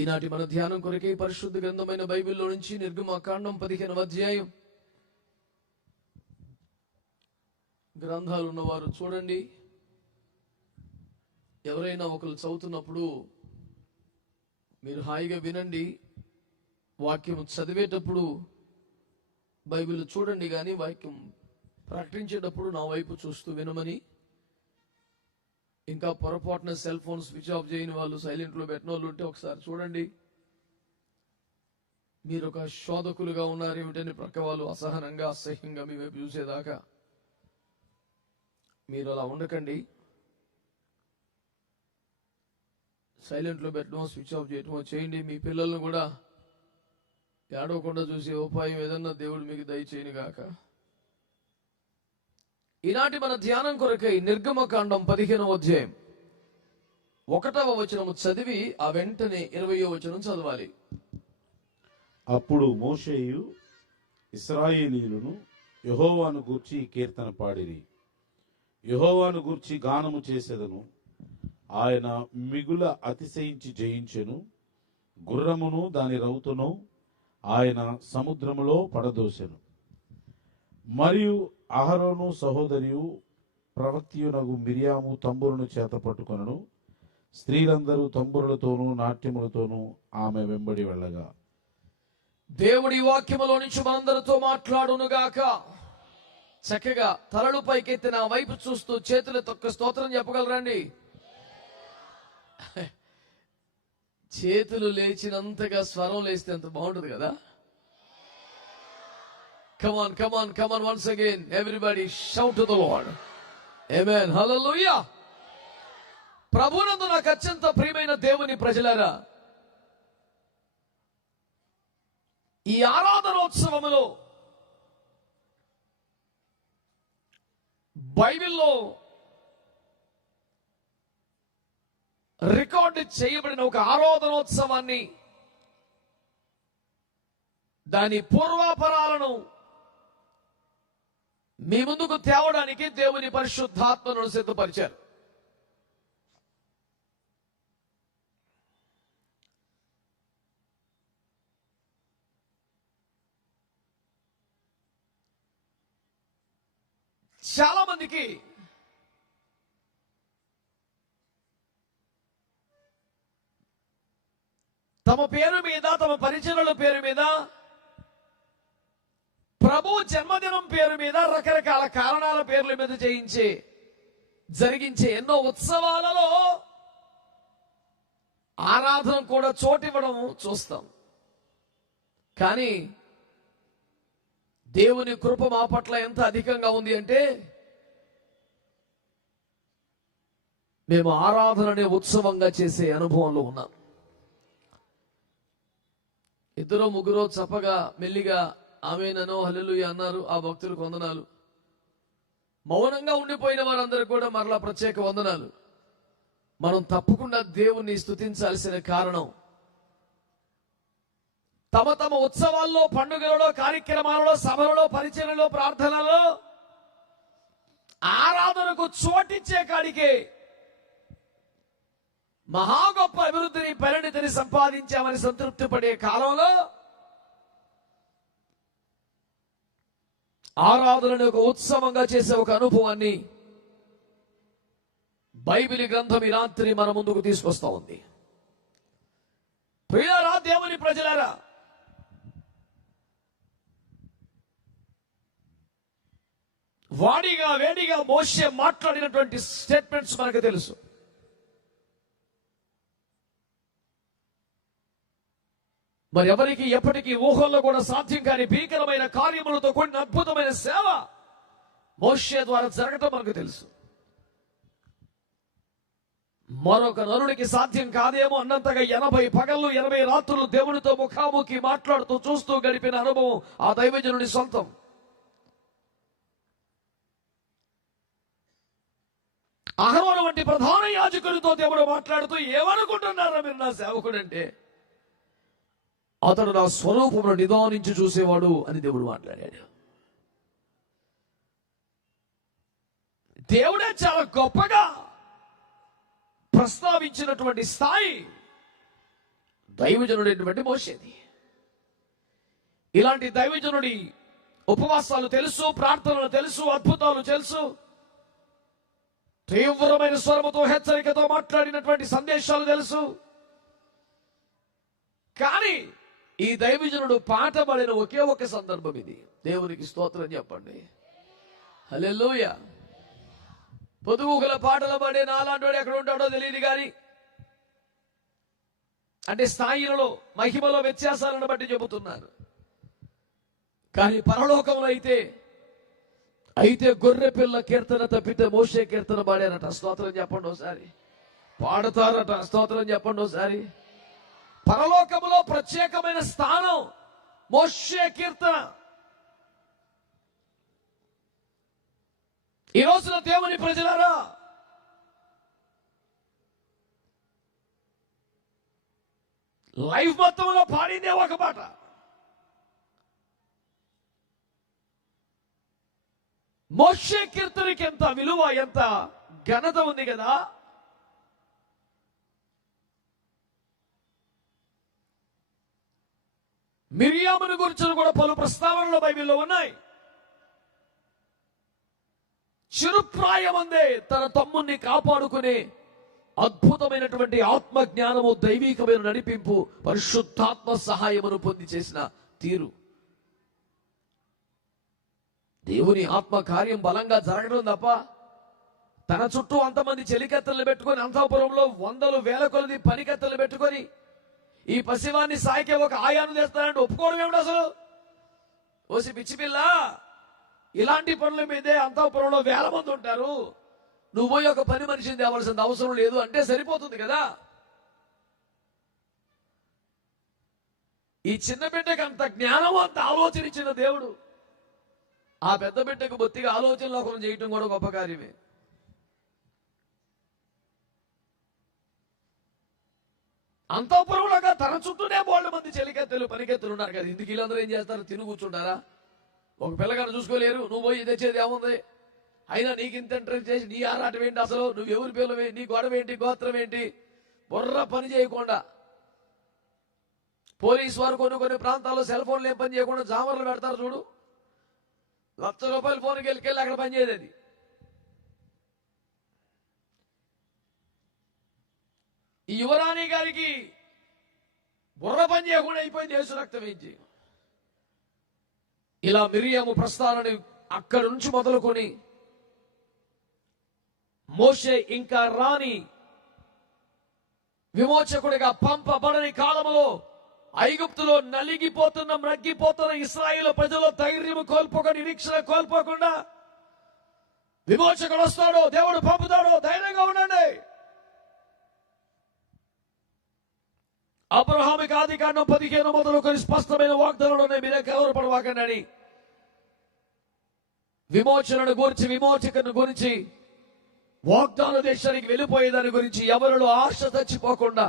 ఈనాటి మన ధ్యానం కొరకే పరిశుద్ధ గ్రంథమైన బైబిల్లో నుంచి నిర్గమకాండం 15వ అధ్యాయం. గ్రంథాలు ఉన్నవారు చూడండి. ఎవరైనా ఒకరు చదువుతున్నప్పుడు మీరు హాయిగా వినండి. వాక్యం చదివేటప్పుడు బైబిల్ చూడండి, కానీ వాక్యం ప్రకటించేటప్పుడు నా వైపు చూస్తూ వినమని. ఇంకా పొరపాటున సెల్ ఫోన్ స్విచ్ ఆఫ్ చేయని వాళ్ళు, సైలెంట్లో పెట్టిన వాళ్ళు ఉంటే ఒకసారి చూడండి. మీరు ఒక శోధకులుగా ఉన్నారు ఏమిటని ప్రక్క వాళ్ళు అసహనంగా అసహ్యంగా మీ వైపు చూసేదాకా మీరు అలా ఉండకండి. సైలెంట్లో పెట్టడమో స్విచ్ ఆఫ్ చేయటమో చేయండి. మీ పిల్లలను కూడా ఏడవకుండా చూసే ఉపాయం ఏదన్నా దేవుడు మీకు దయచేయను గాక. ఈనాటి మన ధ్యానం కొరకై నిర్గమకాండం 15వ అధ్యాయం 1వ వచనము చదివి ఆ వెంటనే 20వ వచనం చదవాలి. అప్పుడు మోషేయు ఇశ్రాయేలీయులను యెహోవాను గూర్చి కీర్తన పాడిరి. యెహోవాను గూర్చి గానము చేసెదను. ఆయన మిగుల అతిశయించి జయించెను. గుర్రమును దాని రౌతును ఆయన సముద్రములో పడదోసెను. మరియు అహరోను సహోదరియు ప్రవక్తియునగు మిరియాము తంబురును చేత పట్టుకొనను. స్త్రీలందరూ తంబురులతోనూ నాట్యములతోనూ ఆమె వెంబడి వెళ్ళగా. దేవుడి వాక్యములో నుంచి మనందరితో మాట్లాడును గాక. చక్కగా తలలు పైకెత్తి నా వైపు చూస్తూ చేతుల తొక్క స్తోత్రం చెప్పగలరండి. చేతులు లేచినంతగా స్వరం లేస్తే అంత బాగుంటుంది కదా. Come on, come on, come on once again. Everybody shout to the Lord. Amen. Hallelujah. ప్రభునందు నాకు అత్యంత ప్రియమైన దేవుని ప్రజలారా, ఈ ఆరాధనోత్సవములో బైబిల్లో రికార్డు చేయబడిన ఒక ఆరాధనోత్సవాన్ని, దాని పూర్వాపరాలను మీ ముందుకు తేవడానికి దేవుని పరిశుద్ధాత్మను సిద్ధపరిచారు. చాలా మందికి తమ పేరు మీద, తమ పరిచయాల పేరు మీద, ప్రభు జన్మదినం పేరు మీద, రకరకాల కారణాల పేర్ల మీద జరిగించే ఎన్నో ఉత్సవాలలో ఆరాధన కూడా చోటివ్వడం చూస్తాం. కానీ దేవుని కృప మా పట్ల ఎంత అధికంగా ఉంది అంటే, మేము ఆరాధననే ఉత్సవంగా చేసే అనుభవంలో ఉన్నాం. ఇద్దరు ముగ్గురు చప్పగా మెల్లిగా ఆమేననో హల్లెలూయా అన్నారు. ఆ భక్తులకు వందనాలు. మౌనంగా ఉండిపోయిన వారందరూ కూడా మరలా ప్రత్యేక వందనాలు. మనం తప్పకుండా దేవుణ్ణి స్తుతించాల్సిన కారణం, తమ తమ ఉత్సవాల్లో, పండుగలలో, కార్యక్రమాలలో, సభలలో, పరిచర్యలో, ప్రార్థనలో, ఆరాధనకు చోటిచ్చే కాడికే మహా గొప్ప అభివృద్ధిని, పరిణితిని సంపాదించామని సంతృప్తి పడే కాలంలో ఆరాధనను ఒక ఉత్సవంగా చేసే ఒక అనుభవాన్ని బైబిల్ గ్రంథం ఈ రాత్రి మన ముందుకు తీసుకొస్తా ఉంది. ప్రియులారా, దేవుని ప్రజలారా, వాడిగా వేడిగా మోషే మాట్లాడినటువంటి స్టేట్మెంట్స్ మనకు తెలుసు. మరి ఎవరికి ఎప్పటికీ ఊహల్లో కూడా సాధ్యం కాని భీకరమైన కార్యములతో కూడిన అద్భుతమైన సేవ మోషే ద్వారా జరగటం మనకు తెలుసు. మరొక నరుడికి సాధ్యం కాదేమో అన్నంతగా 80 పగళ్ళు 80 రాత్రులు దేవునితో ముఖాముఖి మాట్లాడుతూ చూస్తూ గడిపిన అనుభవం ఆ దైవజనుడి సొంతం. అహరోను వంటి ప్రధాన యాజకుడితో దేవుడు మాట్లాడుతూ, ఏమనుకుంటున్నారా మీరు నా సేవకుడు అంటే, అతడు నా స్వరూపమును నిదానించి చూసేవాడు అని దేవుడు మాట్లాడాడు. దేవుడే చాలా గొప్పగా ప్రస్తావించినటువంటి స్థాయి దైవజనుడైనటువంటి మోషేది. ఇలాంటి దైవజనుడి ఉపవాసాలు తెలుసు, ప్రార్థనలు తెలుసు, అద్భుతాలు తెలుసు, తీవ్రమైన స్వరముతో హెచ్చరికతో మాట్లాడినటువంటి సందేశాలు తెలుసు. కానీ ఈ దైవజనుడు పాట పాడిన ఒకే ఒక సందర్భం ఇది. దేవునికి స్తోత్రం చెప్పండి. హల్లెలూయా. పొదుగుల పాటలు పాడే నాలాంటి ఎక్కడ ఉంటాడో తెలియదు కానీ, అంటే స్థాయిలలో మహిమలో వ్యత్యాసాలను బట్టి చెబుతున్నారు. కానీ పరలోకంలో అయితే గొర్రె పిల్ల కీర్తన తప్పితే మోషే కీర్తన పాడారట. స్తోత్రం చెప్పండి ఒకసారి. పాడతారట. స్తోత్రం చెప్పండి ఒకసారి. పరలోకములో ప్రత్యేకమైన స్థానం మోషే కీర్తన. ఈ రోజున దేవుని ప్రజలారా, లైఫ్ మొత్తంలో పాడిందే ఒక పాట. మోషే కీర్తనకి ఎంత విలువ, ఎంత ఘనత ఉంది కదా. మిరియామును గురించి కూడా పలు ప్రస్తావనలు బైబిల్లో ఉన్నాయి. చిరుప్రాయమందే తన తమ్ముణ్ణి కాపాడుకునే అద్భుతమైనటువంటి ఆత్మ జ్ఞానము, దైవికమైన నడిపింపు, పరిశుద్ధాత్మ సహాయమును పొంది చేసిన తీరు. దేవుని ఆత్మ కార్యం బలంగా జరగడం తప్ప తన చుట్టూ అంతమంది చెలికత్తెలు పెట్టుకొని, అంతఃపురంలో వందలు వేల కొలది పనికత్తెలు పెట్టుకొని ఈ పసివాన్ని సాయికే ఒక ఆయాను తెస్తానంటే ఒప్పుకోవడం ఏమిటి అసలు? ఓసి పిచ్చిపిల్ల, ఇలాంటి పనుల మీదే అంతఃపురంలో వేల మంది ఉంటారు, నువ్వు పోయి ఒక పని మనిషిని తేవలసిన అవసరం లేదు అంటే సరిపోతుంది కదా. ఈ చిన్న బిడ్డకు అంత జ్ఞానం, అంత ఆలోచన ఇచ్చిన దేవుడు ఆ పెద్ద బిడ్డకు బొత్తిగా ఆలోచనలో ఒకరు చేయటం కూడా గొప్ప కార్యమే. అంతఃపురంలోగా తన చుట్టూనే బోళ్ళ మంది చెలికెత్తలు పనికెత్తులు ఉన్నారు కదా. ఇందుకు వీళ్ళందరూ ఏం చేస్తారు? తిని కూర్చుంటారా? ఒక పిల్లగాను చూసుకోలేరు, నువ్వు పోయి తెచ్చేది ఏముంది? అయినా నీకు ఇంత ఇంట్రెస్ట్ చేసి నీ ఆరాటం ఏంటి అసలు? నువ్వు ఎవరి పిల్లవే? నీ గొడవ ఏంటి? గోత్రం ఏంటి? బుర్ర పని చేయకుండా పోలీసు వారు కొన్ని ప్రాంతాల్లో సెల్ ఫోన్లు ఏం పని చేయకుండా జామర్లు పెడతారు చూడు. ₹1,00,000 ఫోన్కి వెళ్ళి అక్కడ పనిచేయదు. అది ఈ యువరాణి గారికి బుర్ర పని చేయకుండా అయిపోయింది యేసు రక్తం వేయించి. ఇలా మిరియాము ప్రస్థానాన్ని అక్కడి నుంచి మొదలుకొని మోషే ఇంకా రాని విమోచకుడిగా పంపబడని కాలములో ఐగుప్తులో నలిగిపోతున్న మ్రగ్గిపోతున్న ఇశ్రాయేలు ప్రజలు ధైర్యం కోల్పోక, నిరీక్షణ కోల్పోకుండా విమోచకుడు వస్తాడు, దేవుడు పంపుతాడు, ధైర్యంగా ఉండండి. అబ్రహాముకి ఆదికాండం 15 మొదలుకొని స్పష్టమైన వాగ్దానాలు మీరే కలవరపడవాకండి అని, విమోచనను గురించి, విమోచకుని గురించి, వాగ్దాన దేశానికి వెళ్ళిపోయేదాని గురించి ఎవరిలో ఆశ చచ్చిపోకుండా,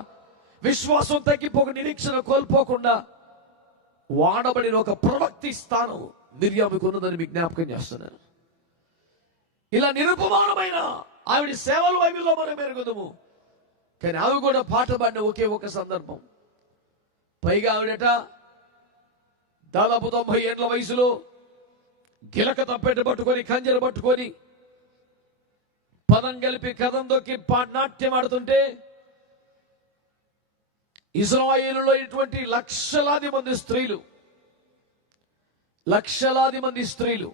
విశ్వాసం తగ్గిపోక, నిరీక్షణ కోల్పోకుండా వాడబడిన ఒక ప్రవక్తి స్థానం మిర్యాముకు ఉన్నదని మీకు జ్ఞాపకం చేస్తున్నాను. ఇలా నిరుపమానమైన ఆవిడ సేవలు బైబిల్లో మనం మెరుగుదము. కానీ ఆవిడ కూడా పాట పాడిన ఒకే ఒక సందర్భం. పైగా ఆవిడట దాదాపు 90 ఏళ్ల వయసులో గిలక తప్పెట పట్టుకొని, కంజర పట్టుకొని, పదం కలిపి కథం దొక్కి నాట్యం ఆడుతుంటే ఇశ్రాయేలులో ఇటువంటి లక్షలాది మంది స్త్రీలు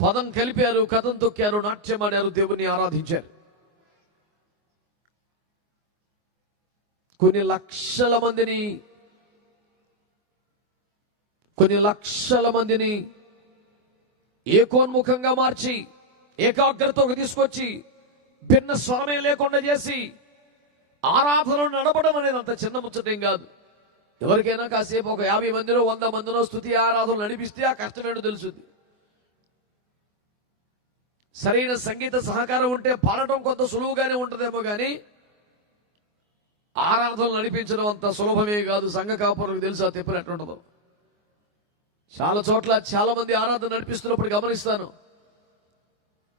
పదం కలిపారు, కథం తొక్కారు, నాట్యం ఆడారు, దేవుని ఆరాధించారు. కొన్ని లక్షల మందిని ఏకోన్ముఖంగా మార్చి, ఏకాగ్రతకు తీసుకొచ్చి, భిన్న స్వరమే లేకుండా చేసి ఆరాధనలు నడపడం అనేది అంత చిన్న ముచ్చటేం కాదు. ఎవరికైనా కాసేపు ఒక 50 మందిలో 100 మందిలో స్తుతి ఆరాధనలు నడిపిస్తే ఆ కష్టమేంటో తెలుస్తుంది. సరైన సంగీత సహకారం ఉంటే పాడటం కొంత సులువుగానే ఉంటుందేమో కానీ ఆరాధనలు నడిపించడం అంత సులభమే కాదు. సంఘ కాపురులకు తెలుసు ఆ తెప్పలు ఎట్లుంటుందో. చాలా చోట్ల చాలా మంది ఆరాధన నడిపిస్తున్నప్పుడు గమనిస్తాను,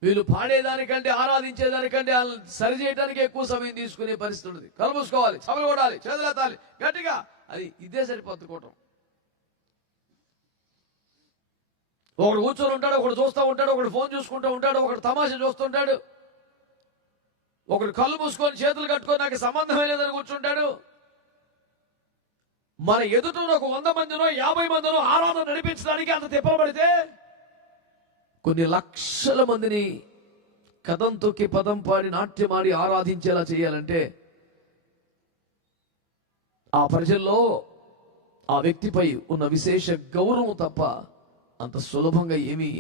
వీళ్ళు పాడేదానికంటే ఆరాధించేదానికంటే వాళ్ళని సరి చేయడానికి ఎక్కువ సమయం తీసుకునే పరిస్థితి ఉంది. కళ్ళు మూసుకోవాలి, చపలు కొడాలి, చేతులెత్తాలి గట్టిగా, అది ఇదే సరిపోతుంది కూటం. ఒకడు కూర్చొని ఉంటాడు, ఒకడు చూస్తూ ఉంటాడు, ఒకడు ఫోన్ చూసుకుంటూ ఉంటాడు, ఒకడు తమాషా చూస్తుంటాడు, ఒకడు కళ్ళు మూసుకొని చేతులు కట్టుకొని నాకు సంబంధమే లేదని కూర్చుంటాడు. మన ఎదుట ఒక 100 మందినో 50 మందినో ఆరాధన నడిపించడానికి అంత తిప్పబడితే కొన్ని లక్షల మందిని కథం తొక్కి పదం పాడి నాట్యమాడి ఆరాధించేలా చేయాలంటే ఆ ప్రజల్లో ఆ వ్యక్తిపై ఉన్న విశేష గౌరవం తప్ప అంత సులభంగా ఏమీ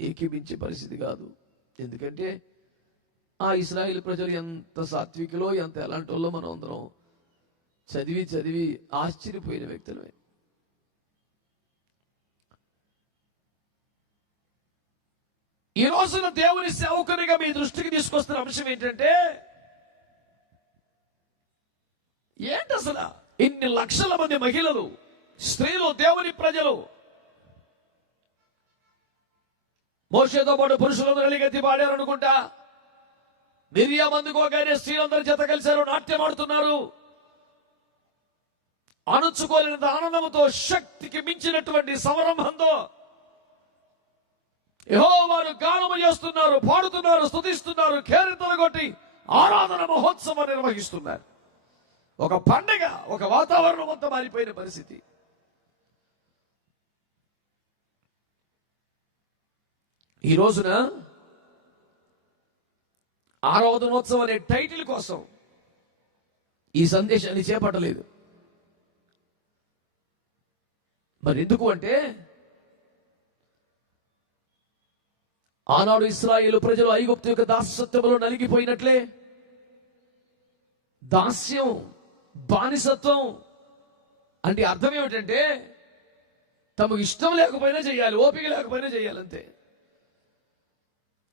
ఏకీభించే పరిస్థితి కాదు. ఎందుకంటే ఆ ఇశ్రాయేలు ప్రజలు ఎంత సాత్వికులో, ఎంత ఎలాంటి వాళ్ళో మనం అందరం చదివి చదివి ఆశ్చర్యపోయిన వ్యక్తులమే. ఈ రోజున దేవుని సేవకునిగా మీ దృష్టికి తీసుకొస్తున్న అంశం ఏంటంటే, ఏంటి అసలు ఇన్ని లక్షల మంది మహిళలు, స్త్రీలు, దేవుని ప్రజలు మోషేతో పాటు పురుషులందరూ ఎలుగెత్తి పాడారు అనుకుంటా. మిరియాము అందుకోగానే స్త్రీలందరూ జత కలిశారు, నాట్యం ఆడుతున్నారు. అణుచుకోలేనంత ఆనందంతో, శక్తికి మించినటువంటి సంరంభంతో యెహోవాను గానము చేస్తున్నారు, పాడుతున్నారు, స్తుతిస్తున్నారు, కేరింతలు కొట్టి ఆరాధన మహోత్సవం నిర్వహిస్తున్నారు. ఒక పండగ, ఒక వాతావరణం అంతా మారిపోయిన పరిస్థితి. ఈ రోజున ఆరాధనోత్సవం అనే టైటిల్ కోసం ఈ సందేశాన్ని చేపట్టలేదు. మరి ఎందుకు అంటే, ఆనాడు ఇశ్రాయేలు ప్రజలు ఐగుప్తు యొక్క దాస్యత్వంలో నలిగిపోయినట్లే దాస్యం, బానిసత్వం అంటే అర్థం ఏమిటంటే తమకు ఇష్టం లేకపోయినా చేయాలి, ఓపిక లేకపోయినా చేయాలంతే.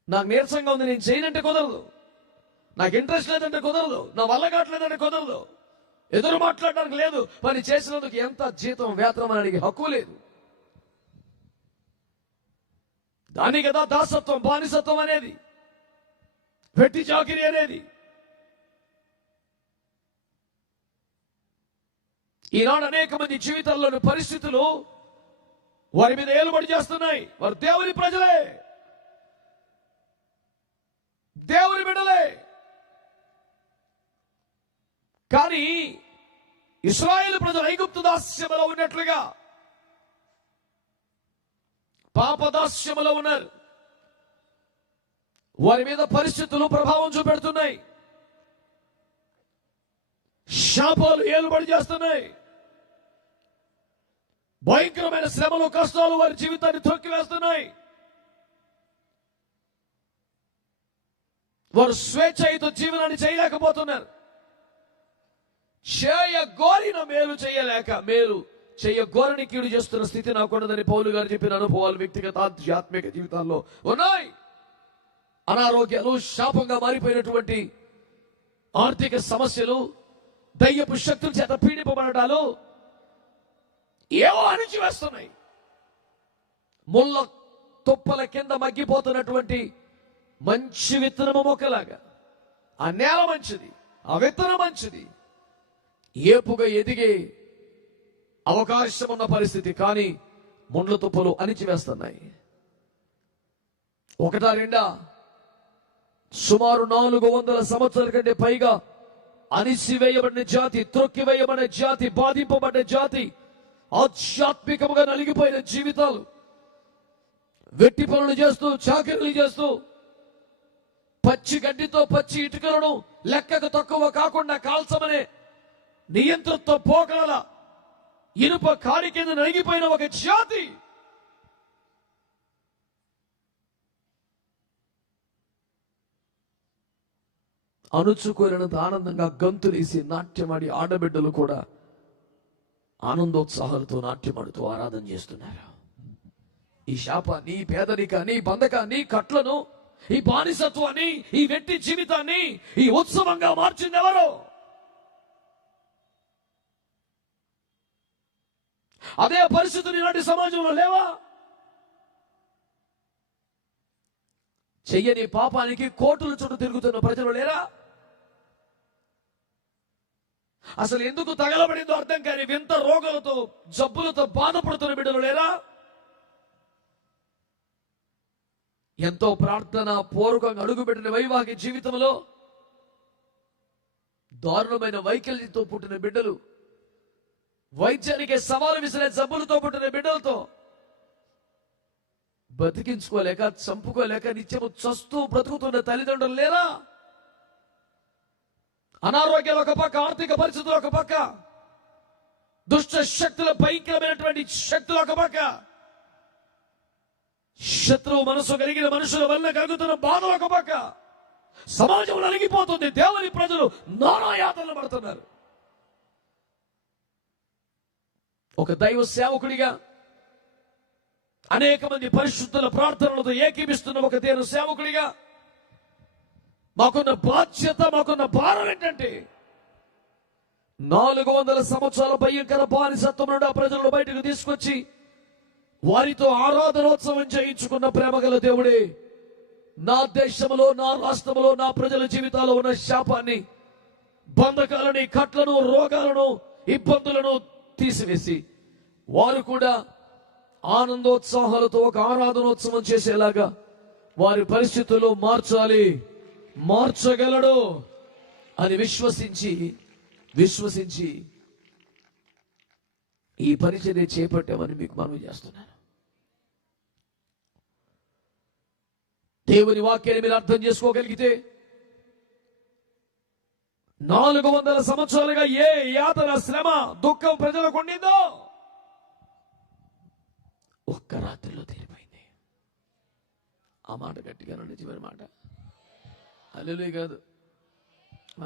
నాకు నీరసంగా ఉంది, నేను చేయనంటే కుదరదు. నాకు ఇంట్రెస్ట్ లేదంటే కుదరదు. నా వల్ల కావట్లేదంటే కుదరదు. ఎదురు మాట్లాడడానికి లేదు. పని చేసినందుకు ఎంత జీతం, వేతనం అని అడిగే హక్కు లేదు. దాని కదా దాసత్వం, బానిసత్వం అనేది, వెట్టి చాకిరి అనేది. ఈనాడు అనేక మంది జీవితాల్లోని పరిస్థితులు వారి మీద ఏలుబడి చేస్తున్నాయి. వారు దేవుని ప్రజలే, దేవుని బిడ్డలే. కానీ ఇశ్రాయేలు ప్రజలు ఐగుప్తు దాస్యములో ఉన్నట్లుగా పాపదాస్యములో ఉన్నారు. వారి మీద పరిస్థితులు ప్రభావం చూపెడుతున్నాయి. శాపాలు ఏలుబడి చేస్తున్నాయి. భయంకరమైన శ్రమలు, కష్టాలు వారి జీవితాన్ని తొక్కివేస్తున్నాయి. వారు స్వేచ్ఛతో జీవనాన్ని చేయలేకపోతున్నారు. చేయగోరిన మేలు చేయలేక, మేలు చేయగోరని కీడు చేస్తున్న స్థితి నాకుండదని పౌలు గారు చెప్పిన అనుభవాలు వ్యక్తిగత ఆధ్యాత్మిక జీవితాల్లో ఉన్నాయి. అనారోగ్యాలు, శాపంగా మారిపోయినటువంటి ఆర్థిక సమస్యలు, దయ్యపు శక్తుల చేత పీడింపబడటాలు ఏవో అణిచివేస్తున్నాయి. ముళ్ళ తుప్పల కింద మగ్గిపోతున్నటువంటి మంచి విత్తనము మొక్కలాగా ఆ నేల మంచిది, ఆ విత్తనం మంచిది, ఏపుగా ఎదిగే అవకాశం ఉన్న పరిస్థితి. కానీ ముండ్ల తుప్పలు అణిచివేస్తున్నాయి. ఒకటా రెండా, సుమారు 400 సంవత్సరాల కంటే పైగా అణిసివేయబడిన జాతి, త్రొక్కివేయబడిన జాతి, బాధింపబడిన జాతి, ఆధ్యాత్మికముగా నలిగిపోయిన జీవితాలు, వెట్టి పనులు చేస్తూ, చాకరీలు చేస్తూ, పచ్చి గడ్డితో పచ్చి ఇటుకలను లెక్కకు తక్కువ కాకుండా కాల్చమనే నియంత్రణతో పోకల ఇనుప కాడి కింద నలిగిపోయిన ఒక జాతి. అణుచుకోలేనంత ఆనందంగా గంతులేసి నాట్యమాడి ఆడబిడ్డలు కూడా ఆనందోత్సాహాలతో నాట్యమాడుతూ ఆరాధన చేస్తున్నారు. ఈ శాపాన్ని, ఈ పేదరికాన్ని, ఈ బంధకాన్ని, కట్లను, ఈ బానిసత్వాన్ని, ఈ వెట్టి జీవితాన్ని ఈ ఉత్సవంగా మార్చింది ఎవరు? అదే పరిస్థితులు ఈనాటి సమాజంలో లేవా? చెయ్యని పాపానికి కోటుల చుట్టూ తిరుగుతున్న ప్రజలు లేరా? అసలు ఎందుకు తగలబడిందో అర్థం కాని వింత రోగాలతో జబ్బులతో బాధపడుతున్న బిడ్డలు లేరా? ఎంతో ప్రార్థన పూర్వకంగా అడుగుపెట్టిన వైవాహిక జీవితంలో దారుణమైన వైకల్యంతో పుట్టిన బిడ్డలు, వైద్యానికి సవాలు విసిరే జబ్బులతో పుట్టిన బిడ్డలతో బతికించుకోలేక చంపుకోలేక నిత్యము చస్తూ బ్రతుకుతున్న తల్లిదండ్రులు లేరా? అనారోగ్యాలు ఒక పక్క, ఆర్థిక పరిస్థితులు ఒక పక్క, దుష్ట శక్తుల భయంకరమైనటువంటి శక్తులు ఒక పక్క, శత్రువు మనసు కలిగిన మనుషుల వల్ల కలుగుతున్న బాధలు ఒక పక్క, సమాజం నలిగిపోతుంది. దేవుని ప్రజలు నానా యాతనలు పడుతున్నారు. ఒక దైవ సేవకుడిగా అనేక మంది పరిశుద్ధుల ప్రార్థనలతో ఏకీపిస్తున్న ఒక దేవుని సేవకుడిగా మాకున్న బాధ్యత, మాకున్న భారం ఏంటంటే 400 సంవత్సరాల భయంకర బానిసత్వం నుండి ఆ ప్రజలను బయటకు తీసుకొచ్చి వారితో ఆరాధనోత్సవం చేయించుకున్న ప్రేమగల దేవుడే నా దేశంలో, నా రాష్ట్రంలో, నా ప్రజల జీవితాల్లో ఉన్న శాపాన్ని, బంధకాలని, కట్లను, రోగాలను, ఇబ్బందులను తీసివేసి వారు కూడా ఆనందోత్సాహాలతో ఒక ఆరాధనోత్సవం చేసేలాగా వారి పరిస్థితుల్లో మార్చగలడు అని విశ్వసించి ఈ పరిచర్య చేపట్టామని మీకు మనవి చేస్తున్నాను. దేవుని వాక్యాన్ని మీరు అర్థం చేసుకోగలిగితే 400 సంవత్సరాలుగా ఏ యాతన, శ్రమ, దుఃఖం ప్రజలకు ఉండిందో ఒక్క రాత్రిలో తీరిపోయింది. ఆ మాట గట్టిగా నిజమైన మాట. హల్లెలూయా కాదు,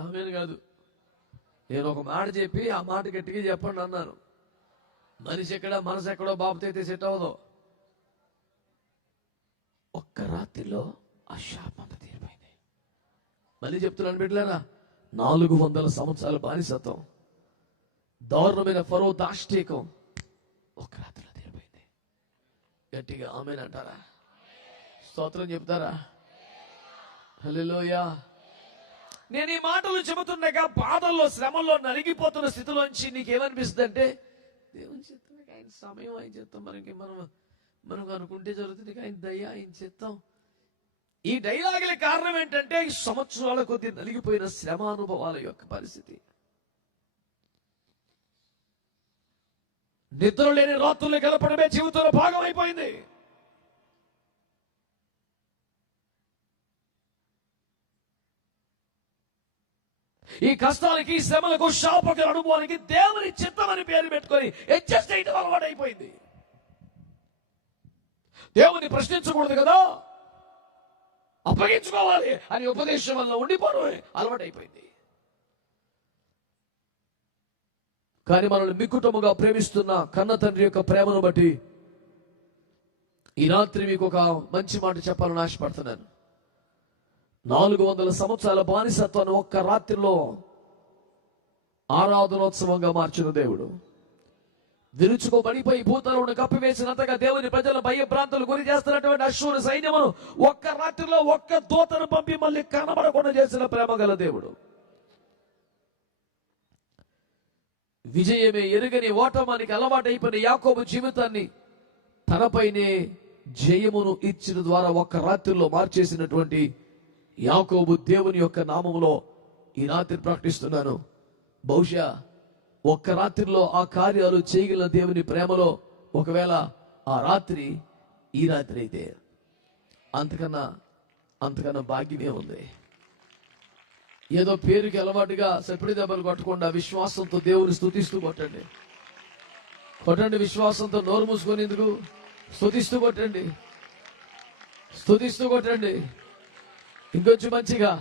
ఆమేన్ కాదు. నేను ఒక మాట చెప్పి ఆ మాట గట్టిగా చెప్పండి అన్నాను. మనిషి ఎక్కడ, మనసు ఎక్కడో బాబుతో అయితే సెట్ అవ్వదు. ఒక్క రాత్రిలో ఆ శాపం అంతా తీరిపోయింది. మళ్ళీ చెప్తున్నాను బిడ్డలారా, 400 సంవత్సరాల బానిసత్వం, దారుణమైన ఫరో దాష్టీకం ఒక్క రాత్రిలో తీరిపోయింది. గట్టిగా ఆమేన్ అంటారా? స్తోత్రం చెప్తారా? హల్లెలూయా. నేను ఈ మాటలు చెబుతుండగా బాధల్లో, శ్రమల్లో నలిగిపోతున్న స్థితిలోంచి నీకేమనిపిస్తుంది అంటే, దేవుని చిత్తం, ఆయన సమయం, ఆయన చిత్తం, మనకు అనుకుంటే జరుగుతుంది, ఆయన దయ, ఆయన చిత్తం. ఈ డైలాగుల కారణం ఏంటంటే ఈ సంవత్సరాల కొద్ది నలిగిపోయిన శ్రమానుభవాల యొక్క పరిస్థితి. నిద్ర లేని రాత్రులు గడపడమే జీవితంలో భాగం అయిపోయింది. ఈ కష్టాలకి, శ్రమలకు, శాపక అనుభవానికి దేవుని చిత్తం అని పేరు పెట్టుకొని అడ్జస్ట్ చేయడం అలవాటు అయిపోయింది. దేవుని ప్రశ్నించకూడదు కదా, అప్పగించుకోవాలి అని ఉపదేశం వల్ల ఉండిపోవడం అలవాటు అయిపోయింది. కానీ మనల్ని మిక్కుటముగా ప్రేమిస్తున్న కన్న తండ్రి యొక్క ప్రేమను బట్టి ఈ రాత్రి మీకు ఒక మంచి మాట చెప్పాలని ఆశపడుతున్నాను. 400 సంవత్సరాల బానిసత్వాన్ని ఒక్క రాత్రిలో ఆరాధనోత్సవంగా మార్చిన దేవుడు, విరుచుకోబడిపోయి భూతలను కప్పివేసినంతగా దేవుని ప్రజల భయభ్రాంతులు గురి చేస్తున్నటువంటి అశ్షూరు సైన్యమును ఒక్క రాత్రిలో ఒక్క దూతను పంపి మళ్ళీ కనబడకుండా చేసిన ప్రేమ గల దేవుడు, విజయమే ఎరుగని ఓటమానికి అలవాటైపోయిన యాకోబు జీవితాన్ని తనపైనే జయమును ఇచ్చిన ద్వారా ఒక్క రాత్రిలో మార్చేసినటువంటి యాకోబు దేవుని యొక్క నామములో ఈ రాత్రి ప్రకటిస్తున్నాను. బహుశా ఒక్క రాత్రిలో ఆ కార్యాలు చేయగల దేవుని ప్రేమలో ఒకవేళ ఆ రాత్రి ఈ రాత్రి అయితే అంతకన్నా భాగ్యమే ఉంది. ఏదో పేరుకి అలవాటుగా సపిడి దెబ్బలు కొట్టకుండా విశ్వాసంతో దేవుని స్తుతిస్తూ కొట్టండి. విశ్వాసంతో నోరు మూసుకునేందుకు స్తుతిస్తూ కొట్టండి. ఇంకొంచెం మంచిగా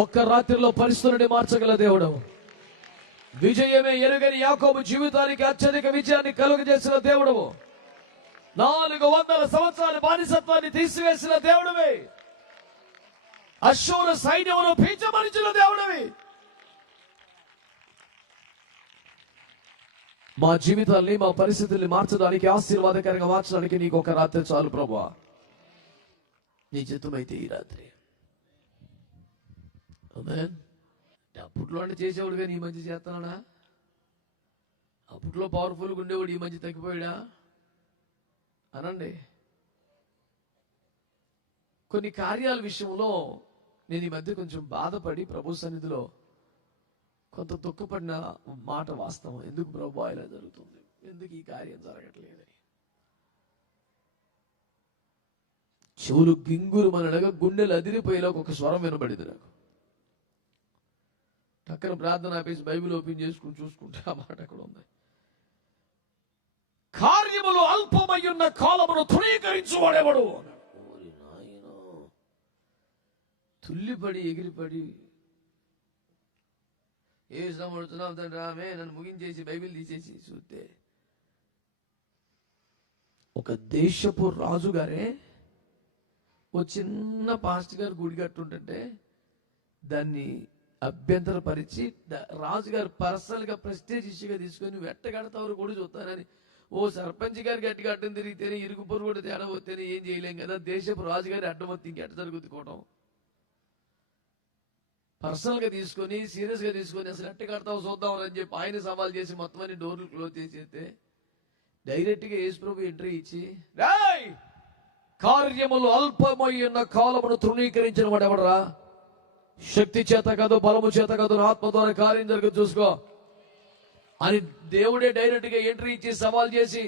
ఒక్క రాత్రిలో పరిస్థితులని మార్చగల దేవుడు, విజయమే ఎరుగని యాకోబు జీవితానికి అత్యధిక విజయాన్ని కలుగజేసిన దేవుడు, 400 సంవత్సరాల బానిసత్వాన్ని తీసివేసిన దేవుడివి, అశ్షూరు సైన్యమును పీచమరించిన దేవుడివి. మా జీవితాల్ని, మా పరిస్థితుల్ని మార్చడానికి, ఆశీర్వాదకరంగా మార్చడానికి నీకు ఒక రాత్రి చాలు ప్రభువా. నీ చిత్తమైతే ఈ రాత్రి. ఆమేన్. అప్పట్లో అంటే చేసేవాడు కానీ ఈ మధ్య చేస్తున్నాడా? అప్పట్లో పవర్ఫుల్గా ఉండేవాడు ఈ మధ్య తగ్గిపోయాడా అనండి. కొన్ని కార్యాల విషయంలో నేను ఈ మధ్య కొంచెం బాధపడి ప్రభు సన్నిధిలో కొంత దుఃఖపడిన మాట వాస్తవం. ఎందుకు ప్రభు ఇలా జరుగుతుంది, ఎందుకు ఈ కార్యం జరగట్లేదని. చెవులు గింగురు మనగా గుండెలు అదిరిపోయేలాగా ఒక స్వరం వినబడింది నాకు. టక్కన ప్రార్థన ఆపేసి బైబిల్ ఓపెన్ చేసుకుని చూసుకుంటే ఆ మాట అక్కడ ఉంది. కార్యములు అల్పమయ్యున్న కాలమును తృణీకరించువాడెవడు. తుల్లిపడి ఎగిరిపడి ఏ సమడుతున్నాం తండ్రి ఆమె నన్ను ముగించేసి బైబిల్ తీసేసి చూస్తే ఒక దేశపు రాజుగారే ఓ చిన్న పాస్టర్ గారు గుడి కట్టుంటే దాన్ని అభ్యంతరపరిచి రాజుగారు పర్సనల్ గా ప్రెస్టేజ్ ఇష్యూగా తీసుకొని వెట్టగడతారు కూడా చూస్తానని ఓ సర్పంచ్ గారు గట్టిగా అడ్డం తిరిగితేనే ఇరుగు పొరుగు కూడా తేడా పోతేనే ఏం చేయలేం కదా. దేశపు రాజుగారి అడ్డం వస్తే ఇంకెట్ట జరుగుతుకోవడం. పర్సనల్ గా తీసుకొని సీరియస్ గా తీసుకొని అసలు ఎట్ట కడతావు చూద్దాం అని చెప్పి ఆయన సవాల్ చేసి మొత్తం అన్ని డోర్లు క్లోజ్ చేసేస్తే డైరెక్ట్ గా యేసు ప్రభు ఎంట్రీ ఇచ్చి రాయ్ కార్యములు అల్పమై ఉన్న కాలమును తృణీకరించిన వాడు ఎవడరా? శక్తి చేత కాదు, బలము చేత కాదు, ఆత్మ ద్వారా కార్యం జరగదు చూసుకో అని దేవుడే డైరెక్ట్ గా ఎంట్రీ ఇచ్చి సవాల్ చేసి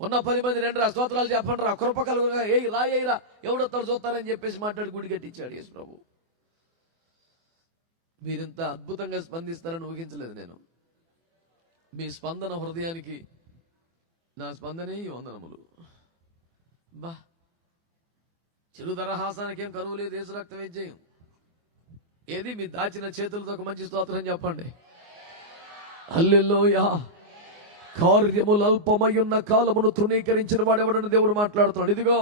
ఉన్న 10 మంది రండి స్తోత్రాలు చెప్పండి రా, కృపకలుగా ఏ రా ఏరా ఎవడొత్తారు చూస్తారని చెప్పేసి మాట్లాడి గుడి కట్టించాడు యేసు ప్రభు. మీరింత అద్భుతంగా స్పందిస్తారని ఊహించలేదు నేను. మీ స్పందన హృదయానికి నా స్పందనే ఈ వందనములు. బా చెడు దరహాసానికి ఏం కరువు లేదు, యేసు రక్త వైద్యం. ఏది మీ దాచిన చేతులతో ఒక మంచి స్తోత్రం చెప్పండి. హల్లెలూయా. కార్యములు అల్పమై ఉన్న కాలమును తృణీకరించిన వాడు ఎవడని దేవుడు మాట్లాడుతున్నాడు. ఇదిగో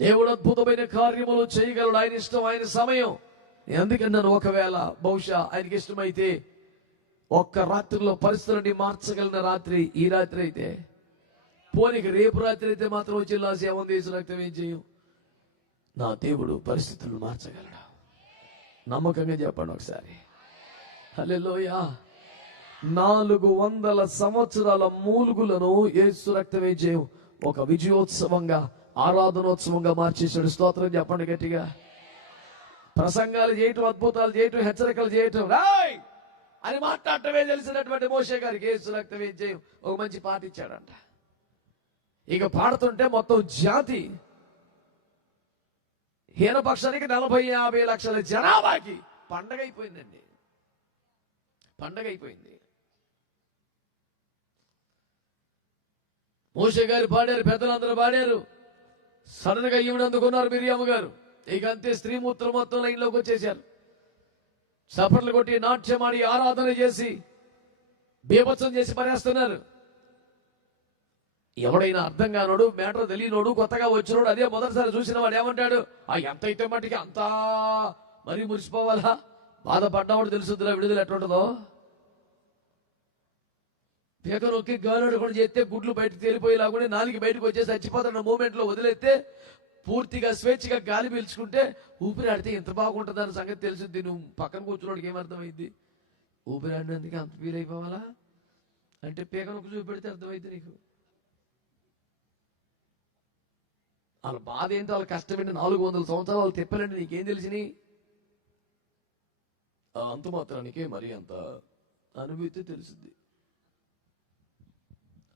దేవుడు అద్భుతమైన కార్యములు చేయగలడు, ఆయన ఇష్టం, ఆయన సమయం. ఎందుకన్నాను ఒకవేళ బహుశా ఆయనకి ఇష్టమైతే ఒక్క రాత్రిలో పరిస్థితులని మార్చగలిగిన రాత్రి ఈ రాత్రి అయితే, పోనీకి రేపు రాత్రి అయితే మాత్రం వచ్చి లాసేమని యేసు రక్తం ఏం చేయం. నా దేవుడు పరిస్థితులను మార్చగలడు. నమ్మకంగా చెప్పండి ఒకసారి. హల్లెలూయా. 400 సంవత్సరాల మూలుగులను యేసు రక్తమే చేయం ఒక విజయోత్సవంగా, ఆరాధనోత్సవంగా మార్చేసాడు. స్తోత్రం చెప్పండి గట్టిగా. ప్రసంగాలు చేయటం, అద్భుతాలు చేయటం, హెచ్చరికలు చేయటం, రాయ్ అని మాట్లాడటమే తెలిసినటువంటి మోషే గారికి యేసు రక్తమే చేయం ఒక మంచి పాట ఇచ్చాడంట. ఇక పాడుతుంటే మొత్తం జాతి హీనపక్షానికి 40-50 లక్షల జనాభాకి పండగ అయిపోయిందండి. పండగ అయిపోయింది. మోషే గారు పాడారు, పెద్దలందరూ పాడారు. సడన్ గా ఈవిడ అందుకున్నారు మిరియాము గారు. ఇక అంతే, స్త్రీమూర్తులు మొత్తం లైన్లోకి వచ్చేసారు. చప్పట్లు కొట్టి నాట్యమాడి ఆరాధన చేసి బీభత్సం చేసి పరేస్తున్నారు. ఎవడైనా అర్థం కానోడు, మ్యాటర్ తెలియనోడు, కొత్తగా వచ్చినోడు, అదే మొదటిసారి చూసిన వాడు ఏమంటాడు? ఎంత అయితే మట్టికి అంతా మరీ మురిసిపోవాలా? బాధపడ్డావాడు తెలుసుద్దిరా విడుదల ఎట్లుంటుందో. పీక నొక్కి గాలుడు కూడా చేస్తే గుడ్లు బయటకు తేలిపోయేలాగా నాలుగు బయటకు వచ్చేసి చచ్చిపోతున్న మూమెంట్ లో వదిలేస్తే పూర్తిగా స్వేచ్ఛగా గాలి పీల్చుకుంటే ఊపిరాడితే ఎంత బాగుంటుందని సంగతి తెలుసుద్ది. నువ్వు పక్కన కూర్చున్నోడికి ఏమర్థమైంది? ఊపిరాడినందుకు అంత ఫీల్ అయిపోవాలా అంటే పీక నొక్కి చూపెడితే అర్థమైంది నీకు. వాళ్ళ బాధ ఏంటో, వాళ్ళ కష్టమైన 400 సంవత్సరాలు వాళ్ళు తిప్పాలంటే నీకేం తెలిసినాయి? అంత మాత్రానికే మరి అంత అనుభూతి తెలుసుద్ది.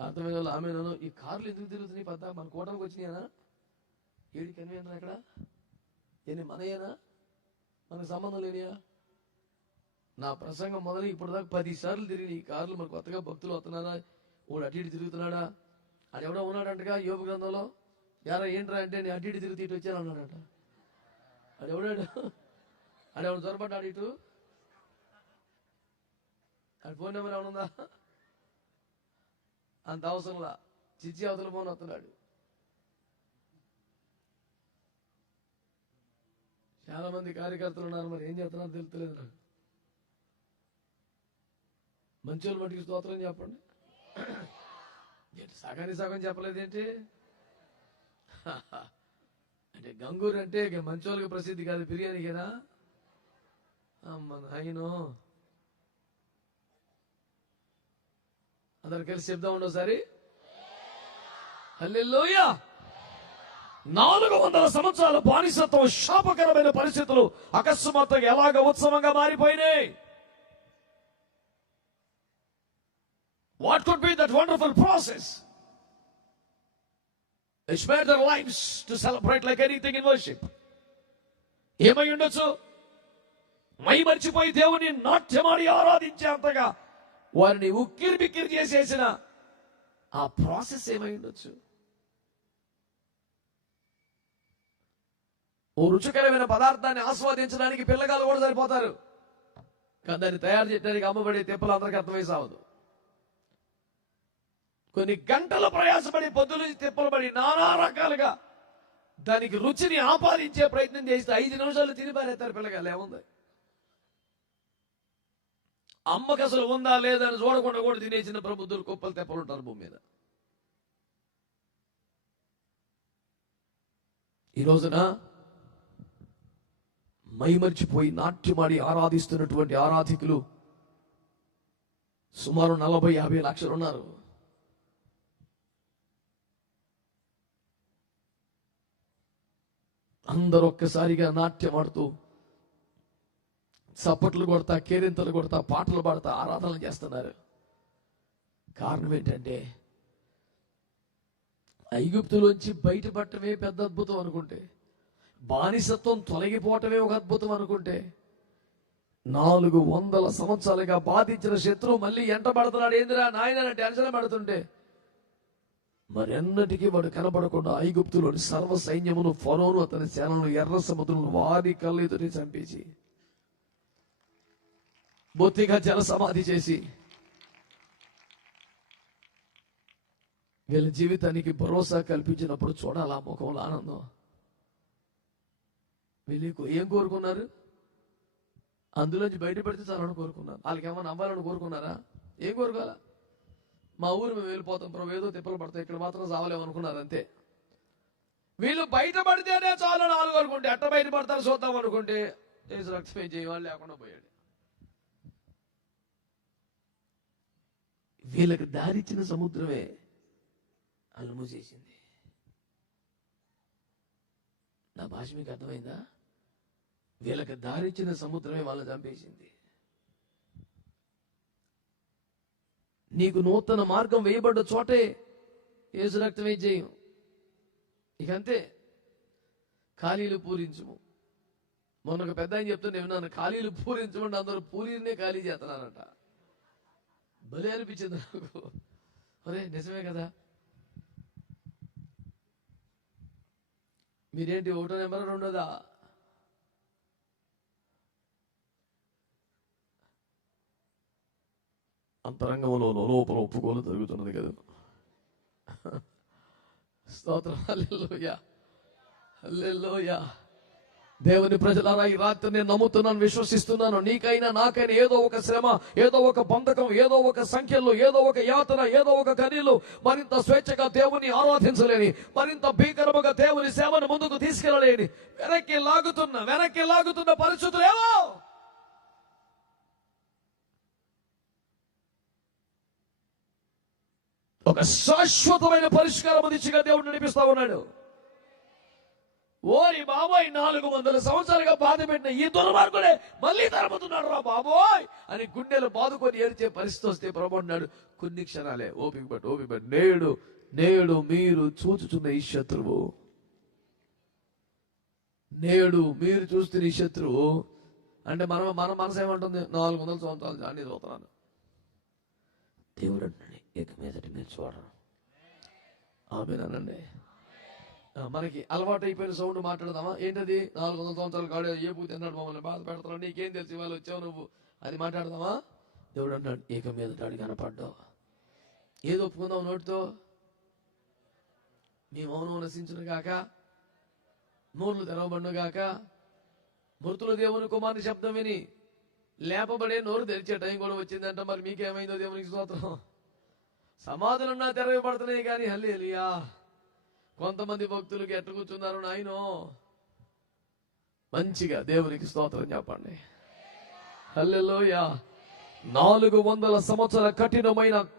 అర్థమైన వాళ్ళు ఆమెను ఈ కార్లు ఎందుకు తిరుగుతున్నాయి? పెద్ద మన కోటలకు వచ్చినాయనా? ఏడు కనివేనా? అక్కడ ఎన్ని మనయేనా? మనకు సంబంధం లేనియా? నా ప్రసంగం మొదలు ఇప్పుడు దాకా 10 సార్లు తిరిగి ఈ కార్లు మన కొత్తగా భక్తులు వస్తున్నారా, వాడు అటు ఇటు తిరుగుతున్నాడా? అది ఎవడో ఉన్నాడంటగా యోగ గ్రంథంలో. యారా ఏంట్రా అంటే నేను అటు ఇటు తిరిగి ఇటు వచ్చాను అన్నాడట. అది ఎవడాడు? అది ఎవడు జ్వరపడ్డాడు ఇటు? అది ఫోన్ నెంబర్ ఏమనుందా? అంత అవసరంలా చిచ్చి అవతల ఫోన్ వస్తున్నాడు. చాలా మంది కార్యకర్తలు ఉన్నారు, మరి ఏం చేస్తున్నారో తెలుస్తలేదు నాకు. మంచి వాళ్ళు మటుకు స్తోత్రం చెప్పండి. సగానికి సగం చెప్పలేదేంటి? అంటే గంగూరు అంటే ఇక మంచోళ్ళకి ప్రసిద్ధి కాదు, బిర్యానీకేనా? అమ్మ నాయనో, అందరు కలిసి చెప్దాం ఉండోసారి. హల్లెలూయా. 400 సంవత్సరాల బానిసత్వం, శాపకరమైన పరిస్థితులు అకస్మాత్తుగా ఎలాగ ఉత్సవంగా మారిపోయినాయి. What could be that wonderful process? They spared their lives to celebrate like anything in worship. ఏమై ఉండొచ్చు? మై మర్చిపోయి దేవుని నాట్యమాడి ఆరాధించే అంతగా వారిని ఉక్కిరి బిక్కిరి చేసేసిన ఆ ప్రాసెస్ ఏమై ఉండొచ్చు? ఓ రుచికరమైన పదార్థాన్ని ఆస్వాదించడానికి పిల్లగాలు కూడా సరిపోతారు, కానీ దాన్ని తయారు చేయడానికి అమ్మబడే తెప్పలు అందరికీ అర్థమై సావదు. కొన్ని గంటలు ప్రయాసపడి పొద్దుల నుంచి తిప్పలు పడి నానా రకాలుగా దానికి రుచిని ఆపాదించే ప్రయత్నం చేస్తే 5 నిమిషాలు తిని పారేస్తారు పిల్లగాలు. ఏముంది? అమ్మకి అసలు ఉందా లేదా అని చూడకుండా కూడా తినేసిన ప్రబుద్ధులు కుప్పలు తెప్పలు ఉంటారు భూమి మీద. ఈ రోజున మైమర్చిపోయి నాట్యమాడి ఆరాధిస్తున్నటువంటి ఆరాధికులు సుమారు 40-50 లక్షలు ఉన్నారు. అందరూ ఒక్కసారిగా నాట్యం ఆడుతూ, చప్పట్లు కొడతా, కేరింతలు కొడతా, పాటలు పాడతా ఆరాధనలు చేస్తున్నారు. కారణం ఏంటంటే ఐగుప్తులోంచి బయటపడటమే పెద్ద అద్భుతం అనుకుంటే, బానిసత్వం తొలగిపోవటమే ఒక అద్భుతం అనుకుంటే, 400 సంవత్సరాలుగా బాధించిన శత్రువు మళ్ళీ ఎంటబడుతున్నాడు. ఏందిరా నాయన టెన్షన్ పడుతుంటే మరెన్నటికీ వాడు కనబడకుండా ఐగుప్తులోని సర్వ సైన్యమును, ఫరోను అతని సేనను ఎర్ర సముద్రం వారి కళ్ళు ఎదుటి చంపేసి బొత్తిగా జల సమాధి చేసి వీళ్ళ జీవితానికి భరోసా కల్పించినప్పుడు చూడాలి ఆ ముఖంలో ఆనందం. వీళ్ళు ఏం కోరుకున్నారు? అందులోంచి బయటపడితే చాలని కోరుకున్నారు. వాళ్ళకి ఏమన్నా అవ్వాలని కోరుకున్నారా? ఏం కోరుకోవాలా? మా ఊరు మేము వెళ్ళిపోతాం ప్రభు, ఏదో తిప్పలు పడతాయి, ఇక్కడ మాత్రం చావలేమనుకున్నారు అంతే. వీళ్ళు బయటపడితేనే చాలు నాలుగు అనుకుంటే, అట్ట బయటపడతారు చూద్దాం అనుకుంటే ఏసు రక్తమే చేయవాళ్ళు లేకుండా పోయాడు. వీళ్ళకి దారిచ్చిన సముద్రమే వాళ్ళు మూసేసింది. నా భాష మీకు అర్థమైందా? వీళ్ళకి దారిచ్చిన సముద్రమే వాళ్ళని చంపేసింది. నీకు నూతన మార్గం వేయబడ్డ చోటే యేసు రక్తమే జయం. ఇక అంతే, ఖాళీలు పూరించము. మొన్న ఒక పెద్ద ఆయన చెప్తుంటే విన్నాను, ఖాళీలు పూరించమంటే అందరూ పూరీనే ఖాళీ చేస్తున్నారంట. భలే అనిపించింది నాకు. అరే నిజమే కదా. మీరేంటి 1వ నెంబర్ 2దా? అంతరంగంలో లోపల ఒప్పుకోలు జరుగుతున్నది కదా. స్తోత్రం. హల్లెలూయా, హల్లెలూయా. దేవుని ప్రజలారా, ఈ రాత్రి నేను నమ్ముతున్నాను, విశ్వసిస్తున్నాను, నీకైనా నాకైనా ఏదో ఒక శ్రమ, ఏదో ఒక బంధకం, ఏదో ఒక సంఖ్యలు, ఏదో ఒక యాతన, ఏదో ఒక కనీలు మరింత స్వేచ్ఛగా దేవుని ఆరాధించలేని, మరింత భీకరముగా దేవుని సేవను ముందుకు తీసుకెళ్ళలేని వెనక్కి లాగుతున్న పరిస్థితులు ఏవో. ఒక శాశ్వతమైన పరిష్కారం దిశగా దేవుడు నడిపిస్తా ఉన్నాడు. ఓరి బాబోయ్, 400 సంవత్సరాలుగా బాధ పెట్టిన ఈ దుర్మార్గుడే మళ్ళీ తరముతున్నాడు రా బాబోయ్ అని గుండెలు బాదుకొని ఏడ్చే పరిస్థితి వస్తే ప్రభు అన్నాడు, కొన్ని క్షణాలే, ఓపిక పట్టు. నేడు మీరు చూచుచున్న ఈ శత్రువు, నేడు మీరు చూస్తున్న ఈ శత్రువు అంటే మన మనసు ఏమంటుంది? 400 సంవత్సరాలు అన్ని చూస్తున్నాను. దేవుడు అంటున్నాడు, ఇక మీదటి మీరు చూడరు. ఆమేనండి. మనకి అలవాటు అయిపోయిన సౌండ్ మాట్లాడదామా? ఏంటది? 400 సంవత్సరాలు కాడు ఏ పూజ తిన్నాడు, మమ్మల్ని బాధ పెడతాడు, నీకేం తెలిసి వాళ్ళు వచ్చావు నువ్వు, అది మాట్లాడదామా? దేవుడు అన్నాడు, ఇక మీద డాడి కనపడ్డావు. ఏదో ఒప్పుకుందాం నోటితో, మీ మౌనం నశించును గాక, నోర్లు తెరవబడును గాక. మృతుల దేవుని కుమారుని శబ్దం విని లేపబడే నోరు తెరిచే టైం కూడా వచ్చిందంట. మరి మీకేమైందో దేవునికి స్తోత్రం. సమాధులున్నా తెరవబడుతున్నాయి కానీ హల్లెలూయా. కొంతమంది భక్తులకి ఎట్ట కూర్చున్నారు నాయనో, మంచిగా దేవునికి స్తోత్రం చెప్పండి. హల్లెలూయా. 400 సంవత్సరాల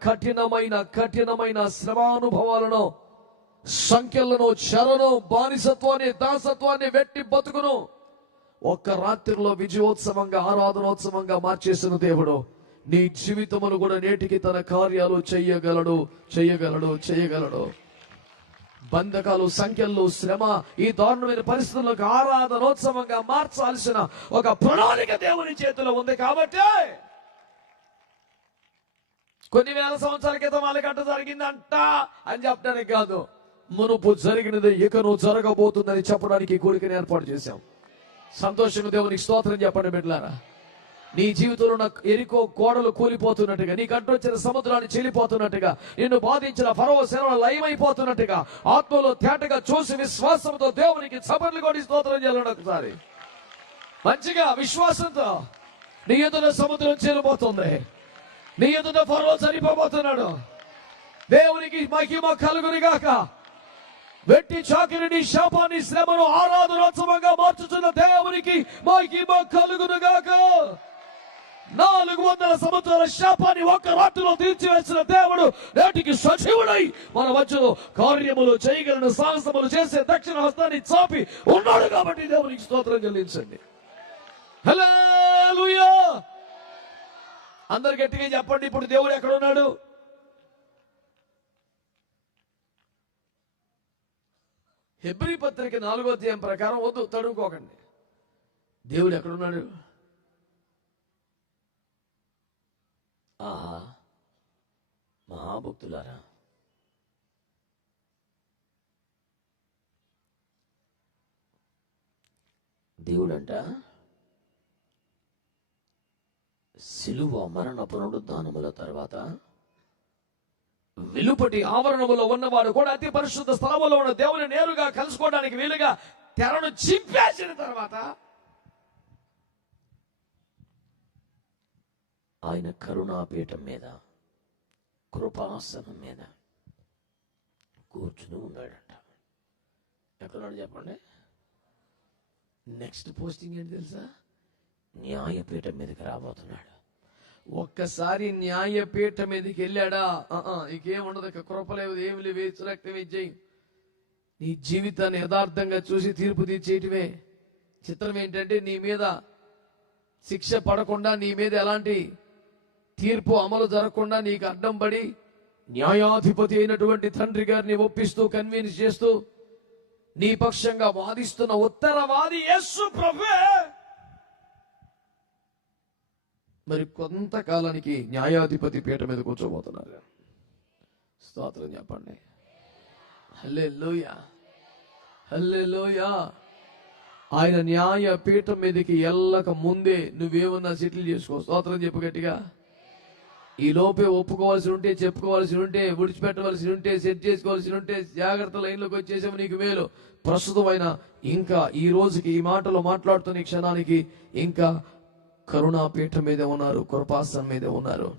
కఠినమైన శ్రమానుభవాలను, సంఖ్యలను, చెరను, బానిసత్వాన్ని, దాసత్వాన్ని, వెట్టి బతుకును ఒక్క రాత్రిలో విజయోత్సవంగా, ఆరాధనోత్సవంగా మార్చేసిన దేవుడు నీ జీవితమును కూడా నేటికి తన కార్యాలు చెయ్యగలడు. బంధకాలు, సంఖ్యలు, శ్రమ, ఈ దారుణమైన పరిస్థితులకు ఆరాధనోత్సవంగా మార్చాల్సిన ఒక ప్రణాళిక దేవుని చేతిలో ఉంది. కాబట్టి కొన్ని వేల సంవత్సరాల క్రితం వాళ్ళకంట జరిగిందంట అని చెప్పడానికి కాదు, మునుపు జరిగినది ఇకను జరగబోతుందని చెప్పడానికి ఈ కూడికని ఏర్పాటు చేశాం. సంతోషంగా దేవునికి స్తోత్రం చెప్పండి బిడ్డలారా. నీ జీవితంలో ఉన్న ఎరికో కోడలు కూలిపోతున్నట్టుగా, నీ కంటొచ్చిన సముద్రాన్ని చెల్లిపోతున్నట్టుగా, నిన్ను బాధించిన ఫరో సేనలు లయమైపోతున్నట్టుగా ఆత్మలో తేటగా చూసి విశ్వాసంతో దేవునికి చపర్లు కొట్టి స్తోత్రం చేయాలని ఒకసారి మంచిగా విశ్వాసంతో. నీ ఎదుట సముద్రం చెల్లిపోతుంది, నీ ఎదుట ఫరో చనిపోబోతున్నాడు. దేవునికి మహిమ కలుగునిగాక. వెట్టి చాకిరిని, శాపాన్ని, శ్రమను ఆరాధనోత్సవంగా మార్చుతున్న దేవునికి మహిమ కలుగునుగాక. 400 సంవత్సరాల శాపాన్ని ఒక్క రాత్రిలో తీర్చివేసిన దేవుడు నేటికి సజీవుడై మన మధ్యలో కార్యములు చేయగలను, సాహసములు చేసే దక్షిణ హస్తాన్ని చాపి ఉన్నాడు. కాబట్టి దేవునికి స్తోత్రం చెల్లించండి. హల్లెలూయా. అందరు గట్టిగా చెప్పండి, ఇప్పుడు దేవుడు ఎక్కడ ఉన్నాడు? హెబ్రీ పత్రిక 4వ అధ్యాయం ప్రకారం వద్దు తడుకోకండి. దేవుడు ఎక్కడున్నాడు? మహాభక్తులారా, దేవుడంట సిలువ మరణ పునరుద్ధానముల తర్వాత వెలుపటి ఆవరణములో ఉన్నవాడు కూడా అతి పరిశుద్ధ స్థలములో ఉన్న దేవుని నేరుగా కలుసుకోవడానికి వీలుగా తెరను చింపేసిన తర్వాత ఆయన కరుణాపీఠం మీద, కృపాసనం మీద కూర్చుని ఉన్నాడంట. ఎక్కడున్నాడు చెప్పండి? నెక్స్ట్ పోస్టింగ్ ఏంటి తెలుసా? న్యాయపీఠం మీదకి రాబోతున్నాడు. ఒక్కసారి న్యాయపీఠం మీదకి వెళ్ళాడా, ఇంకేముండదు, కృపలేదు, ఏమి లేవు, రక్తం ఇచ్చేయి. నీ జీవితాన్ని యథార్థంగా చూసి తీర్పు తీర్చేయటమే. చిత్రం ఏంటంటే, నీ మీద శిక్ష పడకుండా, నీ మీద ఎలాంటి తీర్పు అమలు జరగకుండా నీకు అడ్డం పడి న్యాయాధిపతి అయినటువంటి తండ్రి గారిని ఒప్పిస్తూ, కన్విన్స్ చేస్తూ, నీ పక్షంగా వాదిస్తున్న ఉత్తరవాది యేసు ప్రభువే మరి కొంతకాలానికి న్యాయాధిపతి పీఠ మీద కూర్చోబోతున్నారు. స్తోత్రం చెప్పండి. హల్లెలూయా, హల్లెలూయా. ఆయన న్యాయ పీఠం మీదకి వెళ్ళక ముందే నువ్వేమన్నా సెటిల్ చేసుకో. స్తోత్రం చెప్పు గట్టిగా. ఈ లోపే ఒప్పుకోవాల్సి ఉంటే, చెప్పుకోవాల్సి ఉంటే, విడిచిపెట్టవలసి ఉంటే, సెట్ చేసుకోవాల్సి ఉంటే, జాగ్రత్త లైన్లోకి వచ్చేసాము, నీకు మేలు. ప్రస్తుతమైన ఇంకా ఈ రోజుకి ఈ మాటలు మాట్లాడుతున్న ఈ క్షణానికి ఇంకా కరుణాపీఠం మీద ఉన్నారు, కృపాసనం మీద ఉన్నారు.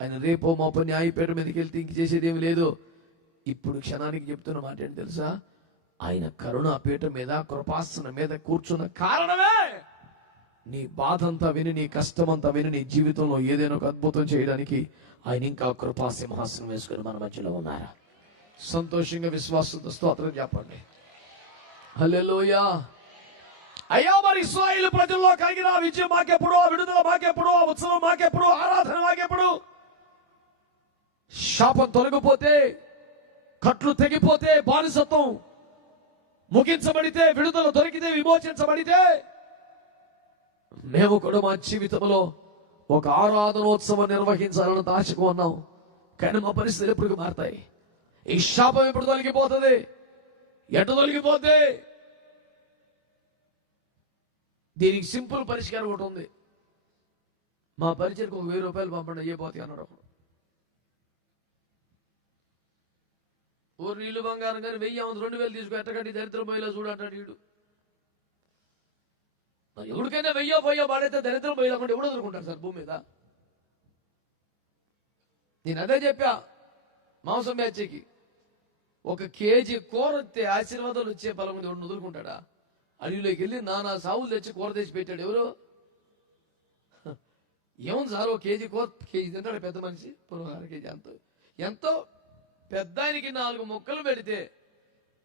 ఆయన రేపో మాపో న్యాయపీఠం మీదకి వెళ్తే ఇంక చేసేది ఏమి లేదు. ఇప్పుడు క్షణానికి చెప్తున్న మాట ఏంటి తెలుసా? ఆయన కరుణాపీఠం మీద, కృపాసనం మీద కూర్చున్న కారణమే నీ బాధ అంతా విని, నీ కష్టమంతా విని, నీ జీవితంలో ఏదైనా ఒక అద్భుతం చేయడానికి ఆయన ఇంకా కృపా సింహాసనం వేసుకుని మన మధ్యలో ఉన్నారా? సంతోషంగా విశ్వాసంతో స్తోత్రం చెప్పండి. హల్లెలూయా. అయ్యా, మరి ఇశ్రాయేలు ప్రజల్లో కలిగిన విజయం మాకెప్పుడు, విడుదల మాకెప్పుడు, ఉత్సవం మాకెప్పుడు, ఆరాధన మాకెప్పుడు? శాపం తొలగిపోతే, కట్లు తెగిపోతే, బానిసత్వం ముగించబడితే, విడుదల దొరికితే, విమోచించబడితే, మేము కూడా మా జీవితంలో ఒక ఆరాధనోత్సవం నిర్వహించాలని ఆశకు ఉన్నాం. కానీ మా పరిస్థితులు ఎప్పుడు మారుతాయి? ఈ శాపం ఎప్పుడు తొలగిపోతుంది? ఎటు తొలగిపోతే? దీనికి సింపుల్ పరిష్కారం ఒకటి ఉంది. మా పరిచయకు 1000 రూపాయలు పంపండి, అయ్యపోతే అన్నాడు. ఊరు నీళ్లు బంగారం కానీ 1000 2000 తీసుకో, ఎట్టగండి దరిద్రం పోయేలా చూడంటాడు వీడు. మరి ఎవరికైనా 1000 1000 పాడైతే దరిద్రం పోయేలాకుంటే ఎవడు ఎదుర్కొంటాడు సార్ భూమి మీద? నేను అదే చెప్పా మాంసం బ్యాచ్కి. ఒక కేజీ కూర వస్తే ఆశీర్వాదాలు వచ్చే బలం ఉంది, ఎవడు వదులుకుంటాడా? అడవిలోకి వెళ్ళి నానా సావులు తెచ్చి కూర తెచ్చి పెట్టాడు ఎవరు? ఏముంది సార్, ఒక కేజీ కూర, కేజీ తింటాడు పెద్ద మనిషి, అర కేజీ ఎంతో పెద్ద ఆయనకి 4 ముక్కలు పెడితే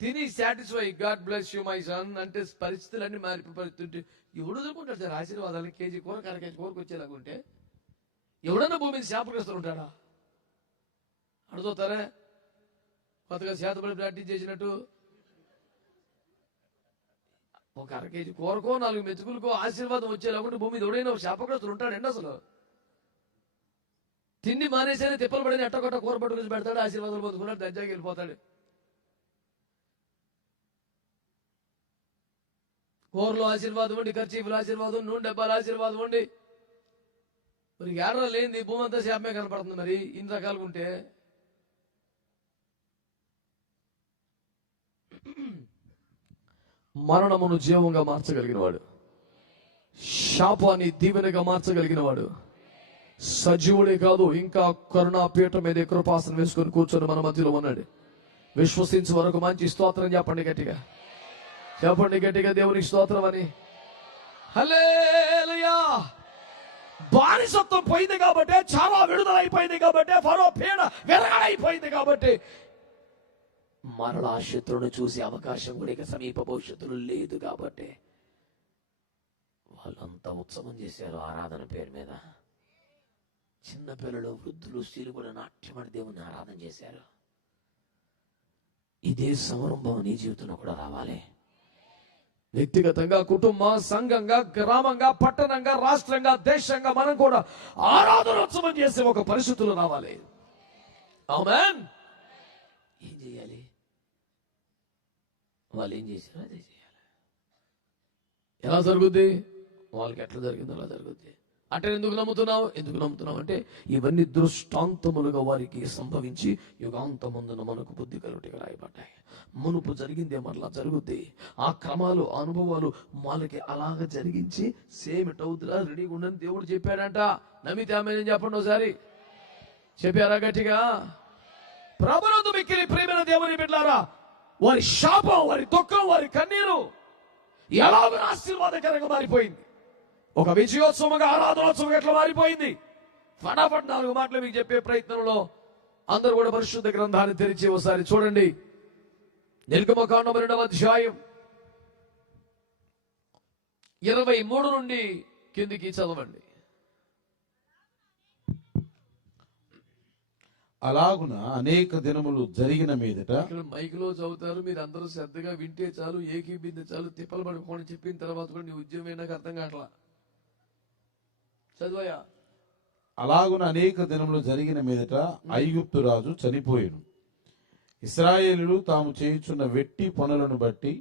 తిని satisfy, God bless you my son అంటే పరిస్థితులన్నీ మారిపోతుంటే ఎవడు వదులుకుంటాడు సార్ ఆశీర్వాదాలు? కేజీ కూర, అర కేజీ కూరకు వచ్చేలాగుంటే ఎవడన్నా భూమి మీద శాపగ్రస్తులు ఉంటాడా? అడుగుతారా కొత్తగా శాతపడి ప్రాక్టీస్ చేసినట్టు? ఒక అర కేజీ కూరకో 4 మెతుకులకో ఆశీర్వాదం వచ్చేలాగుంటే భూమి మీద ఎవడైనా శాపగ్రస్తులు ఉంటాడండి అసలు? తిండి మానేసైనా తిప్పలు పడిన ఎట్టకొట్ట కూర పట్టుకుని పెడతాడు, ఆశీర్వాదాలు పొందుకున్నాడు, దర్జాకి వెళ్ళిపోతాడు. కూరలో ఆశీర్వాదం ఉండి, ఖర్చీఫులు ఆశీర్వాదం, నూనె డబ్బాలు ఆశీర్వాదం ఉండి, మరి ఏడలో లేనిది భూమి అంతా శాపమే కనపడుతుంది. మరి ఇన్ని రకాలుగా ఉంటే మరణమును జీవంగా మార్చగలిగిన వాడు, శాపాన్ని దీవెనగా మార్చగలిగిన వాడు, సజీవుడే కాదు ఇంకా కరుణాపీఠం మీద కృపాసనం వేసుకొని కూర్చొని మన మధ్యలో ఉన్నాడు. విశ్వసించే వరకు మంచి స్తోత్రం చెప్పండి గట్టిగా, చెప్పండి గట్టిగా దేవునికి స్తోత్రం అని. హల్లెలూయా. బానిసత్వం పోయింది కాబట్టి, చాలా విడుదల అయిపోయింది కాబట్టి, ఫరో పీడ విరగడైపోయింది కాబట్టి మరలా శత్రువును చూసే అవకాశం కూడా ఇక సమీప భవిష్యత్తులో లేదు కాబట్టి వాళ్ళంతా ఉత్సవం చేశారు ఆరాధన పేరు మీద. చిన్నపిల్లలు, వృద్ధులు, స్త్రీలు కూడా నాట్యమని దేవుని ఆరాధన చేశారు. ఇదే సంరంభం నీ జీవితంలో కూడా రావాలి. వ్యక్తిగతంగా, కుటుంబ, సంఘంగా, గ్రామంగా, పట్టణంగా, రాష్ట్రంగా, దేశంగా మనం కూడా ఆరాధనోత్సవం చేసే ఒక పరిస్థితులు రావాలి. ఆమేన్. ఏం చేయాలి? వాళ్ళు ఏం చేశారో అదే చేయాలి. ఎలా జరుగుద్ది? వాళ్ళకి ఎట్లా జరిగిందో అలా జరుగుద్ది. అంటే ఎందుకు నమ్ముతున్నావు అంటే ఇవన్నీ దృష్టాంతములుగా వారికి సంభవించి యుగాంతమందున మనకు బుద్ధి కలుగుటిగా రాయబడ్డాయి. మునుపు జరిగిందే మరలా జరుగుద్ది. ఆ క్రమాలు, అనుభవాలు వాళ్ళకి అలాగ జరిగించి సేమ్ ఇట్ అవుతురా రెడీగా ఉండని దేవుడు చెప్పాడంట. నమ్మితే ఆమె చెప్పండి ఒకసారి. చెప్పారా గట్టిగా? ప్రభునందు మిక్కిలి ప్రియమైన దేవుని బిడ్డలారా, వారి శాపం, వారి దుఃఖం, వారి కన్నీరు ఎలాగో ఆశీర్వాదకరంగా మారిపోయింది. ఒక విజయోత్సవంగా, ఆరాధనోత్సవం ఎట్లా మారిపోయింది? ఫటాఫట్ 4 మాటలు మీకు చెప్పే ప్రయత్నంలో అందరూ కూడా పరిశుద్ధ గ్రంథాన్ని తెరిచి ఒకసారి చూడండి. నిర్గమకాండం 2వ అధ్యాయం 23 నుండి కిందికి చదవండి. అలాగున అనేక దినములు జరిగిన మీదట, ఇక్కడ మైక్లో చదువుతారు, మీరు అందరూ శ్రద్ధగా వింటే చాలు, ఏకీబింది చాలు, తిప్పలు పడుకోండి. చెప్పిన తర్వాత కూడా నీ ఉద్యమం నాకు అర్థం కావట్లా. చదువయ్యా. అలాగున అనేక దినములు జరిగిన మీదట ఐగుప్తు రాజు చనిపోయెను. ఇశ్రాయేలులు తాము చేయుచున్న వెట్టి పనులను బట్టి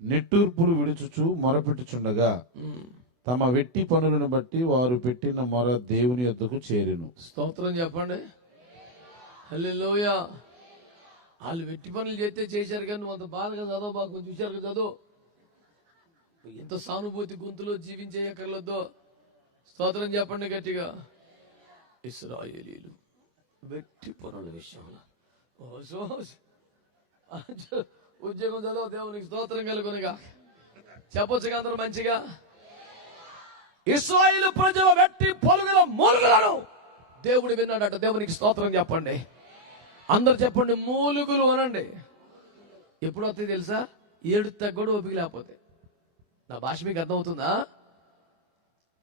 నిట్టూర్పులు విడుచుచు మొరపెట్టుచుండగా తమ వెట్టి పనులను బట్టి వారు పెట్టిన మొర దేవుని యొద్దకు చేరెను. స్తోత్రం చెప్పండి. హల్లెలూయా. వాళ్ళు వెట్టి పనులు చేస్తే చేశారు కానీ నువ్వు అంత బాధగా చదవ, బాగా కొంచెం చూశారు చదువు. ఎంత సానుభూతి గొంతులో జీవించేయక్కర్లేదో. స్తోత్రం చెప్పండి గట్టిగా. ఇశ్రాయేలీలు వెట్టి పనుల విషయంలో ఉద్యోగం చదువు, దేవునికి స్తోత్రం కలుగునుగా. చెప్పొచ్చుగా అందరూ మంచిగా. ఇశ్రాయేలు ప్రజల వెట్టి పలుగుల మూలుగులను దేవుడు విన్నాడట. దేవునికి స్తోత్రం చెప్పండి. అందరు చెప్పండి మూలుగులు అనండి. ఎప్పుడు వస్తాయి తెలుసా? ఏడు తగ్గడు ఓపిక లేకపోతే. నా భాష మీకు అర్థమవుతుందా?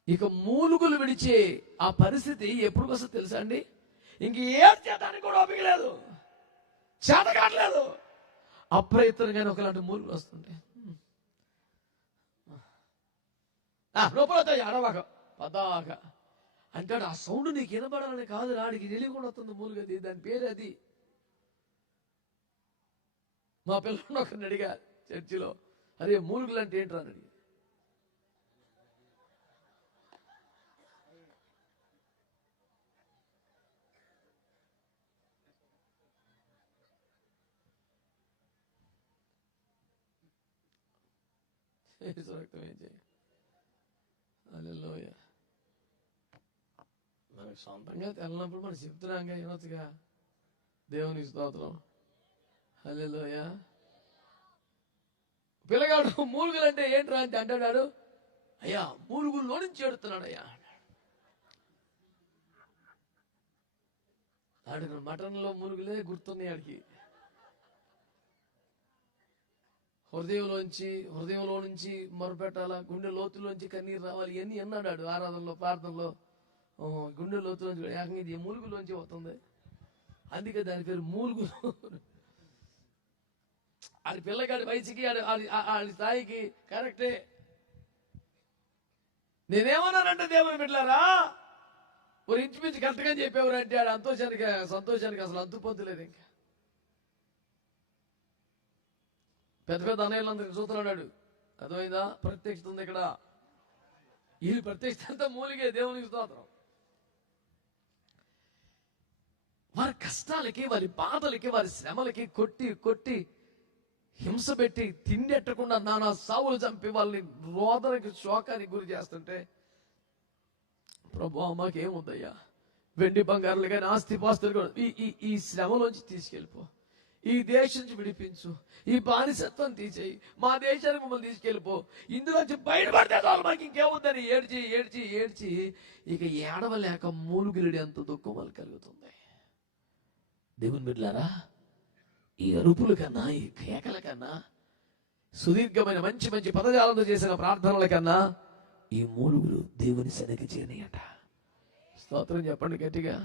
ఇక మూలుగులు విడిచే ఆ పరిస్థితి ఎప్పుడు వస్తుంది తెలుసా అండి? ఇంక ఏడు చేతానికి కూడా ఓపిక లేదు, చేత కావట్లేదు. అప్రయత్నంగానే ఒకలాంటి మూలుగులు వస్తుంటాయి. లోపల అడవాక పదాక అంటాడు. ఆ సౌండ్ నీకు వినబడాలని కాదు, రాడికి తెలియకుండా వస్తుంది మూలుగది. దాని పేరు అది. మా పిల్లలు ఒకరిని అడిగా చర్చిలో, అరే మూలుగులు అంటే ఏంట్రా అని అడిగి. రక్తం ఏం చేయి. హల్లెలూయా. మనకు సొంతంగా తెల్లనప్పుడు మనం చెప్తున్నాంగా, వినొచ్చుగా. దేవునికి స్తోత్రం. హల్లెలూయా. పిల్లగాడు మూలుగులు అంటే ఏంట్రా అంటే అంటాడు, అయ్యా మూలుగుల్లో నుంచి ఏడుతున్నాడు అయ్యా. ఆడిన మటన్లో మూలుగులే గుర్తున్నాయి ఆడికి. హృదయంలో నుంచి మొరపెట్టాలా, గుండె లోతులోంచి కన్నీరు రావాలి, ఇవన్నీ అన్నాడు ఆరాధనలో ప్రార్థనలో. గుండె లోతులోంచి ఏకంగా ఇది మూలుగులోంచి వస్తుంది, అందుకే దాని పేరు మూలుగులు. ఆడి పిల్లగాడి వయసుకి ఆడి స్థాయికి కరెక్టే. నేనేమన్నానంటే దేవుని బిడ్డలారా, ఒక ఇంచుమించు కరెక్ట్గా చెప్పేవారంటే ఆడు సంతోషానికి అసలు అంతుపొందులేదు. ఇంకా పెద్ద పెద్ద అన్నయ్యలందరికీ చూస్తున్నాడు, అర్థమైందా? ప్రత్యక్షత ఉంది ఇక్కడ. ఈ ప్రత్యక్షత అంతా మూలిగే దేవునికి స్తోత్రం. వారి కష్టాలకి, వారి బాధలకి, వారి శ్రమలకి కొట్టి హింస పెట్టి తిండి ఎట్టకుండా నానా సావులు చంపి వాళ్ళని రోదనకి, శోకానికి గురి చేస్తుంటే, ప్రభు మాకేముందయ్యా, వెండి బంగారులు కానీ ఆస్తి పాస్తులు కూడా ఈ శ్రమలోంచి తీసుకెళ్ళిపో, ఈ దేశం నుంచి విడిపించు, ఈ బానిసత్వం తీసేయి, మా దేశానికి మమ్మల్ని తీసుకెళ్ళిపో, ఇందులోంచి బయటపడితే చాలు మాకు ఇంకేముందని ఏడ్చి ఇక ఏడవలేక మూలుగిలిడి అంత దుఃఖం వాళ్ళు కలుగుతుంది. దేవుని బిడ్డలారా, ఈ అరుపుల కన్నా, ఈ కేకల కన్నా, సుదీర్ఘమైన మంచి మంచి పదజాలంతో చేసిన ప్రార్థనల కన్నా ఈ మూలుగులు దేవుని సన్నిధికి చేరినయట. స్తోత్రం చెప్పండి గట్టిగా.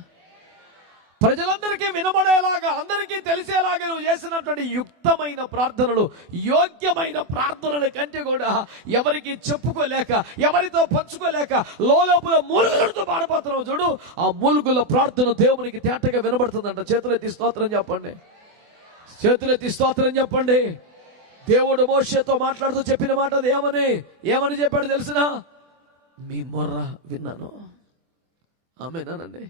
ప్రజలందరికీ వినబడేలాగా, అందరికీ తెలిసేలాగా నువ్వు చేసినటువంటి యుక్తమైన ప్రార్థనలు, యోగ్యమైన ప్రార్థనల కంటే కూడా ఎవరికి చెప్పుకోలేక, ఎవరితో పంచుకోలేక లోపల మూలుగులతో బాధపడుతున్నావు చూడు, ఆ మూలుగుల ప్రార్థన దేవునికి తేటగా వినబడుతుందంట. చేతులెత్తి స్తోత్రం చెప్పండి, చేతులెత్తి స్తోత్రం చెప్పండి. దేవుడు మోషేతో మాట్లాడుతూ చెప్పిన మాట ఏమని చెప్పాడు తెలిసిన? మీ మొర్ర విన్నాను. ఆమేనండి.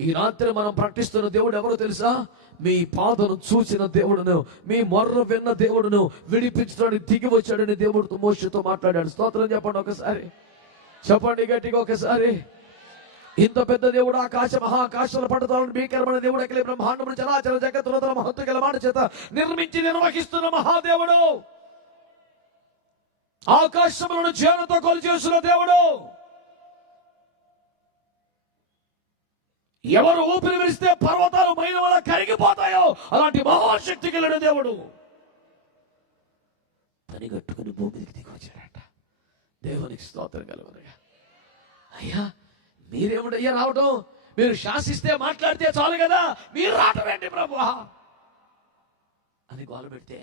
ఈ రాత్రి మనం ప్రకటిస్తున్న దేవుడు ఎవరో తెలుసా? మీ బాధను చూసిన దేవుడును, మీ మొర్ర విన్న దేవుడును, విడిపించడానికి దిగి వచ్చాడని దేవుడితో మోషేతో మాట్లాడాడు. స్తోత్రం చెప్పండి ఒకసారి, చెప్పండి గట్టిగా ఒకసారి. ఇంత పెద్ద దేవుడు, మహాకాశాల పడతాలను భీకరమైన దేవుడు, అఖిల బ్రహ్మాండమును చరాచర జగత్తుల మహత్తు గల మాట చేత నిర్మించి నిర్వహిస్తున్న మహాదేవుడు, ఆకాశములను చేనుతో కొలిచేసిన దేవుడు, ఎవరు ఊపిరి విడిస్తే పర్వతాలు మైన వల్ల కరిగిపోతాయో అలాంటి మహాశక్తి కలిగిన దేవుడు పని కట్టుకుని భూమికి దిగి వచ్చాడట. దేవునికి స్తోత్రం కలుగునగా. అయ్యా మీరేమిటయ్యా రావడం? మీరు శాసిస్తే మాట్లాడితే చాలు కదా, మీరు రావటం ఏంటి ప్రభువా అని గోల పెడితే,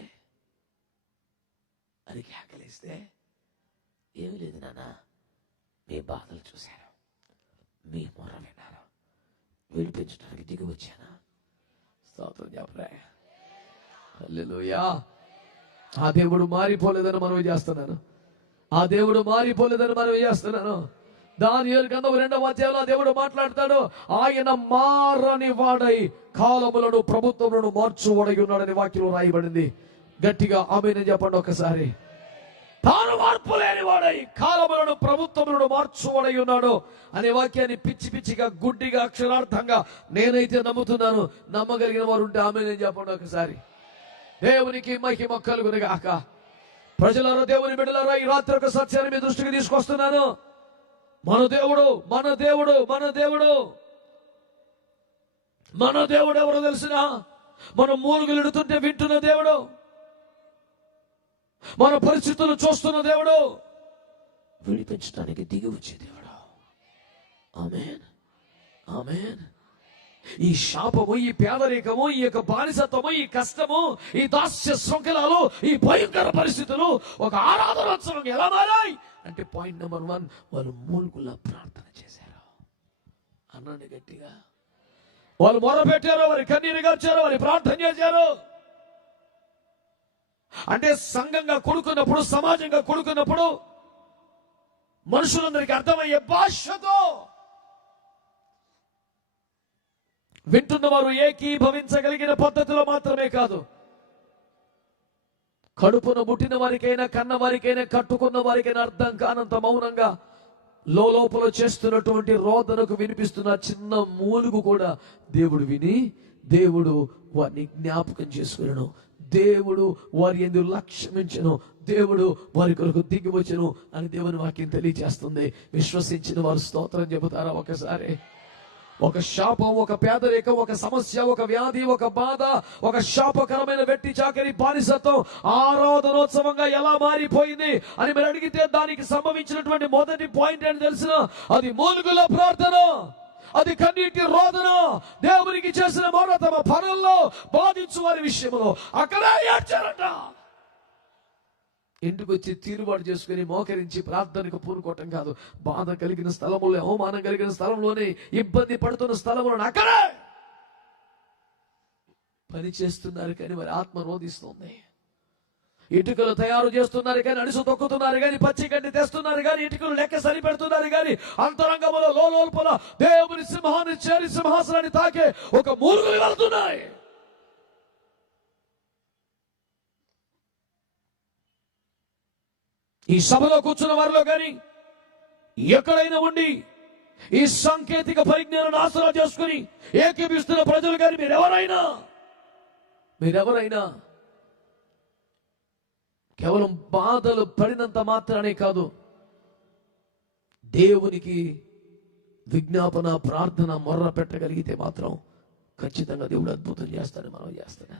అని కేకలేస్తే, ఏమి లేదు నాన్న, మీ బాధలు చూశాను, మీ మొర విన్నాను, విడిపించడానికి దిగి వచ్చాను. స్తోత్రం చెప్పలే. హల్లెలూయా. ఆ దేవుడు మారిపోలేదని మనవి చేస్తున్నాను. ఆ దేవుడు మారిపోలేదని మనవి చేస్తున్నాను. దానియేలు గ్రంథం 2వ అధ్యాయంలో దేవుడు మాట్లాడతాడు, ఆయన మారని వాడై కాలములను ప్రభుత్వములను మార్చువాడై ఉన్నాడని వాక్యంలో రాయబడింది. గట్టిగా ఆమేన్ చెప్పండి ఒకసారి. తాను మార్పు లేని వాడై కాలములను ప్రభుత్వములను మార్చువాడై ఉన్నాడు అనే వాక్యాన్ని పిచ్చి పిచ్చిగా, గుడ్డిగా, అక్షరార్థంగా నేనైతే నమ్ముతున్నాను. నమ్మగలిగిన వారు ఉంటే ఆమేన్ చెప్పండి ఒకసారి. దేవునికి మహిమ కలుగునుగాక. ప్రజలారా, దేవుని బిడ్డలారా, ఈ రాత్రి ఒక సత్యాన్ని మీ దృష్టికి తీసుకొస్తున్నాను. మన దేవుడు ఎవరో తెలిసిన? మనం మూలుగులుడుతుంటే వింటున్న దేవుడు, మన పరిస్థితులు చూస్తున్న దేవుడు, విడిపించడానికి దిగి వచ్చే దేవుడు. ఆమేన్, ఆమేన్. ఈ శాపము, ఈ పేదరికము, ఈ యొక్క బానిసత్వము, ఈ కష్టము, ఈ దాస్య శృంఖలాలు, ఈ భయంకర పరిస్థితులు ఒక ఆరాధనోత్సవం ఎలా మారాయి అంటే, పాయింట్ నెంబర్ 1, వాళ్ళు మూలుగుల ప్రార్థన చేశారు. అనండి గట్టిగా. వాళ్ళు మొరపెట్టారు, వారి కన్నీరు గార్చారు, వారి ప్రార్థన చేశారు. అంటే సంఘంగా కొడుకున్నప్పుడు, సమాజంగా కొడుకున్నప్పుడు మనుషులందరికీ అర్థమయ్యే భాషతో వింటున్న వారు ఏకీభవించగలిగిన పద్ధతిలో మాత్రమే కాదు, కడుపున ముట్టిన వారికైనా, కన్న వారికైనా, కట్టుకున్న వారికైనా అర్థం కానంత మౌనంగా లోపల చేస్తున్నటువంటి రోదనకు వినిపిస్తున్న చిన్న మూలుగు కూడా దేవుడు విని దేవుడు వారిని జ్ఞాపకం చేసుకున్నాను, దేవుడు వారి యందు లక్ష్యమించను, దేవుడు వారి కొరకు దిగి వచ్చును అని దేవుని వాక్యం తెలియజేస్తుంది. విశ్వసించిన వారు స్తోత్రం చెబుతారా ఒకసారి? ఒక శాపం, ఒక పేదరికం, ఒక సమస్య, ఒక వ్యాధి, ఒక బాధ, ఒక శాపకరమైన వెట్టి చాకరి బానిసత్వం ఆరాధనోత్సవంగా ఎలా మారిపోయింది అని మీరు అడిగితే దానికి సంభవించినటువంటి మొదటి పాయింట్ ఏంటి తెలిసిన? అది మూలుగుల ప్రార్థన, అది కన్నీటి రోదన, దేవునికి చేసిన మొర తమ పనుల్లో బాధించు వారి విషయంలో అక్కడే ఏడ్చారట. ఇంటికి వచ్చి తీరుబాటు చేసుకుని మోకరించి ప్రార్థనకు పూనుకోవటం కాదు, బాధ కలిగిన స్థలములో, అవమానం కలిగిన స్థలంలోనే, ఇబ్బంది పడుతున్న స్థలంలో అక్కడే పని చేస్తున్నారు. కానీ మరి ఆత్మ రోధిస్తుంది. ఇటుకలు తయారు చేస్తున్నారు కానీ, అడుసు తొక్కుతున్నారు కానీ, పచ్చి గడ్డి తెస్తున్నారు కానీ, ఇటుకలు లెక్క సరిపెడుతున్నారు కానీ, అంతరంగంలో లోపల దేవుని సింహాన్ని చేరి సింహాసనాన్ని తాకే ఒక మూలుగులు వెళ్తున్నాయి. ఈ సభలో కూర్చున్న వారిలో కానీ, ఎక్కడైనా ఉండి ఈ సాంకేతిక పరిజ్ఞానాన్ని ఆసరా చేసుకుని ఏకీపిస్తున్న ప్రజలు కానీ, మీరెవరైనా కేవలం బాధలు పడినంత మాత్రానే కాదు, దేవునికి విజ్ఞాపన, ప్రార్థన, మొర్ర పెట్టగలిగితే మాత్రం ఖచ్చితంగా దేవుడు అద్భుతం చేస్తాడని మనం చేస్తాడు.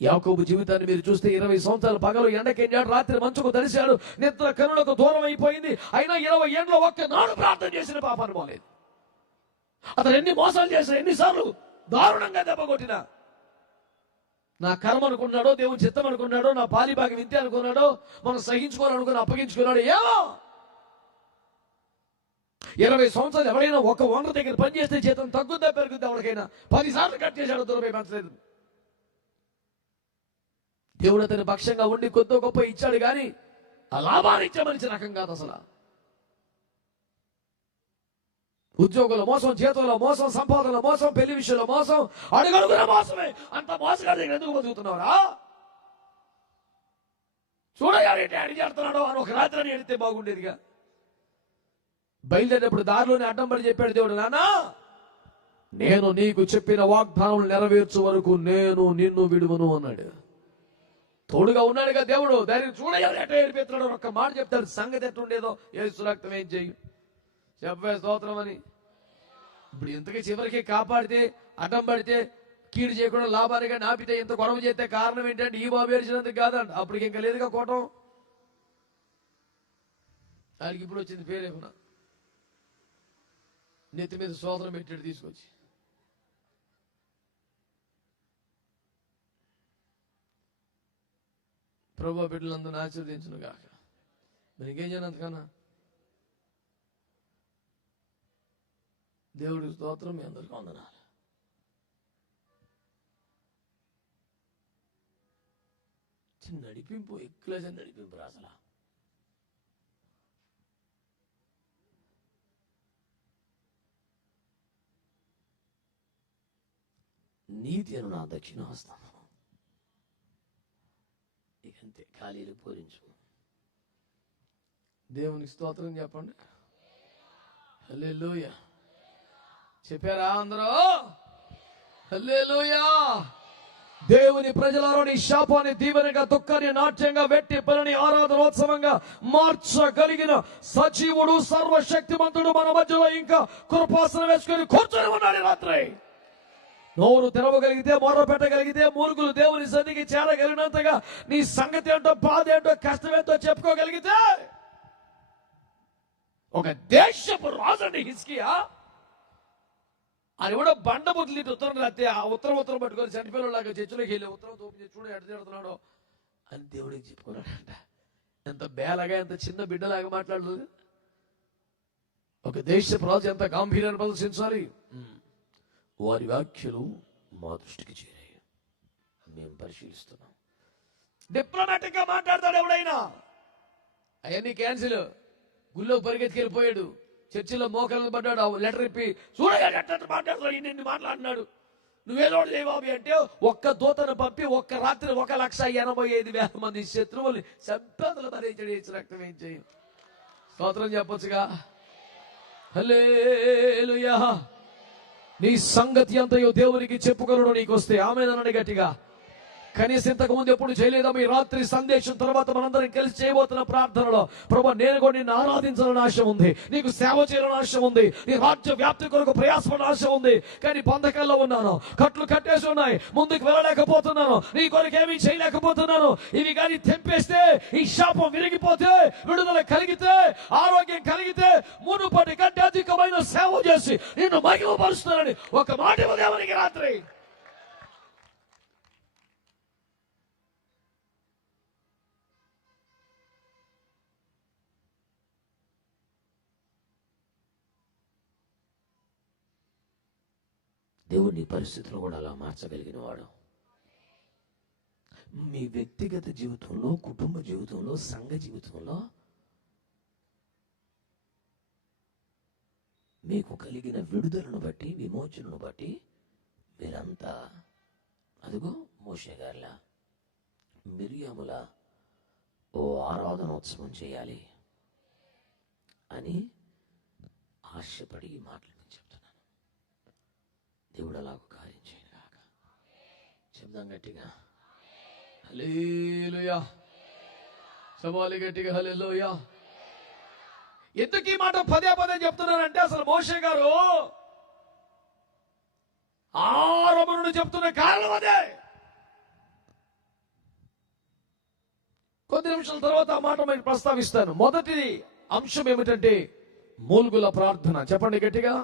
యాకోబు జీవితాన్ని మీరు చూస్తే 20 సంవత్సరాలు పగలు ఎండకెళ్ళాడు, రాత్రి మంచుకు తడిశాడు, నిద్ర కనులకు దూరం అయిపోయింది. అయినా 20 ఏళ్ళలో ఒక్కనాడు ప్రార్థన చేసిన పాపాన్ని పోలేదు. అతను ఎన్ని మోసాలు చేశాడు, ఎన్నిసార్లు దారుణంగా దెబ్బ కొట్టినా, నా కర్మ అనుకున్నాడో, దేవుని చిత్తం అనుకున్నాడో, నా పాలిభాగం ఇంతే అనుకున్నాడో, మనం సహించుకోవాలనుకుని అప్పగించుకున్నాడు. ఏమో 20 సంవత్సరాలు ఎవరైనా ఒక ఓనర్ దగ్గర పనిచేస్తే జీతం తగ్గుద్దా పెరుగుద్దా? ఎవరికైనా 10 సార్లు కట్ చేశాడు, 2 రూపాయలు పెంచలేదు. దేవుడు అతని పక్షంగా ఉండి కొద్ది గొప్ప ఇచ్చాడు కానీ ఆ లాభాన్ని ఇచ్చే మనిషి రకం కాదు అసలు. ఉద్యోగుల మోసం, జీతంలో మోసం, సంపాదనలో మోసం, పెళ్లి విషయంలో మోసం, అడుగడుగున మోసమే. అంత మోసగాడి దగ్గర ఎందుకు బతుకుతున్నావురా? చూడగానే అడిగి చేస్తున్నాడో అని ఒక రాత్రి ఎడితే బాగుండేదిగా. బయలుదేరినప్పుడు దారిలోనే అడ్డం పడి చెప్పాడు దేవుడు, నాన్నా నేను నీకు చెప్పిన వాగ్దానం నెరవేర్చు వరకు నేను నిన్ను విడువను అన్నాడు. తోడుగా ఉన్నాడుగా దేవుడు. దాన్ని చూడగానే ఎట్ట ఏడిపోతున్నాడు, ఒక్క మాట చెప్తాడు, సంగతి ఎట్టుండేదో యేసు రక్తం ఏం చెయ్యి చెప్పే స్తోత్రం అని. ఇప్పుడు ఇంతకీ చివరికి కాపాడితే, అడ్డం పడితే, కీడు చేయకుండా లాభానిగా నాపితే, ఇంత గొడవ చేస్తే కారణం ఏంటంటే ఈ బాబు ఏడ్చినందుకు కాదంట. అప్పటికి ఇంకా లేదుగా కోటం. దానికి ఇప్పుడు వచ్చింది పేరేమన్నా, నెత్తి మీద సోదరం పెట్టాడు తీసుకొచ్చి. ప్రభు బిడ్డలందరూ ఆశీర్వదించును గాక. మరి ఇంకేం చేయను అంతకన్నా. దేవుడి స్తోత్రం, మీ అందరికీ వందనాలు. చిన్న నడిపింపు, ఎక్కువ నడిపింపు రాసలా. నీతి అను నా దక్షిణ హస్తాను, ఇకంతే ఖాళీలు పూరించు. దేవునికి స్తోత్రం చెప్పండి. హల్లెలూయా చెప్పారా అందరూ? హల్లెలూయా. దేవుని ప్రజలలోని శాపాన్ని దీవెనగా, దుఃఖాన్ని నాట్యంగా, వెట్టి పనిని ఆరాధనోత్సవంగా మార్చగలిగిన సజీవుడు, సర్వశక్తిమంతుడు మన మధ్యలో ఇంకా కృపాసనం వేసుకొని కూర్చొని ఉన్నాడు. రాత్రి నోరు తెరవగలిగితే, మొర్ర పెట్టగలిగితే, మూలుగులు దేవుని సన్నిధికి చేరగలిగినంతగా నీ సంగతి ఏంటో, బాధ ఏంటో, కష్టం ఏంటో చెప్పుకోగలిగితే ఒక దేశపు రాజుని హిజ్కియా అని కూడా బండ బుద్ధులు ఉత్తరం రాస్తే ఆ ఉత్తరం పట్టుకొని చనిపోయేలాగా చర్చిలోకి వెళ్ళి ఉత్తరం తోపి చూడ ఎడతాడుతున్నాడో అని దేవుడికి చెప్పుకున్నాడంట. ఎంత బేలగా, ఎంత చిన్న బిడ్డలాగా మాట్లాడుతుంది. ఒక దేశపు రాజు ఎంత గాంభీర్యాన్ని ప్రదర్శించాలి. వారి వ్యాఖ్యలు మా దృష్టికి చేరాయి, మేము పరిశీలిస్తున్నాం. డిప్లొమాటిక్ గా మాట్లాడతాడు ఎవడైనా, అవన్నీ క్యాన్సిల్. గుళ్ళో పరిగెత్తికెళ్ళిపోయాడు, చర్చిలో మోకాలను పడ్డాడు, లెటర్ ఇప్పి చూడగా మాట్లాడుతున్నాడు, ఇన్ని మాట్లాడినాడు. నువ్వేదో లేవాబి అంటే ఒక్క దూతను పంపి ఒక్క రాత్రి 1,85,000 మంది శత్రువుల్ని సంపదలు భరించడి రక్తం ఏం చేయం. స్తోత్రం చెప్పొచ్చుగా. హల్లెలూయా. నీ సంగతి అంతయో దేవునికి చెప్పుకొనుడు నీకు వస్తే ఆమేననండి గట్టిగా. కనీసం ఇంతకు ముందు ఎప్పుడు చేయలేదా? మీ రాత్రి సందేశం తర్వాత మనందరం కలిసి చేయబోతున్న ప్రార్థనలో, ప్రభు నేను కూడా నిన్ను ఆరాధించాలని ఆశ ఉంది, నీకు సేవ చేయాలని ఆశ ఉంది, నీ రాజ్య వ్యాప్తి కొరకు ప్రయాసపడాలని ఆశ ఉంది, కానీ బంధకాల్లో ఉన్నాను, కట్లు కట్టేసి ఉన్నాయి, ముందుకు వెళ్ళలేకపోతున్నాను, నీ కొరకు ఏమీ చేయలేకపోతున్నాను. ఇవి కానీ తెంపేస్తే, ఈ శాపం విరిగిపోతే, విడుదల కలిగితే, ఆరోగ్యం కలిగితే, మునుపటి కంటే అధికమైన సేవ చేసి నిన్ను మహిమపరుస్తున్నానని ఒక మాట దేవునికి రాత్రి. దేవుడు నీ పరిస్థితులు కూడా అలా మార్చగలిగిన వాడు. మీ వ్యక్తిగత జీవితంలో, కుటుంబ జీవితంలో, సంఘ జీవితంలో మీకు కలిగిన విడుదలను బట్టి, విమోచనను బట్టి మీరంతా అదిగో మోషే గారిలా, మిరియాములా ఓ ఆరాధనోత్సవం చేయాలి అని ఆశపడి ఈ మాటలు నేను చెప్తున్నాను. దేవుడు అలాగ కార్యం చేయను కాక. చెప్దాం గట్టిగా హల్లెలూయా. సవాలు గట్టిగా హల్లెలూయా. ఎందుకు ఈ మాట పదే పదే చెప్తున్నానంటే, అసలు మోషే గారు ఆరంభం చెప్తున్న కారణం అదే. కొద్ది నిమిషాల తర్వాత ఆ మాట మీకు ప్రస్తావిస్తాను. మొదటి అంశం ఏమిటంటే మూలుగుల ప్రార్థన. చెప్పండి గట్టిగా,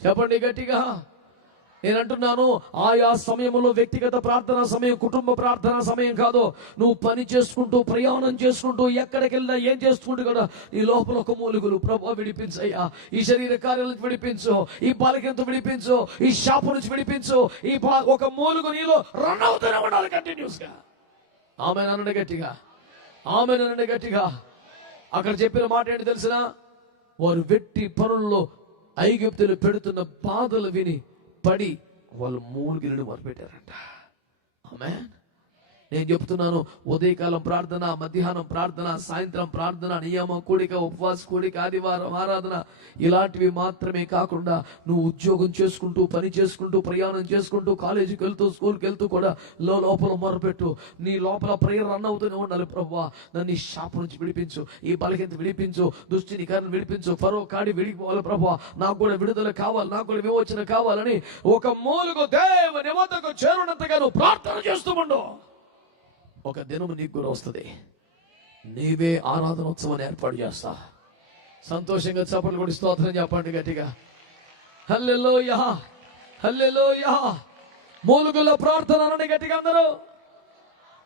చెప్పండి గట్టిగా. నేను అంటున్నాను, ఆయా సమయంలో వ్యక్తిగత ప్రార్థన సమయం, కుటుంబ ప్రార్థన సమయం కాదు. నువ్వు పని చేసుకుంటూ, ప్రయాణం చేసుకుంటూ, ఎక్కడికి వెళ్ళినా ఏం చేసుకుంటూ కూడా నీ లోపల ఒక మూలుగులు, ప్రభువా విడిపించయ్యా, ఈ శరీర కార్యాల నుంచి విడిపించు, ఈ బలహీనత విడిపించు, ఈ శాపం నుంచి విడిపించు, ఈ ఒక మూలుగు నీలో రన్ అవుతూనే ఉండాలి కంటిన్యూస్ గా. ఆమేననండి గట్టిగా, ఆమేననండి గట్టిగా. అక్కడ చెప్పిన మాట ఏంటి తెలిసిన? వారు వెట్టి పనుల్లో ఐగుప్తులు పెడుతున్న బాధలు విని పడి వాళ్ళు మూలుగిలను మొదలుపెట్టారంట. ఆమేన్. నేను చెప్తున్నాను, ఉదయకాలం ప్రార్థన, మధ్యాహ్నం ప్రార్థన, సాయంత్రం ప్రార్థన, నియమ కూడిక, ఉపవాస కూడిక, ఆదివారం ఆరాధన, ఇలాంటివి మాత్రమే కాకుండా నువ్వు ఉద్యోగం చేసుకుంటూ, పని చేసుకుంటూ, ప్రయాణం చేసుకుంటూ, కాలేజీకి వెళ్తూ, స్కూల్కి వెళ్తూ కూడా లోపల మొరపెట్టు. నీ లోపల ప్రేయర్ రన్ అవుతూనే ఉండాలి. ప్రభువా నన్ను ఈ శాపం నుంచి విడిపించు, ఈ బలహీనత విడిపించు, దుష్టిని కారణం విడిపించు, ఫరో కాడి విడిపోవాలి. ప్రభువా నాకు కూడా విడుదల కావాలి, నాకు కూడా విమోచన కావాలని ఒక మూలుగు దేవుని వద్దకు చేరునంతగా నువ్వు ప్రార్థన చేస్తూ ఉండు. ఒక దినము నీకు కూడా వస్తుంది, నీవే ఆరాధనోత్సవాన్ని ఏర్పాటు చేస్తా. సంతోషంగా చప్పట్లు కూడా స్తోత్రం చెప్పండి గట్టిగా. హల్లెలూయా, హల్లెలూయా. మూలుగుల ప్రార్థన అనండి గట్టిగా అందరూ.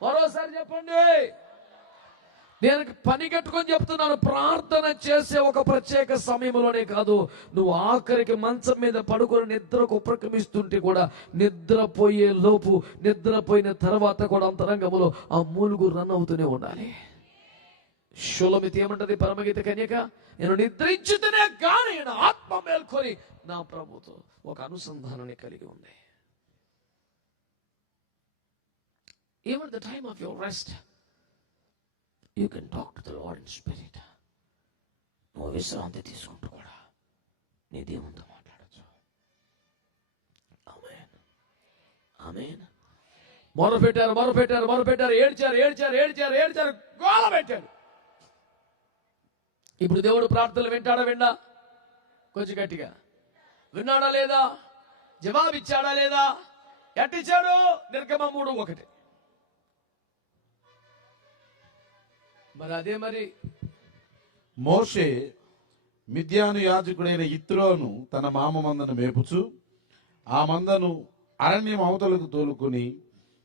మరోసారి చెప్పండి. నేను పని కట్టుకొని చెప్తున్నాను, ప్రార్థన చేసే ఒక ప్రత్యేక సమయంలోనే కాదు, నువ్వు ఆఖరికి మంచం మీద పడుకొని నిద్రకు ఉపక్రమిస్తుంటే కూడా, నిద్రపోయే లోపు, నిద్రపోయిన తర్వాత కూడా అంతరంగములో ఆ మూలుగు రన్ అవుతూనే ఉండాలి. షులమితి ఏమంటది పరమగీత కన్యక? నేను నిద్రించుతూనే కానీ నా ఆత్మ మేల్కొని నా ప్రభుతో ఒక అనుసంధానాన్ని కలిగి ఉంది. Even the time of your rest, you can talk to the Lord in spirit. నువ్వు విశ్రాంతి తీసుకుంటూ కూడా నీ దేవునితో మాట్లాడచ్చు. ఆమేన్, ఆమేన్. మొరపెట్టారు, ఏడ్చారు, గోల పెట్టారు. ఇప్పుడు దేవుడు ప్రార్థనలు వింటాడా? కొంచెం గట్టిగా విన్నాడా లేదా? జవాబిచ్చాడా లేదా? ఎట్టిచ్చాడు? నిర్గమ 3:1. మరి అదే మరి మోషే మిద్యాను యాజకుడైన యిత్రోను తన మామ మందను మేపుచు ఆ మందను అరణ్యం అవతలకు తోలుకుని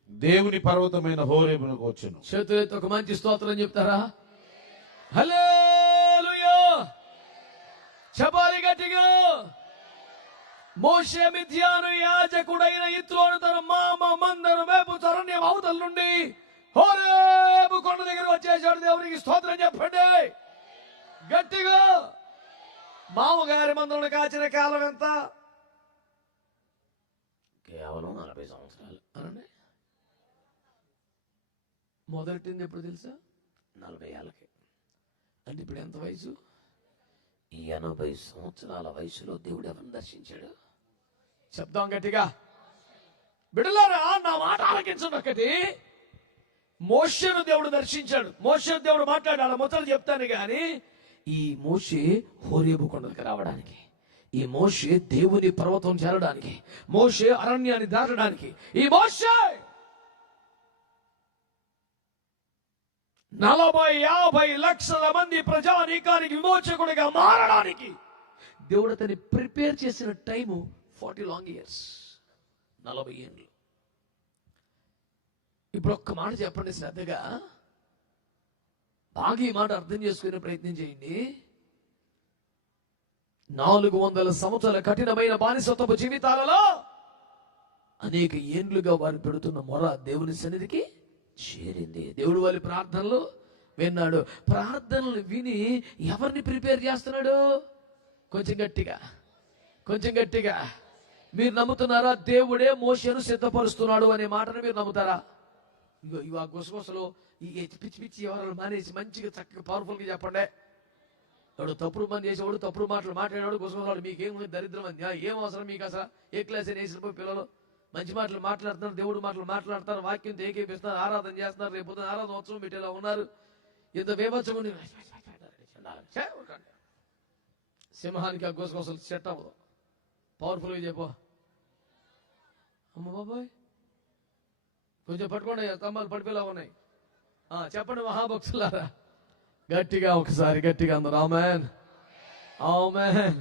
దేవుని పర్వతమైన హోరేబునకు వచ్చెను. చేతులెత్తి ఒక మంచి స్తోత్రం చెప్తారా? హల్లెలూయా. చెప్పాలి గట్టిగా. మోషే మిద్యాను యాజకుడైన యిత్రోను తన మామ మందను మేపుచు అరణ్యం అవతల నుండి హోరేబు కొండ దగ్గర వచ్చేసాడు. దేవునికి స్తోత్రం చెప్పండి గట్టిగా. మామగారి మందలను కాచిన కాలం ఎంత? కేవలం 40 సంవత్సరాలు అనండి. మొదలెట్టింది ఎప్పుడు తెలుసా? 40 ఏళ్ళకి. అంటే ఇప్పుడు ఎంత వయసు? 80 సంవత్సరాల వయసులో దేవుడు ఎవరిని దర్శించాడు? చెప్దాం గట్టిగా. బిడ్డలారా, నా మాట ఆలకించండి. ఒకటి, మోషేను దేవుడు దర్శించాడు. మోషేను దేవుడు మాట్లాడాడు. మొదలు చెప్తాను గాని, ఈ మోషే హోరేబు కొండలకు రావడానికి, ఈ మోషే దేవుని పర్వతం చేరడానికి, మోషే అరణ్యాన్ని దాటడానికి, ఈ మోషే 40-50 లక్షల మంది ప్రజానీకానికి విమోచకుడిగా మారడానికి దేవుడు అతన్ని ప్రిపేర్ చేసిన టైము 40 లాంగ్ ఇయర్స్, 40 ఏళ్ళు. ఇప్పుడు ఒక్క మాట చెప్పండి శ్రద్ధగా, బాగా ఈ మాట అర్థం చేసుకునే ప్రయత్నం చేయండి. 400 సంవత్సరాల కఠినమైన బానిసత్వపు జీవితాలలో అనేక ఏండ్లుగా వారు పెడుతున్న మొర దేవుని సన్నిధికి చేరింది. దేవుడు వారి ప్రార్థనలు విన్నాడు. ప్రార్థనలు విని ఎవరిని ప్రిపేర్ చేస్తున్నాడు? కొంచెం గట్టిగా, కొంచెం గట్టిగా. మీరు నమ్ముతున్నారా? దేవుడే మోషేను సిద్ధపరుస్తున్నాడు అనే మాటను మీరు నమ్ముతారా? ఇగో ఆ గుసగుసలు, ఈ పిచ్చి పిచ్చి ఎవరు మానేసి మంచిగా చక్కగా పవర్ఫుల్గా చెప్పండి. వాడు తప్పుడు పని చేసేవాడు, తప్పుడు మాటలు మాట్లాడేవాడు, గుసగుసలాడు, మీకేం దరిద్రం అంది, ఏం అవసరం మీకు అసలు? ఏ క్లాస్ అని వేసిపోయి పిల్లలు మంచి మాటలు మాట్లాడుతున్నారు, దేవుడు మాటలు మాట్లాడతారు, వాక్యంతో ఏకీపిస్తున్నారు, ఆరాధన చేస్తున్నారు, రేపు పొద్దున ఆరాధన ఉత్సవం పెట్టేలా ఉన్నారు. ఇంత బేభత్సము. సింహానికి ఆ గుసగుసలు సెట్ అవ్వదు. పవర్ఫుల్గా చెప్పు. అమ్మ బాబాయ్, కొంచెం పట్టుకోండి, స్తంభాలు పడిపోయేలా ఉన్నాయి. చెప్పండి మహాభక్తులారా, గట్టిగా ఒకసారి గట్టిగా అందరు ఆమేన్, ఆమేన్.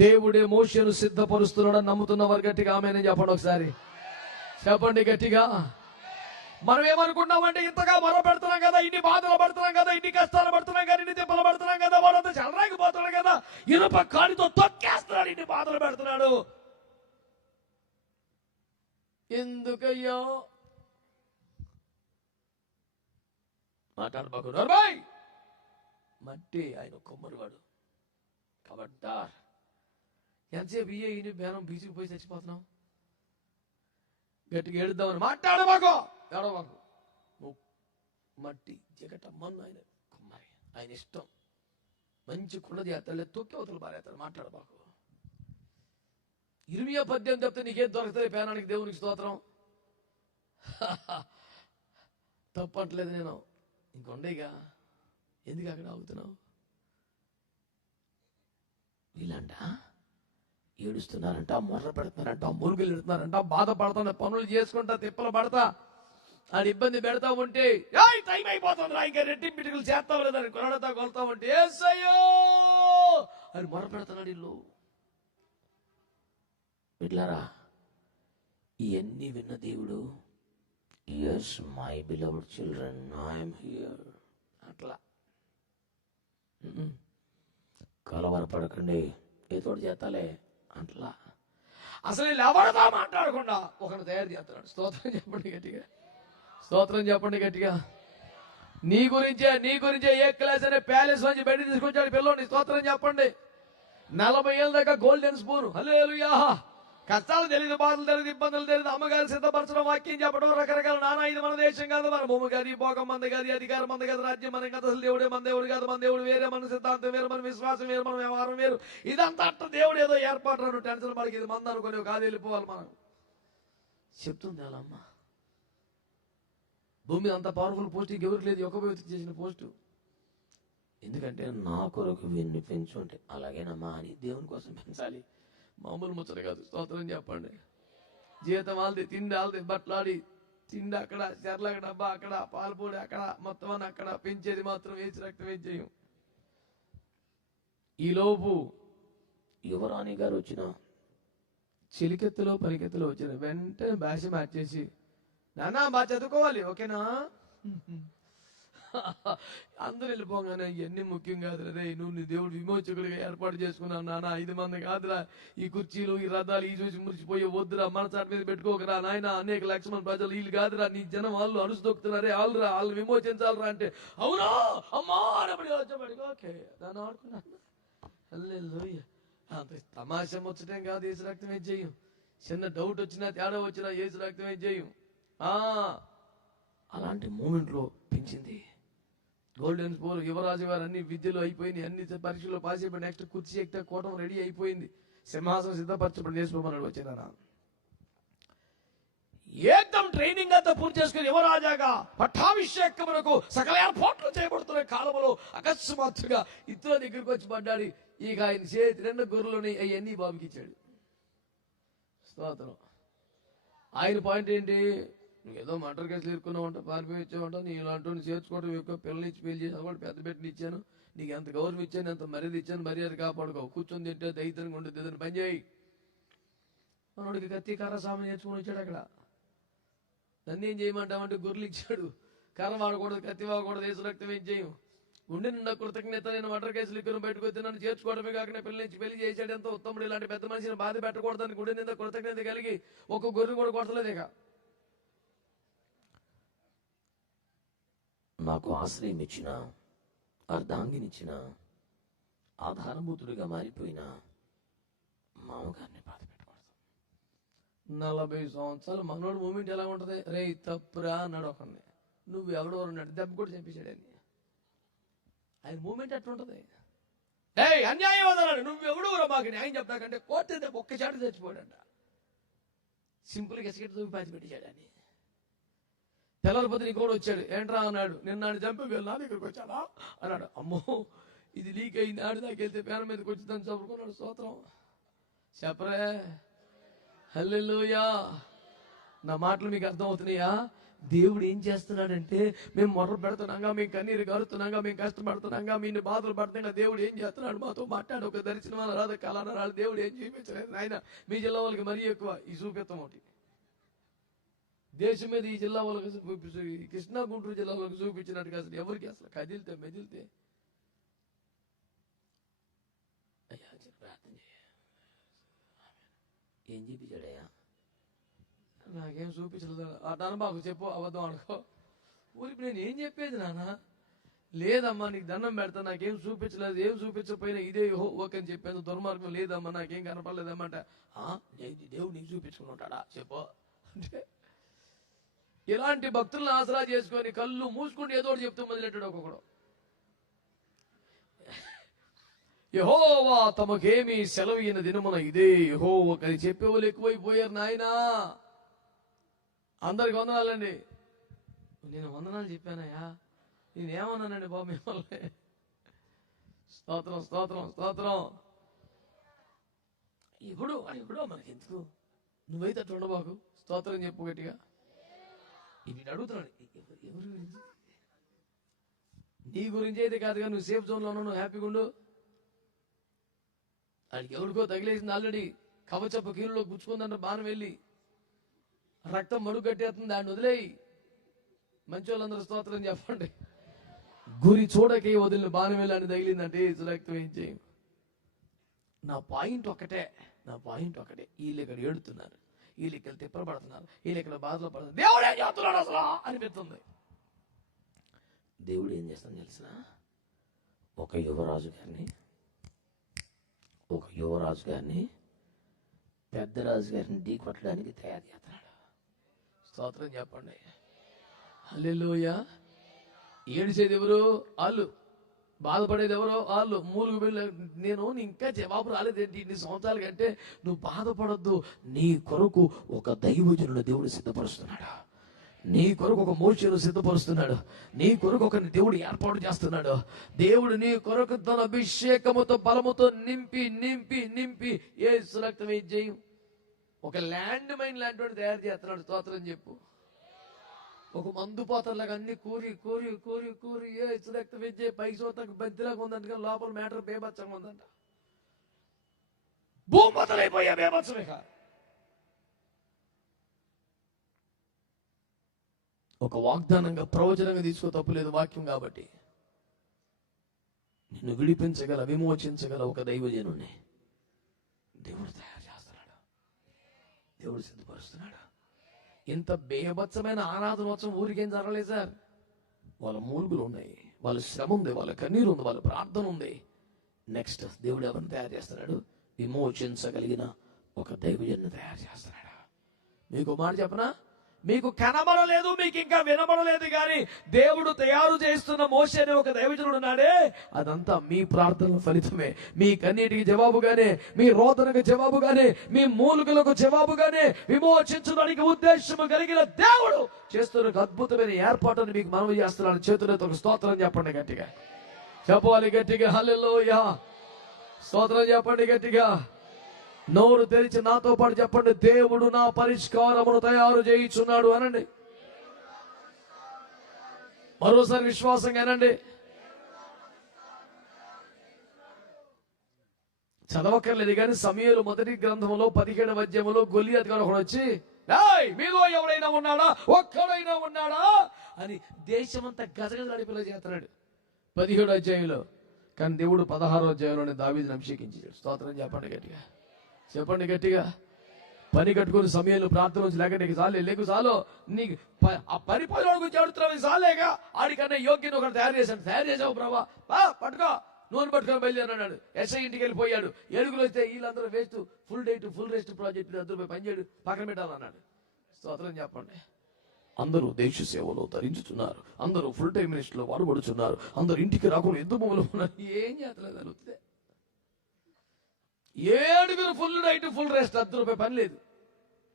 దేవుడే మోషేను సిద్ధపరుస్తున్నాడని నమ్ముతున్న వారు గట్టిగా ఆమేన్ అని చెప్పండి. ఒకసారి చెప్పండి గట్టిగా. మనం ఏమనుకున్నామంటే, ఇంతగా మొర పెడుతున్నాం కదా, ఇన్ని బాధలు పడుతున్నాం కదా, ఇన్ని కష్టాలు పడుతున్నాం కదా, ఇన్ని తిప్పలు పడుతున్నాం కదా, వాడంతా చెలరాగిపోతున్నాడు కదా, ఇనుప కాడితో తొక్కేస్తున్నాడు, ఇన్ని బాధలు పెడుతున్నాడు. ఎందుకయ్యో మాట్లాడబాకు, నోర్బాయ్. మట్టి ఆయన కొమ్మరివాడు కాబట్టి ఎంతసేపు ఇన్ని బేరం బీచుకుపోయి చచ్చిపోతున్నాం. గట్టిగా ఏడుద్దామని మాట్లాడబాకు, ఏడబాకు. మట్టి జగట మన్ను ఆయన కొమ్మరి, ఆయన ఇష్టం. మంచి కుండ చేస్తాడు, తొక్కి అవతలు పారేస్తాడు. మాట్లాడబాకు. ఇర్మియా 18 చెప్తే నీకేం దొరుకుతుంది పేనానికి? దేవునికి స్తోత్రం. తప్పట్లేదు నేను, ఇంకొండేగా, ఎందుకు అక్కడ ఆగుతున్నావు? వీళ్ళంట ఏడుస్తున్నారంట, మొర్ర పెడుతున్నారంట, మురుగులు పెడుతున్నారంట, బాధపడుతున్న పనులు చేసుకుంటా, తిప్పలు పడతా, ఆడు ఇబ్బంది పెడతా ఉంటే, టైం అయిపోతుంది, ఇంకా రెట్టింపు పిటికలు చేస్తావు లేదని కొనడతా కొలుతా ఉంటే, ఏసయ్యో అని మొర్ర పెడుతున్నాడు. ఇల్లు బిడ్డలారా, ఇవన్నీ విన్న దేవుడు, yes my beloved children, I am here, అట్లా కలవరపడకండి, ఏదో చేస్తాలే అట్లా. అసలు ఎవరితో మాట్లాడకుండా ఒకరిని తయారు చేస్తున్నాడు. స్తోత్రం చెప్పండి గట్టిగా, స్తోత్రం చెప్పండి గట్టిగా. నీ గురించే ఏ క్లాస్ అనే ప్యాలెస్ నుంచి బయట తీసుకొచ్చాడు పిల్లోని. స్తోత్రం చెప్పండి. 40 ఏళ్ళ దాకా గోల్డెన్ స్పూన్, హల్లెలూయా. కష్టాలు తెలియదు, బాధలు తెలియదు, ఇబ్బందులు తెలియదు, అమ్మగారు సిద్ధపరచడం, వాక్యం చెప్పడం, రకరకాల నానా. ఇది మన దేశం కాదు, మన భూమి కాదు, ఈ భోగం మంది కాదు, అధికారం మంది కాదు, రాజ్యం మన కాదు, అసలు దేవుడే మన దేవుడు కాదు, మన దేవుడు వేరే, మన సిద్ధాంతం వేరు, మన విశ్వాసం వేరు, మన వ్యవహారం వేరు. ఇదంతా అట్ట దేవుడు ఏదో ఏర్పాటు రాను, టెన్షన్ మనకి ఇది మంది అనుకుని కాదు, వెళ్ళిపోవాలి మనం. చెప్తుంది అలా అమ్మ. భూమి అంత పవర్ఫుల్ పోస్ట్ ఎవరికి లేదు, ఒక వ్యక్తి చేసిన పోస్టు. ఎందుకంటే నా కొరకు వీరిని పెంచుంటే అలాగేనమ్మా అని దేవుని కోసం పెంచాలి. మామూలు ముచ్చట కాదు. స్తోత్రం చెప్పండి. జీవితం వాళ్ళది, తిండి వాళ్ళది, బట్టలాడి తిండి అక్కడ, చెర్లకు డబ్బా అక్కడ, పాలపూడి అక్కడ, మొత్తం అని అక్కడ. పెంచేది మాత్రం వేసి రక్తం వేసేయం. ఈలోపు యువరాణి గారు వచ్చిన, చిలికెత్తులో పరికెత్తులో వచ్చిన వెంటనే భాష మార్చేసి, నాన్న బాగా చదువుకోవాలి, ఓకేనా? అందరు వెళ్ళిపోగానే ఇవన్నీ ముఖ్యం కాదురా రే, నువ్వు నీ దేవుడు విమోచకుడిగా ఏర్పాటు చేసుకున్నావు నాన్న. 5 మంది కాదురా, ఈ కుర్చీలు, ఈ రథాలు, ఈ చూసి మురిచిపోయే వద్దురా, మన చాటి మీద పెట్టుకోకరా నాయన. అనేక లక్షల మంది ప్రజలు, వీళ్ళు కాదురా, నీ జనం వాళ్ళు అరుసుదొక్కుతున్నారే, వాళ్ళురా, వాళ్ళు విమోచించాలరా అంటే, అవునా అమ్మా అనబడి వచ్చేవాడికి. ఓకే, దాన్ని ఆడుకున్నాను. హల్లెలూయా. అంత తమాషా ముచ్చటేం కాదు. ఏసు రక్తమే చేయం. చిన్న డౌట్ వచ్చినా, తేడా వచ్చినా ఏసు రక్తమే చేయం. అలాంటి మూమెంట్లో పెంచింది. గోల్డెన్ స్పూన్, యువరాజు గారు అన్ని విద్యలు అయిపోయింది, అన్ని పరీక్షలు పాస్ అయిపోయి, నెక్స్ట్ కుర్చీ ఎక్కితే కోటం రెడీ అయిపోయింది. సింహాసనం సిద్ధపరచబడి చేసుకోమన్నాడు వచ్చినా ఏకం ట్రైనింగ్ అంతా పూర్తి చేసుకుని యువరాజాగా పట్టాభిషేకమునకు సకల ఏర్పాట్లు చేయబడుతున్న కాలంలో అకస్మాత్తుగా ఇతరుల దగ్గరికి వచ్చి పడ్డాడు. ఇక ఆయన చేతి 2 గొర్రెలని అవన్నీ బాబుకి ఇచ్చాడు. స్తోత్రం. ఆయన పాయింట్ ఏంటి? నువ్వు ఏదో మటర్ కేసులు ఇరుక్కున్నావంట, పారిపోయి వచ్చావంట, నీ ఇలాంటి చేర్చుకోవడం ఎక్కువ, పిల్లలు ఇచ్చి పెళ్లి చేసి కూడా పెద్ద పెట్టిని ఇచ్చాను, నీకు ఎంత గౌరవం ఇచ్చాను, ఎంత మర్యాద ఇచ్చాను, మర్యాద కాపాడుకో, కూర్చొని తింటే దైత్యంగా ఉండేది, ఏదైనా పని చేయి. మనోడికి కత్తి కర్ర సామాన్ నేర్చుకుని వచ్చాడు. అక్కడ నన్ను ఏం చేయమంటామంటే గొర్రెలు ఇచ్చాడు. కర్ర వాడకూడదు, కత్తి వాడకూడదు, దేశ రక్తం ఏం చేయం. గుండె నిండా కృతజ్ఞత, నేను మటర్ కేసులు ఇక్కడ బయటకు వచ్చి నన్ను చేర్చుకోవడమే కాకుండా పిల్లల నుంచి పెళ్లి చేశాడు, ఎంతో ఉత్తముడు, ఇలాంటి పెద్ద మనిషిని బాధ పెట్టకూడదని గుండె నిండా కృతజ్ఞత కలిగి ఒక గొర్రె కూడా కొడతలేదు. ఇక నాకు ఆశ్రయం ఇచ్చిన, అర్ధాంగినిచ్చిన, ఆధారభూతుడిగా మారిపోయిన మామగారిని బాధ పెట్టకూడదు. 40 సంవత్సరాలు మనోడు మూమెంట్ ఎలా ఉంటది? రే తప్పురా అన్నాడు ఒకరిని, నువ్వు ఎవడో అన్నాడు, దెబ్బ కూడా చంపేశాడు అని. ఆయన మూమెంట్ అట్లుంటది. అన్యాయం అన్నాడు, నువ్వెవడు మాకు న్యాయం చెప్తాకంటే కోర్టు ఒక్క చాటు చచ్చిపోయాడంట. సింపుల్గా ఎస్కెట్ తూపి పాతి పెట్టేశాడు అని. తెల్లరిపోతే నీ కూడా వచ్చాడు. ఏంట్రా అన్నాడు, నిన్న చంపి వెళ్ళా దగ్గరికి వచ్చాడా అన్నాడు. అమ్మో ఇది లీక్ అయింది, ఆడి దాకా వెళ్తే పేన మీదకి వచ్చిందని చదువుకున్నాడు. స్తోత్రం చెప్పరే. హల్లెలూయా. నా మాటలు మీకు అర్థం అవుతున్నాయా? దేవుడు ఏం చేస్తున్నాడంటే, మేము మొర్ర పెడుతున్నాగా, మేము కన్నీరు గారుతున్నాగా, మేము కష్టపడుతున్నాగా, మీ బాధలు పడుతున్నాగా, దేవుడు ఏం చేస్తున్నాడు మాతో మాట్లాడు. ఒక దర్శనం రాదు, కళ రాదు, దేవుడు ఏం చూపించలేదు. ఆయన మీ జిల్లా వాళ్ళకి మరీ ఎక్కువ ఈ చూపిస్తాం ఒకటి. దేశం మీద ఈ జిల్లా వాళ్ళకి, కృష్ణా గుంటూరు జిల్లా వాళ్ళకి చూపించినట్టుగా అసలు ఎవరికి అసలు కదిలితే మెదిలితే అయ్యా ప్రార్థన చేయ, ఏం చూపించాడయ్యా, నాకేం చూపించలేదు అటాను బాగు చెప్పు, అబద్ధం అనుకో. ఊరికి నేను ఏం చెప్పేది నాన్న? లేదమ్మా నీకు దండం పెడతా, నాకేం చూపించలేదు, ఏం చూపించకపోయినా ఇదే ఓకే అని చెప్పేది. దుర్మార్గం లేదమ్మా, నాకేం కనపడలేదమ్మా అంటే, దేవుడు నీకు చూపించుకుని ఉంటాడా చెప్పు అంటే, ఇలాంటి భక్తులను ఆసరా చేసుకొని కళ్ళు మూసుకుంటే ఏదో ఒకటి చెప్తూ మొదలెట్టాడు ఒక్కొక్కడు. యెహోవా తమకేమీ సెలవైన దినమున ఇదే యెహోవా అని చెప్పేవాళ్ళు ఎక్కువైపోయారు నాయనా. అందరికి వందనాలండి. నేను వందనాలు చెప్పానయ్యా, నేనేమన్నానండి బాబు మిమ్మల్ని? స్తోత్రం స్తోత్రం స్తోత్రం. ఎప్పుడో మనకెందుకు, నువ్వైతే అట్లా ఉండబాకు. స్తోత్రం చెప్పు గట్టిగా. ఇది అడుగుతున్నాడు, ఎవరి గురించి? నీ గురించి అయితే కాదుగా, నువ్వు సేఫ్ జోన్లో ఉన్నావు, నువ్వు హ్యాపీగా ఉండు. వాడికి ఎవరికో తగిలేసింది ఆల్రెడీ, కవచపు కీలులో గుచ్చుకుందంటే బాణం వెళ్ళి రక్తం మడుగు కట్టేస్తుంది, దాన్ని వదిలేయి. మంచి వాళ్ళందరూ స్తోత్రం చెప్పండి. గురి చూడకే వదిలిన బాణం వెళ్ళని తగిలిందంటే రక్తం ఏం చేయం. నా పాయింట్ ఒకటే. వీళ్ళు ఇక్కడ ఏడుతున్నారు, వీళ్ళు ఇక్కడ తిప్పబడుతున్నారు, వీళ్ళు ఇక్కడ బాధలో పడుతున్నారు. దేవుడు ఏం చేస్తున్నాడు అసలు అనిపిస్తుంది. దేవుడు ఏం చేస్తాను తెలిసిన? ఒక యువరాజు గారిని పెద్ద రాజు గారిని ఢీ కొట్టడానికి తయారు చేస్తున్నాడు. స్తోత్రం చెప్పండి. హల్లెలూయా. ఏడిసేది ఎవరు? వాళ్ళు. బాధపడేది ఎవరో? వాళ్ళు. మూలుగు వెళ్ళి నేను ఇంకా జవాబు రాలేదేంటి ఇన్ని సంవత్సరాల కంటే, నువ్వు బాధపడద్దు, నీ కొరకు ఒక దైవజనుడు దేవుడు సిద్ధపరుస్తున్నాడు, నీ కొరకు ఒక మోషను సిద్ధపరుస్తున్నాడు, నీ కొరకు ఒక దేవుడు ఏర్పాటు చేస్తున్నాడు. దేవుడు నీ కొరకు తన అభిషేకముతో బలముతో నింపి నింపి నింపి యేసు రక్తం ఏం చేయం, ఒక ల్యాండ్ మైన్ లాంటి వాడు తయారు చేస్తున్నాడు. స్తోత్రం చెప్పు. ఒక మందు పోతలాగా అన్ని కూరి కూరి కూరి కూరి యేసు రక్తం ఏం చేయి, పైకి చూడటానికి బంతిలాగా ఉందంట, లోపల మ్యాటర్ బేబత్సంగా ఉందంట. భూమతలైపోయా బేబత్సమేక. ఒక వాగ్దానంగా ప్రవచనంగా తీసుకో, తప్పులేదు, వాక్యం కాబట్టి. నిన్ను విడిపించగల, విమోచించగల ఒక దైవజనుడిని దేవుడు తయారు చేస్తున్నాడు, దేవుడు సిద్ధపరుస్తున్నాడు. ఇంత బేభత్సమైన ఆరాధనోత్సవం ఊరికేం జరగలేదు సార్. వాళ్ళ మూలుగులు ఉన్నాయి, వాళ్ళ శ్రమ ఉంది, వాళ్ళ కన్నీరు ఉంది, వాళ్ళ ప్రార్థన ఉంది. నెక్స్ట్ దేవుడు ఎవరిని తయారు చేస్తున్నాడు? విమోచించగలిగిన ఒక దైవజనుని తయారు చేస్తున్నాడు. మీకు మాట చెప్పనా? మీకు కనబడలేదు, మీకు ఇంకా వినబడలేదు, కానీ దేవుడు తయారు చేస్తున్న మోషే అనే ఒక దైవజనుడు ఉన్నాడే, అదంతా మీ ప్రార్థనల ఫలితమే. మీ కన్నీటికి జవాబుగానే, మీ రోదనకు జవాబుగానే, మీ మూలుగులకు జవాబుగానే విమోచించడానికి ఉద్దేశం కలిగిన దేవుడు చేస్తున్న ఒక అద్భుతమైన ఏర్పాటును మీకు మనవి చేస్తున్నాను. చేతులతో ఒక స్తోత్రం చెప్పండి గట్టిగా. చెప్పాలి గట్టిగా హల్లెలూయా. స్తోత్రం చెప్పండి గట్టిగా. నోరు తెరిచి నాతో పాటు చెప్పండి, దేవుడు నా పరిష్కారమును తయారు చేయించున్నాడు అనండి. మరోసారి విశ్వాసంగా అనండి. చదవక్కర్లేదు కానీ సమూయేలు మొదటి గ్రంథంలో 17వ అధ్యాయంలో గొలియాతు గారు ఒకడు వచ్చి, మీలో ఎవరైనా ఉన్నాడా, ఒక్కడైనా ఉన్నాడా అని దేశమంతా గజగజలాడి పిల్ల చేస్తున్నాడు 17వ అధ్యాయంలో. కానీ దేవుడు 16వ అధ్యాయంలోనే దావీదుని అభిషేకించాడు. స్తోత్రం చెప్పండి గట్టిగా. చెప్పండి గట్టిగా. పని కట్టుకుని సమయంలో ప్రార్థన నుంచి లేక చాలే లేకు చాలు నీకు ఆ పరిపాలన గురించి అడుగుతున్నావు చాలేగా, ఆడికన్నా యోగ్యను ఒకటి తయారు చేసావు ప్రభా, పట్టుకో నూనె పట్టుకొని బయలుదేరన్నాడు. ఎస్ఐ ఇంటికి వెళ్ళిపోయాడు. ఏడుగులు వస్తే వీళ్ళందరూ వేస్ట్, ఫుల్ రెస్ట్ ప్రాజెక్టు అందరూ పోయి పనిచేయడు, పక్కన పెట్టాలన్నాడు. స్తోత్రం చెప్పండి. అందరూ దేశ సేవలో ధరించుతున్నారు, అందరూ ఫుల్ టైం మినిస్టర్ లో వాడుబడుతున్నారు, అందరూ ఇంటికి రాకుండా ఎందుకు భూములు ఉన్నారు. ఏం చేస్తలేదు అలుగుతుంది. 7 ఫుల్ నైట్ ఫుల్ రెస్ట్, రూపాయి పని లేదు.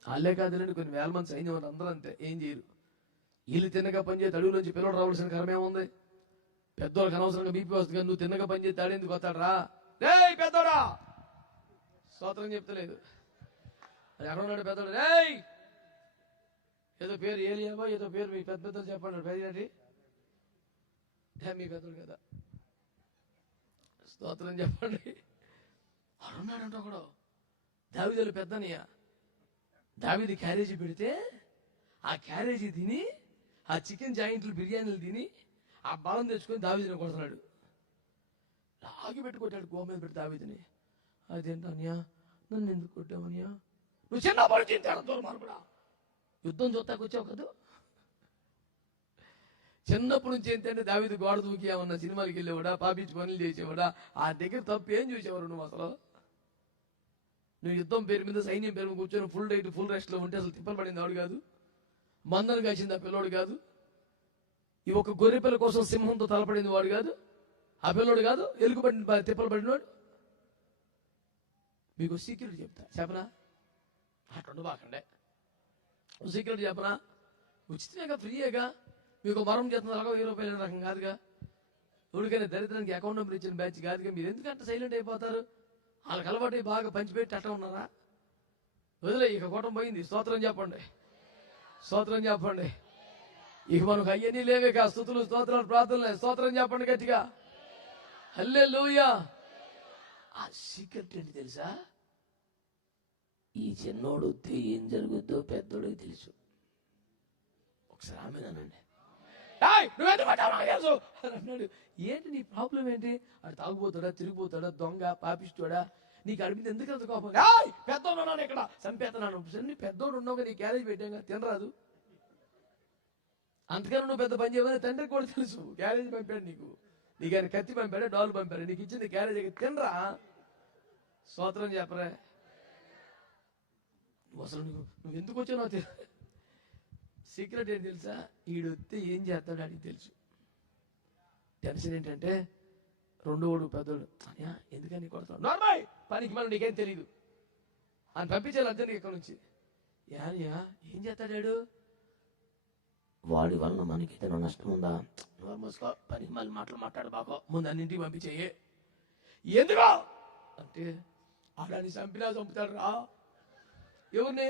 వాళ్ళే కాదులేండి, కొన్ని వేల మంది సైన్యం అని అందరూ అంతే, ఏం చేయరు. వీళ్ళు తిన్నగా పనిచేసి అడుగులోంచి పిల్లలు రావాల్సిన కరమేముంది. పెద్దోళ్ళకి అనవసరంగా బీపీ వస్తుంది, కానీ నువ్వు తిన్నగా పనిచేసి తాడేందుకు వస్తాడు రా. రే పెద్దోడా, స్తోత్రం చెప్తలేదు. అది ఎక్కడ ఉన్నాడు పెద్దోడు? రే ఏదో పేరు ఏలియాబా, ఏదో పేరు మీ పెద్దలు చెప్పండి. పేరు మీ పెద్దోడు కదా, స్తోత్రం చెప్పండి. అడున్నాడంట ఒకడు, దావీదుల పెద్దనయ్య. దావీదు క్యారేజీ పెడితే ఆ క్యారేజీ తిని, ఆ చికెన్ జాయింట్లు బిర్యానీలు తిని ఆ బలం తెచ్చుకొని దావీదుని కొడుతున్నాడు. లాగి పెట్టి కొట్టాడు గోమ మీద పెట్టి దావీదుని. అదేంటనియా, నన్ను ఎందుకు కొట్టావనియా? నువ్వు చిన్నప్పుడు చింతాడు దూరం కూడా యుద్ధం చూస్తాకు వచ్చావు కదా. చిన్నప్పటి నుంచి ఏంటంటే దావీదు గోడ దూకి ఏమన్నా సినిమాలకి వెళ్ళేవాడా, పాపించి పనులు చేసేవాడా? ఆ దగ్గర తప్పు ఏం చూసేవారు నువ్వు అసలు? నువ్వు యుద్ధం పేరు మీద, సైన్యం పేరు మీద కూర్చొని ఫుల్ డైట్ ఫుల్ రెస్ట్ లో ఉంటే అసలు తిప్పలు పడింది వాడు కాదు, మందను కాసింది ఆ పిల్లోడు కాదు, ఈ ఒక గొర్రె పిల్ల కోసం సింహంతో తలపడింది వాడు కాదు, ఆ పిల్లోడు కాదు, ఎలుగు పడిన తిప్పలు పడినవాడు. మీకు సీక్రెట్ చెప్తా, చెప్పనా? అట్లా బాకండే సీక్రెట్ చెప్పనా? ఉచితమేగా, ఫ్రీయేగా. మీకు మరం చేస్తున్న రకం 1000 రూపాయల రకం కాదుగా. ఎవరికైనా దరిద్రానికి అకౌంట్ నెంబర్ ఇచ్చిన బ్యాచ్ కాదుగా. మీరు ఎందుకంటే సైలెంట్ అయిపోతారు? వాళ్ళకి అలవాటు బాగా పంచిపెట్టి అట్లా ఉన్నారా? వదిలే, ఇక కూటం పోయింది. స్తోత్రం చెప్పండి, స్తోత్రం చెప్పండి. ఇక మనకు అయ్యన్నీ లేవే కా, స్తుతులు స్తోత్రాలు ప్రార్థనలే. స్తోత్రం చెప్పండి గట్టిగా. హల్లెలూయా. ఆ సీక్రెట్ ఏంటి తెలుసా? ఈ చిన్నోడు ఏం జరుగుద్దో పెద్దోడికి తెలుసు. ఒకసారి ఆమెనానండి. అన్నాడు. ఏంటి నీ ప్రాబ్లం ఏంటి? అది తాగుపోతాడా, తిరిగిపోతాడా, దొంగ పాపిస్తాడా? నీకు అడిగింది ఎందుకు అంత కోపం? పెద్దోడు ఉన్నాను ఇక్కడ, చంపేస్తున్నాను. పెద్దోడు ఉన్నావు, నీ క్యారేజ్ పెట్టాక తినరాదు. అంతకన్నా నువ్వు పెద్ద పని చేయమని తండ్రికి కూడా తెలుసు. క్యారేజ్ పంపాడు నీకు, నీకు ఆయన కత్తి పంపాడు, డాల్ పంపాడు, నీకు ఇచ్చింది క్యారేజ్ తినరా. స్తోత్రం చెప్పరా. నువ్వు అసలు నువ్వు ఎందుకు వచ్చావు? సీక్రెట్ ఏంటి తెలుసా? ఈడొస్తే ఏం చేస్తాడు అడిగి తెలుసు. టెన్షన్ ఏంటంటే రెండోడు పెద్దోడు, అనియా ఎందుకని కొడతాడు? నార్మల్ పనికి మనం నీకేం తెలియదు అని పంపించాలి అర్జెంట్గా ఇక్కడ నుంచి. యానియా ఏం చేస్తాడాడు? వాడి వలన మనకి ఏదైనా నష్టం ఉందా? మూసుకో, పనికి మళ్ళీ మాట్లాడు బాగో, ముందు అన్నింటికి పంపించేయి. ఎందుకో అంటే ఆడాన్ని చంపినా చంపుతాడు రా. ఎవరిని?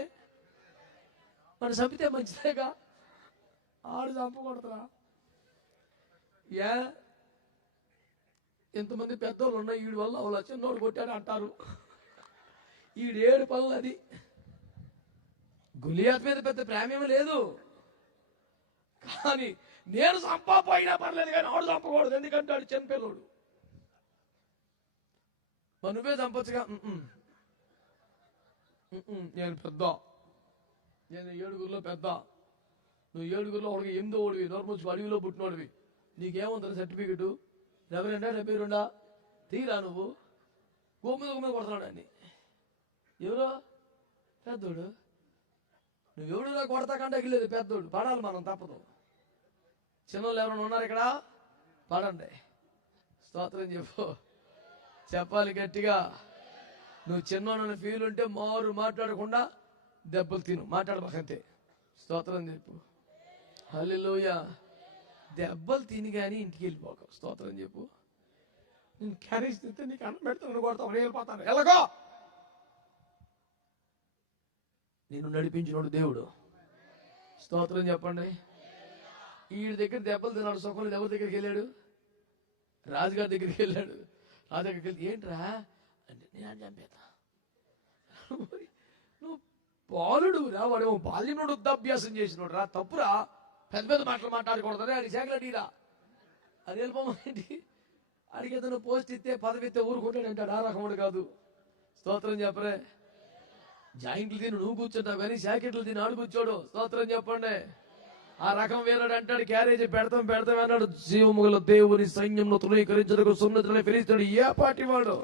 మనం చంపితే మంచిదేగా, ఆడు చంపకూడదురా. ఎంతమంది పెద్దోళ్ళు ఉన్నాయి, వీడి వల్ల వాళ్ళ చిన్నోడు కొట్టాడు అంటారు. ఈడు 7 పనులు. అది గొలియాతు మీద పెద్ద ప్రేమేమీ లేదు, కానీ నేను చంపపోయినా పర్లేదు కానీ ఆడు చంపకూడదు, ఎందుకంటే ఆడు చంపేలోడు. నువ్వే చంపొచ్చుగా. నేను పెద్ద, నేను 7గురిలో పెద్ద, నువ్వు 7గురిలో ఒకటి 8వ ఓడివి, నోర్మల్స్ అడవిలో పుట్టినోడివి. నీకేముంటుంది సర్టిఫికెట్? 72 72 తీరా నువ్వు గోమ మీద కొడుతున్నాడు అని. ఎవరో పెద్దోడు నువ్వెవడు నాకు కొడతాకంటే లేదు, పెద్దోడు పడాలి, మనం తప్పదు. చిన్నోళ్ళు ఎవరైనా ఉన్నారు ఇక్కడ? పడండి, స్తోత్రం చెప్పు, చెప్పాలి గట్టిగా. నువ్వు చిన్నోడని ఫీల్ ఉంటే మారు మాట్లాడకుండా దెబ్బలు తిను, మాట్లాడబాకంతే. స్తోత్రం చెప్పు, హల్లెలూయా. దెబ్బలు తిని కానీ ఇంటికి వెళ్ళిపోక, స్తోత్రం చెప్పు. నేను క్యారేజ్ తింటే నీకు అన్నం పెడతాను, కొడతాను, వెళ్ళిపోతాను, ఎలాగో. నేను నడిపించినోడు దేవుడు, స్తోత్రం చెప్పండి. వీడి దగ్గర దెబ్బలు తిన్నాడు, సుఖం ఎవరి దగ్గరికి వెళ్ళాడు? రాజుగారి దగ్గరికి వెళ్ళాడు. రాజు దగ్గరికి వెళ్తే ఏంట్రా అంటే, నేను అని చంపేతా. నువ్వు బాలుడు రా, వాడేమో బాల్యంలో వృద్ధాభ్యాసం చేసినోడు రా, తప్పురా, పెద్ద పెద్ద మాటలు మాట్లాడకూడదు, అది సేకలడీరా, అది వెళ్ళిపోమండి. అడిగి ఏదైనా పోస్ట్ ఇస్తే పదవి ఇస్తే ఊరుకుంటాడు అంటాడు, ఆ రకముడు కాదు. స్తోత్రం చెప్పరే. జాయింట్లు తిని నువ్వు కూర్చుంటావు కానీ జాకెట్లు తిని ఆడు కూర్చోడు, స్తోత్రం చెప్పండి. ఆ రకం వేరాడు అంటాడు, క్యారేజీ పెడతాం అన్నాడు. జీవముగల దేవుని సైన్యంలో తృణీకరించడానికి సున్నతులే ఫిలిస్తాడు, ఏ పార్టీ వాడు?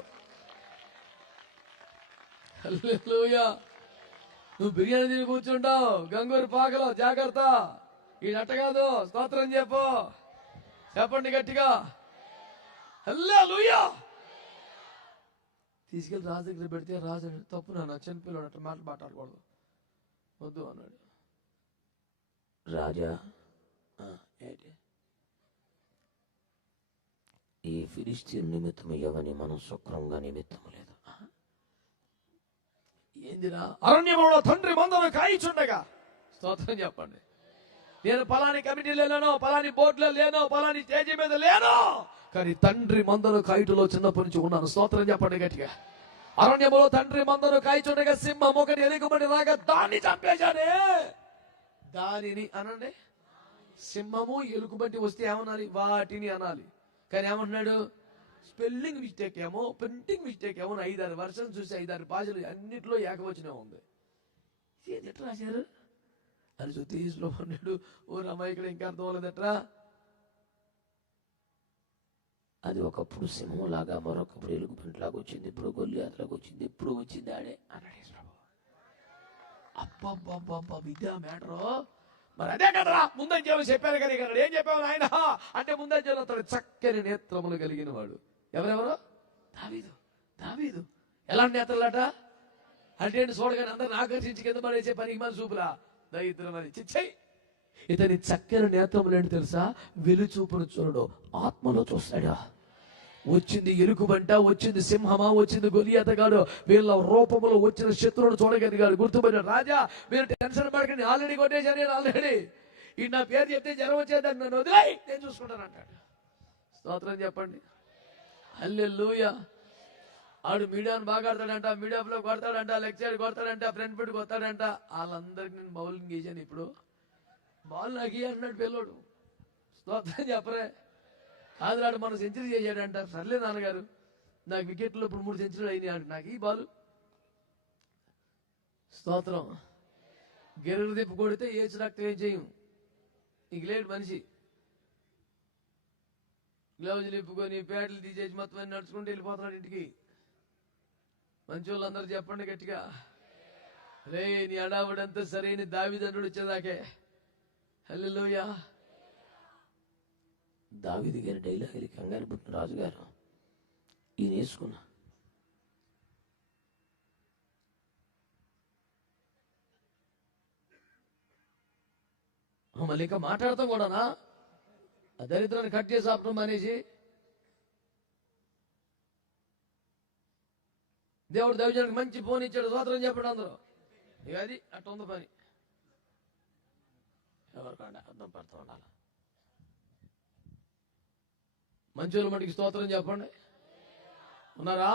హల్లెలూయా. నువ్వు బిర్యానీ తిని కూర్చుంటావు గంగూరి పాకలో, జాగ్రత్త, ఈ నట్ట కాదు. స్తోత్రం చెప్పు, చెప్పండి గట్టిగా, హల్లెలూయా. తీసుకెళ్ళి రాజు దగ్గర పెడితే రాజు అన్నాడు, తప్పు నాన్న, చిన్నపిల్లడు అట్లా మాట్లాడకూడదు, వద్దు అన్నాడు. రాజా ఏంటి? ఈ ఫిలిస్తీన్ నిమిత్తం ఎవని మనం శుక్రంగా నిమిత్తం లేదు. ఏందిరా? అరణ్యంలో తండ్రి మందను కాయిచుండగా, స్తోత్రం చెప్పండి. నేను పలాని కమిటీలో లేను, పలాని బోర్డులో లేను, పలాని స్టేజీ మీద లేను, కానీ తండ్రి మందను కాయిటలో చిన్నప్పటి నుంచి ఉన్నాను. స్తోత్రం చెప్పండి గట్టిగా. అరణ్యంలో తండ్రి మందను కాయిచుండగా సింహం ఒకటి ఎలుగుబంటి రాగా దాన్ని చంపేశాడే. దానిని అనండి. సింహము ఎలుగుబంటి వస్తే ఏమనాలి? వాటిని అనాలి. కానీ ఏమంటున్నాడు? స్పెల్లింగ్ మిస్టేక్ ఏమో, ప్రింటింగ్ మిస్టేక్ ఏమో, 5-6 వర్షన్స్ చూసి 5-6 భాషలు అన్నింటిలో ఏకవచనం ఉంది. ఇది ఎట్లా రాశారు అని చూస్తే ఈశ్వలో అన్నాడు, ఓ రమ్మ ఇక్కడ ఇంకా అర్థం అవ్వలేదట్రా. అది ఒకప్పుడు సింహం లాగా, మరొకప్పుడు ఎలుగుబంటిలాగా వచ్చింది, ఇప్పుడు గొల్లియాతలాగా వచ్చింది, ఇప్పుడు వచ్చింది ఆడే అన్నాడు ఈశ్వరావు. అబ్బబ్బబ్బబ్బ, విద్యా మ్యాటరు. మరి అదే కదరా ముందంజలో చెప్పారు కదా. ఇక్కడ ఏం చెప్పావు ఆయన అంటే, ముందంజలో అతడు చక్కని నేత్రములు కలిగిన వాడు. ఎవరెవరు? దావీదు. దావీదు ఎలాంటి నేత్రలట అంటే, చూడగానే అందరిని ఆకర్షించి కింద పడేసే పనికి మన చూపురా, దరిద్రం అని. చిచ్చయ్, ఇతని చక్కని నేత్రములు ఏంటి తెలుసా? వెలుచూపును చూడడు, ఆత్మలో చూస్తాడా. వచ్చింది ఎలుగుబంట, వచ్చింది సింహమా, వచ్చింది గొలియాతగాడు, వీళ్ళ రూపంలో వచ్చిన శత్రువును చూడగలిగాడు. గుర్తుపడ్డాడు. రాజా మీరు టెన్షన్ పడకండి, ఆల్రెడీ కొట్టేశాను నేను, ఆల్రెడీ. ఈ నా పేరు చెప్తే జ్వరం వచ్చేదని నన్ను వదిలేయ్, నేను చూసుకుంటాను అంటాడు. స్తోత్రం చెప్పండి, హల్లెలూయా. ఆడు మీడియాను బాగా ఆడతాడంట, మీడియాలో కొడతాడంట, లెక్చర్ కొడతాడంట, ఫ్రెండ్ పెట్టి కొడతాడంట. వాళ్ళందరికీ నేను బౌలింగ్ వేసాను. ఇప్పుడు బాల్ నాకు అన్నాడు పిల్లోడు. స్తోత్రం చెప్పరే. కాదురాడు మనం సెంచరీ చేశాడంట. సర్లే నాన్నగారు, నాకు వికెట్లో ఇప్పుడు 3 సెంచరీలు అయినాయి అంట, నాకు ఈ బాలు. స్తోత్రం. గిర్రెలు తిప్పి కొడితే ఏచి రక్తం ఏం చేయం, ఇంక లేడు మనిషి. గ్లౌజులు ఇప్పుకొని ప్యాడ్లు తీసేసి మొత్తం అన్ని నడుచుకుంటూ వెళ్ళిపోతున్నాడు ఇంటికి. మంచి వాళ్ళందరూ చెప్పండి గట్టిగా, రే నీ అడావుడంతా సరైన దావీదండ్రుడు వచ్చేదాకే. హల్లెలూయా. దావీదు గారి డైలాగ్ కంగారు పుట్టిన రాజుగారు ఈయన వేసుకున్నా. మళ్ళీ ఇంకా మాట్లాడతాం కూడానా? ఆ దరిద్రాన్ని కట్ చేసి ఆపడం అనేసి దేవుడు దైవజనానికి మంచి ఫోన్ ఇచ్చాడు. స్తోత్రం చెప్పండి అందరూ. ఇక అది అట్లా ఉంది పని. ఎవరికంటే అర్థం పడుతూ ఉండాలి. మంచోళ్ళ మటుకి స్తోత్రం చెప్పండి. ఉన్నారా?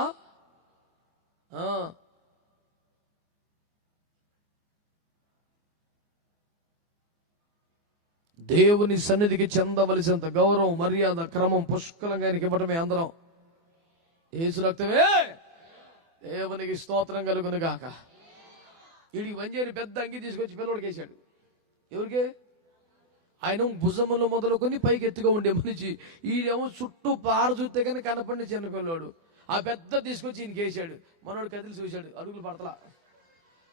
దేవుని సన్నిధికి చెందవలసినంత గౌరవం, మర్యాద, క్రమం పుష్కలంగా ఆయనకి ఇవ్వటమే అందరం. యేసు రక్తమే దేవునికి స్తోత్రం కలుగును గాక. వీడికి వంజేరి పెద్ద అంగి తీసుకొచ్చి పిల్లడికి వేశాడు. ఎవరికి? ఆయన భుజములు మొదలుకొని పైకి ఎత్తుగా ఉండే మనిషి. ఈడేమో చుట్టూ పారు చూస్తే కానీ కనపడిన చిన్నపిల్లాడు. ఆ పెద్ద తీసుకొచ్చి ఈయనకి వేసాడు. మనోడు కదిలి చూశాడు, అడుగులు పడతలా.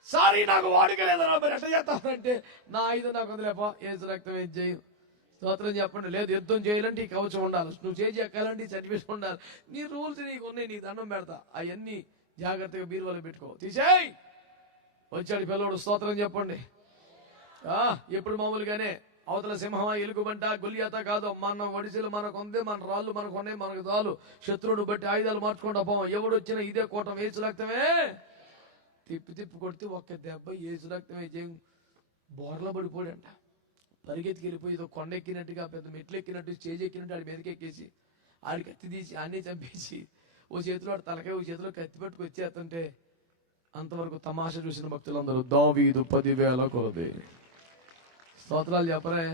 సారీ నాకు వాడుక లేదన్నా మీరు ఎట్లా చేస్తానంటే నా ఆయుధం నాకు వదిలేపా ఏసు రక్తం ఏం చేయం. స్తోత్రం చెప్పండి. లేదు యుద్ధం చేయాలంటే ఈ కవచం ఉండాలి, నువ్వు చేసి ఎక్కాలంటే ఈ సర్టిఫికేట్ ఉండాలి, నీ రూల్స్ నీకు ఉన్నాయి, నీ దండం పెడతా, అవన్నీ జాగ్రత్తగా బీరువాలో పెట్టుకో. తీసేయ్. వచ్చాడు పిల్లోడు. స్తోత్రం చెప్పండి. ఎప్పుడు మామూలుగానే అవతల సింహమా ఎలుగుబంట గొలియాత కాదు, మన వడిసెలు మనకు ఉంది, మన రాళ్ళు మనకు ఉన్నాయి, మనకు చాలు. శత్రువుని బట్టి ఆయుధాలు మార్చుకుంటా పోవం. ఎవడు వచ్చినా ఇదే కోటం, ఏసు రక్తమే. తిప్పి కొడితే ఒక్క దెబ్బ ఏసు రక్తమే చేయం బోర్లా పడిపోడంట. పరిగెత్తికి వెళ్ళిపోయి ఏదో కొండ ఎక్కినట్టుగా పెద్ద మెట్లు ఎక్కినట్టు స్టేజ్ ఎక్కినట్టు ఆడి మీదకి ఎక్కేసి ఆడి కత్తి తీసి అన్నీ చంపేసి ఓ చేతిలో ఆడు తలకాయ ఓ చేతిలో కత్తి పట్టుకు వచ్చేస్తుంటే అంతవరకు తమాషా చూసిన భక్తులందరూ దావీదు 10,000 కొలది. స్తోత్రాలు చెప్పరే.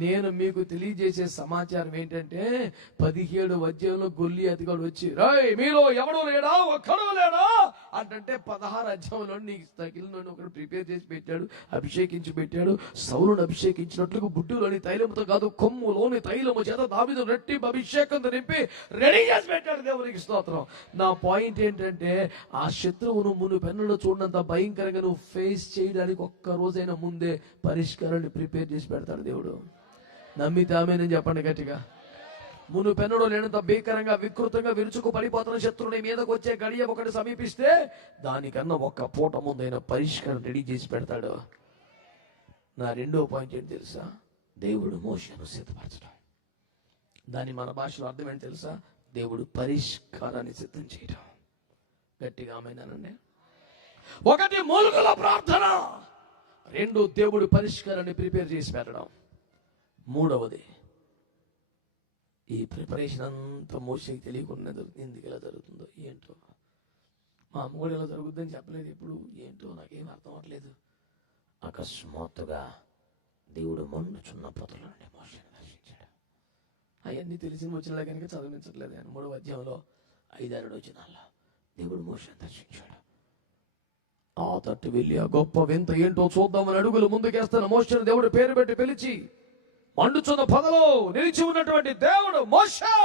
నేను మీకు తెలియజేసే సమాచారం ఏంటంటే 17 అధ్యాయంలో గొల్లియాతుగాడు వచ్చి రాయ్ మీలో ఎవడో లేడా ఒక్కడో లేడా అంటే 16 అధ్యాయంలో నీకు తగిలిన ఒకడు ప్రిపేర్ చేసి పెట్టాడు, అభిషేకించి పెట్టాడు. సౌలును అభిషేకించినట్లుగా బుడ్డులోని తైలముతో కాదు కొమ్ములోని తైలము చేత దావీదు రెట్టి అభిషేకంతో నింపి రెడీ చేసి పెట్టాడు. దేవునికి స్తోత్రం. నా పాయింట్ ఏంటంటే ఆ శత్రువును మునుపెన్నడూ చూడనంత భయంకరంగా నువ్వు ఫేస్ చేయడానికి ఒక్క రోజైనా ముందే పరిష్కారాన్ని ప్రిపేర్ చేసి పెడతాడు దేవుడు. నమ్మితే ఆమేనని చెప్పండి గట్టిగా. మునుపెన్నడూ లేనంత భీకరంగా వికృతంగా విరుచుకు పడిపోతున్న శత్రువుని మీదకు వచ్చే గడియ ఒకటి సమీపిస్తే దానికన్నా ఒక్క పూట ముందైన పరిష్కారం రెడీ చేసి పెడతాడు. నా రెండో పాయింట్ ఏంటి తెలుసా? దేవుడు మోషేను సిద్ధపరచడం. దాని మన భాషలో అర్థం ఏంటి తెలుసా? దేవుడు పరిష్కారాన్ని సిద్ధం చేయడం. గట్టిగా ఆమేనండి. ఒకటి మూలుగుల ప్రార్థన, రెండు దేవుడు పరిష్కారాన్ని ప్రిపేర్ చేసి పెట్టడం, మూడవది ఈ ప్రిపరేషన్ అంతా మోషేకి తెలియకుండా జరుగుతుంది. ఎందుకు ఇలా జరుగుతుందో ఏంటో, మా అమ్మ కూడా ఇలా జరుగుతుందని చెప్పలేదు ఎప్పుడు, ఏంటో నాకేం అర్థం అవ్వట్లేదు. అకస్మాత్తుగా దేవుడు మండుచున్న పొదల నుండి మోషేని దర్శించాడు. అవన్నీ తెలిసిన వచ్చినా కనుక చదివించట్లేదు. ఆయన 3వ అధ్యాయంలో 5-6 వచనాల్లో దేవుడు మోషేని దర్శించాడు. ఆ తట్టు వెళ్ళి ఆ గొప్ప వింత ఏంటో చూద్దామని అడుగులు ముందుకేస్తున్న మోషేని దేవుడు పేరు పెట్టి పిలిచి మండుచున్న పొదలో నిలిచి ఉన్నటువంటి దేవుడు మోషే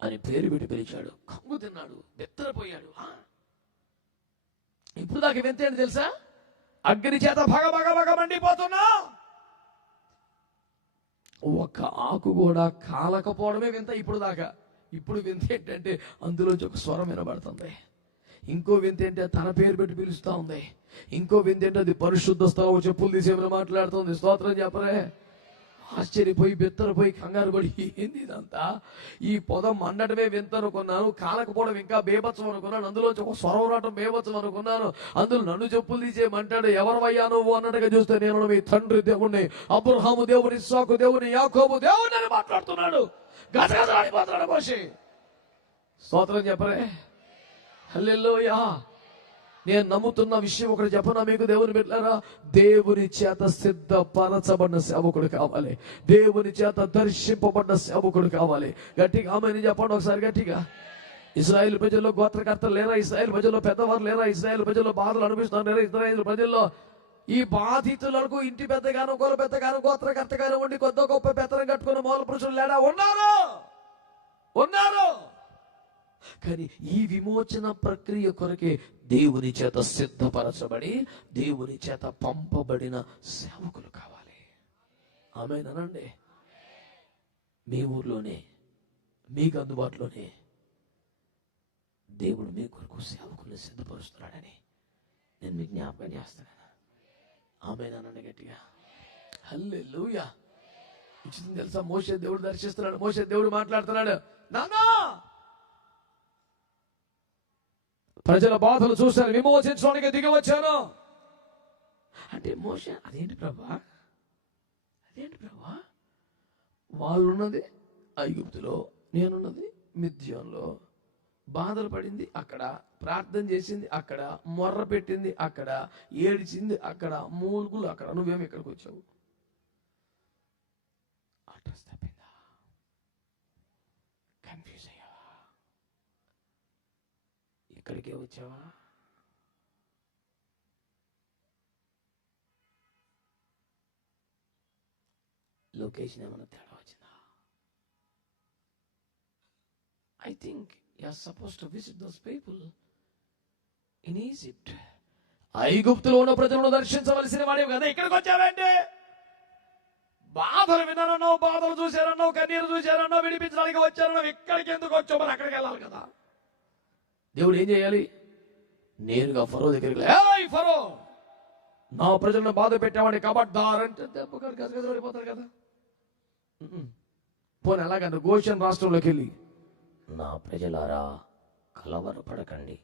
అని పేరు పెట్టి పిలిచాడు. కంగు తిన్నాడు, బెత్తరపోయాడు. ఇప్పుడు దాకా వింత ఏంటి తెలుసా? అగ్ని చేత భగ మండిపోతున్నా ఒక ఆకు కూడా కాలకపోవడమే వింత ఇప్పుడు దాకా. ఇప్పుడు వింత ఏంటంటే అందులోంచి ఒక స్వరం వినబడుతుంది. ఇంకో వింత ఏంటంటే తన పేరు పెట్టి పిలుస్తా ఉంది. ఇంకో వింత ఏంటంటే అది పరిశుద్ధ స్థలం చెప్పులు తీసేమని మాట్లాడుతుంది. స్తోత్రం చెప్పరే. ఆశ్చర్యపోయి బెత్తరపోయి కంగారు పడి ఏంది ఇదంతా, ఈ పొద మండటమే వింత అనుకున్నాను, కాలకపోవడం ఇంకా బేబత్సం అనుకున్నాను, అందులోంచి ఒక స్వరం రావడం బేబత్సం అనుకున్నాను, అందులో నన్ను చెప్పులు తీసేయమంటాడు. ఎవరవయ్యా నువ్వు అన్నట్టుగా చూస్తే నేను మీ తండ్రి దేవుణ్ణి, అబ్రహాము దేవుని, ఇస్సాకు దేవుని, యాకోబు దేవుని అని మాట్లాడుతున్నాడు. గజగజలాడిపోతున్నాడు మోషే. స్తోత్రం చెప్పరే. హల్లెలూయా. నేను నమ్ముతున్న విషయం ఒకటి చెప్పనా మీకు దేవుని బిడ్డలారా? దేవుని చేత సిద్ధపరచబడిన సేవకుడు కావాలి, దేవుని చేత దర్శింపబడిన సేవకుడు కావాలి. గట్టిగా ఆమెను చెప్పండి ఒకసారి గట్టిగా. ఇశ్రాయేలు ప్రజల్లో గోత్రకర్తలు లేరా? ఇశ్రాయేలు ప్రజల్లో పెద్దవారు లేరా? ఇశ్రాయేలు ప్రజల్లో బాధలు అనుభవిస్తున్నారు లేరా? ఇశ్రాయేలు ప్రజల్లో ఈ బాధితులకు ఇంటి పెద్దగాను గోల పెద్దగాను గోత్రకర్తగాను ఉండి కొద్ద గొప్ప పెత్తనం కట్టుకున్న మూల పురుషులు లేడా? ఉన్నారు. కానీ ఈ విమోచన ప్రక్రియ కొరకే దేవుని చేత సిద్ధపరచబడి దేవుని చేత పంపబడిన సేవకులు కావాలి. ఆమేనండి. మీ ఊర్లోనే మీకు అందుబాటులోనే దేవుడు మీ కొరకు సేవకుల్ని సిద్ధపరుస్తున్నాడని నేను మీకు జ్ఞాపకం చేస్తున్నాను. ఆమేనండి గట్టిగా. హల్లెలూయా. ఉచితం తెలుసా? మోషే దేవుడు దర్శిస్తున్నాడు, మోషే దేవుడు మాట్లాడుతున్నాడు. నానా ప్రజల బాధలు చూశాను, విమోచించడానికి దిగి వచ్చాను అంటే మోషే అదేంటి ప్రభా వాళ్ళున్నది ఐగుప్తులో, నేనున్నది మిద్యాన్లో. బాధలు పడింది అక్కడ, ప్రార్థన చేసింది అక్కడ, మొర్ర పెట్టింది అక్కడ, ఏడిచింది అక్కడ, మూలుగులు అక్కడ. నువ్వేమి ఇక్కడికి వచ్చావు? అడ్రస్ తప్పిందా? కన్ఫ్యూజ్ అయ్యావా? ఇక్కడికే వచ్చావా? లొకేషన్ ఏమైనా తేడా వచ్చిందా? I think you are supposed to visit those people. In Egypt. ఐగుప్తులో ఉన్న ప్రజలను దర్శించవలసిన వాడే కదా, ఇక్కడికి వచ్చావేంటి? బాధలు విన్నారన్నావు, బాధలు చూశారన్నావు, కన్నీరు చూశారన్నావు, విడిపించడానికి వచ్చారన్నావు, ఇక్కడికి ఎందుకు వచ్చావు? మరి అక్కడికి వెళ్ళాలి కదా. దేవుడు ఏం చేయాలి? నేరుగా ఫరో దగ్గరికి ఏయ్ ఫరో, నా ప్రజలను బాధ పెట్టామని కబడ్డారంటే దెబ్బకాడు గజగజపడిపోతారు కదా. పోనీ ఎలాగంటే గోషన్ రాష్ట్రంలోకి వెళ్ళి, నా ప్రజలారా కలవరపడకండి,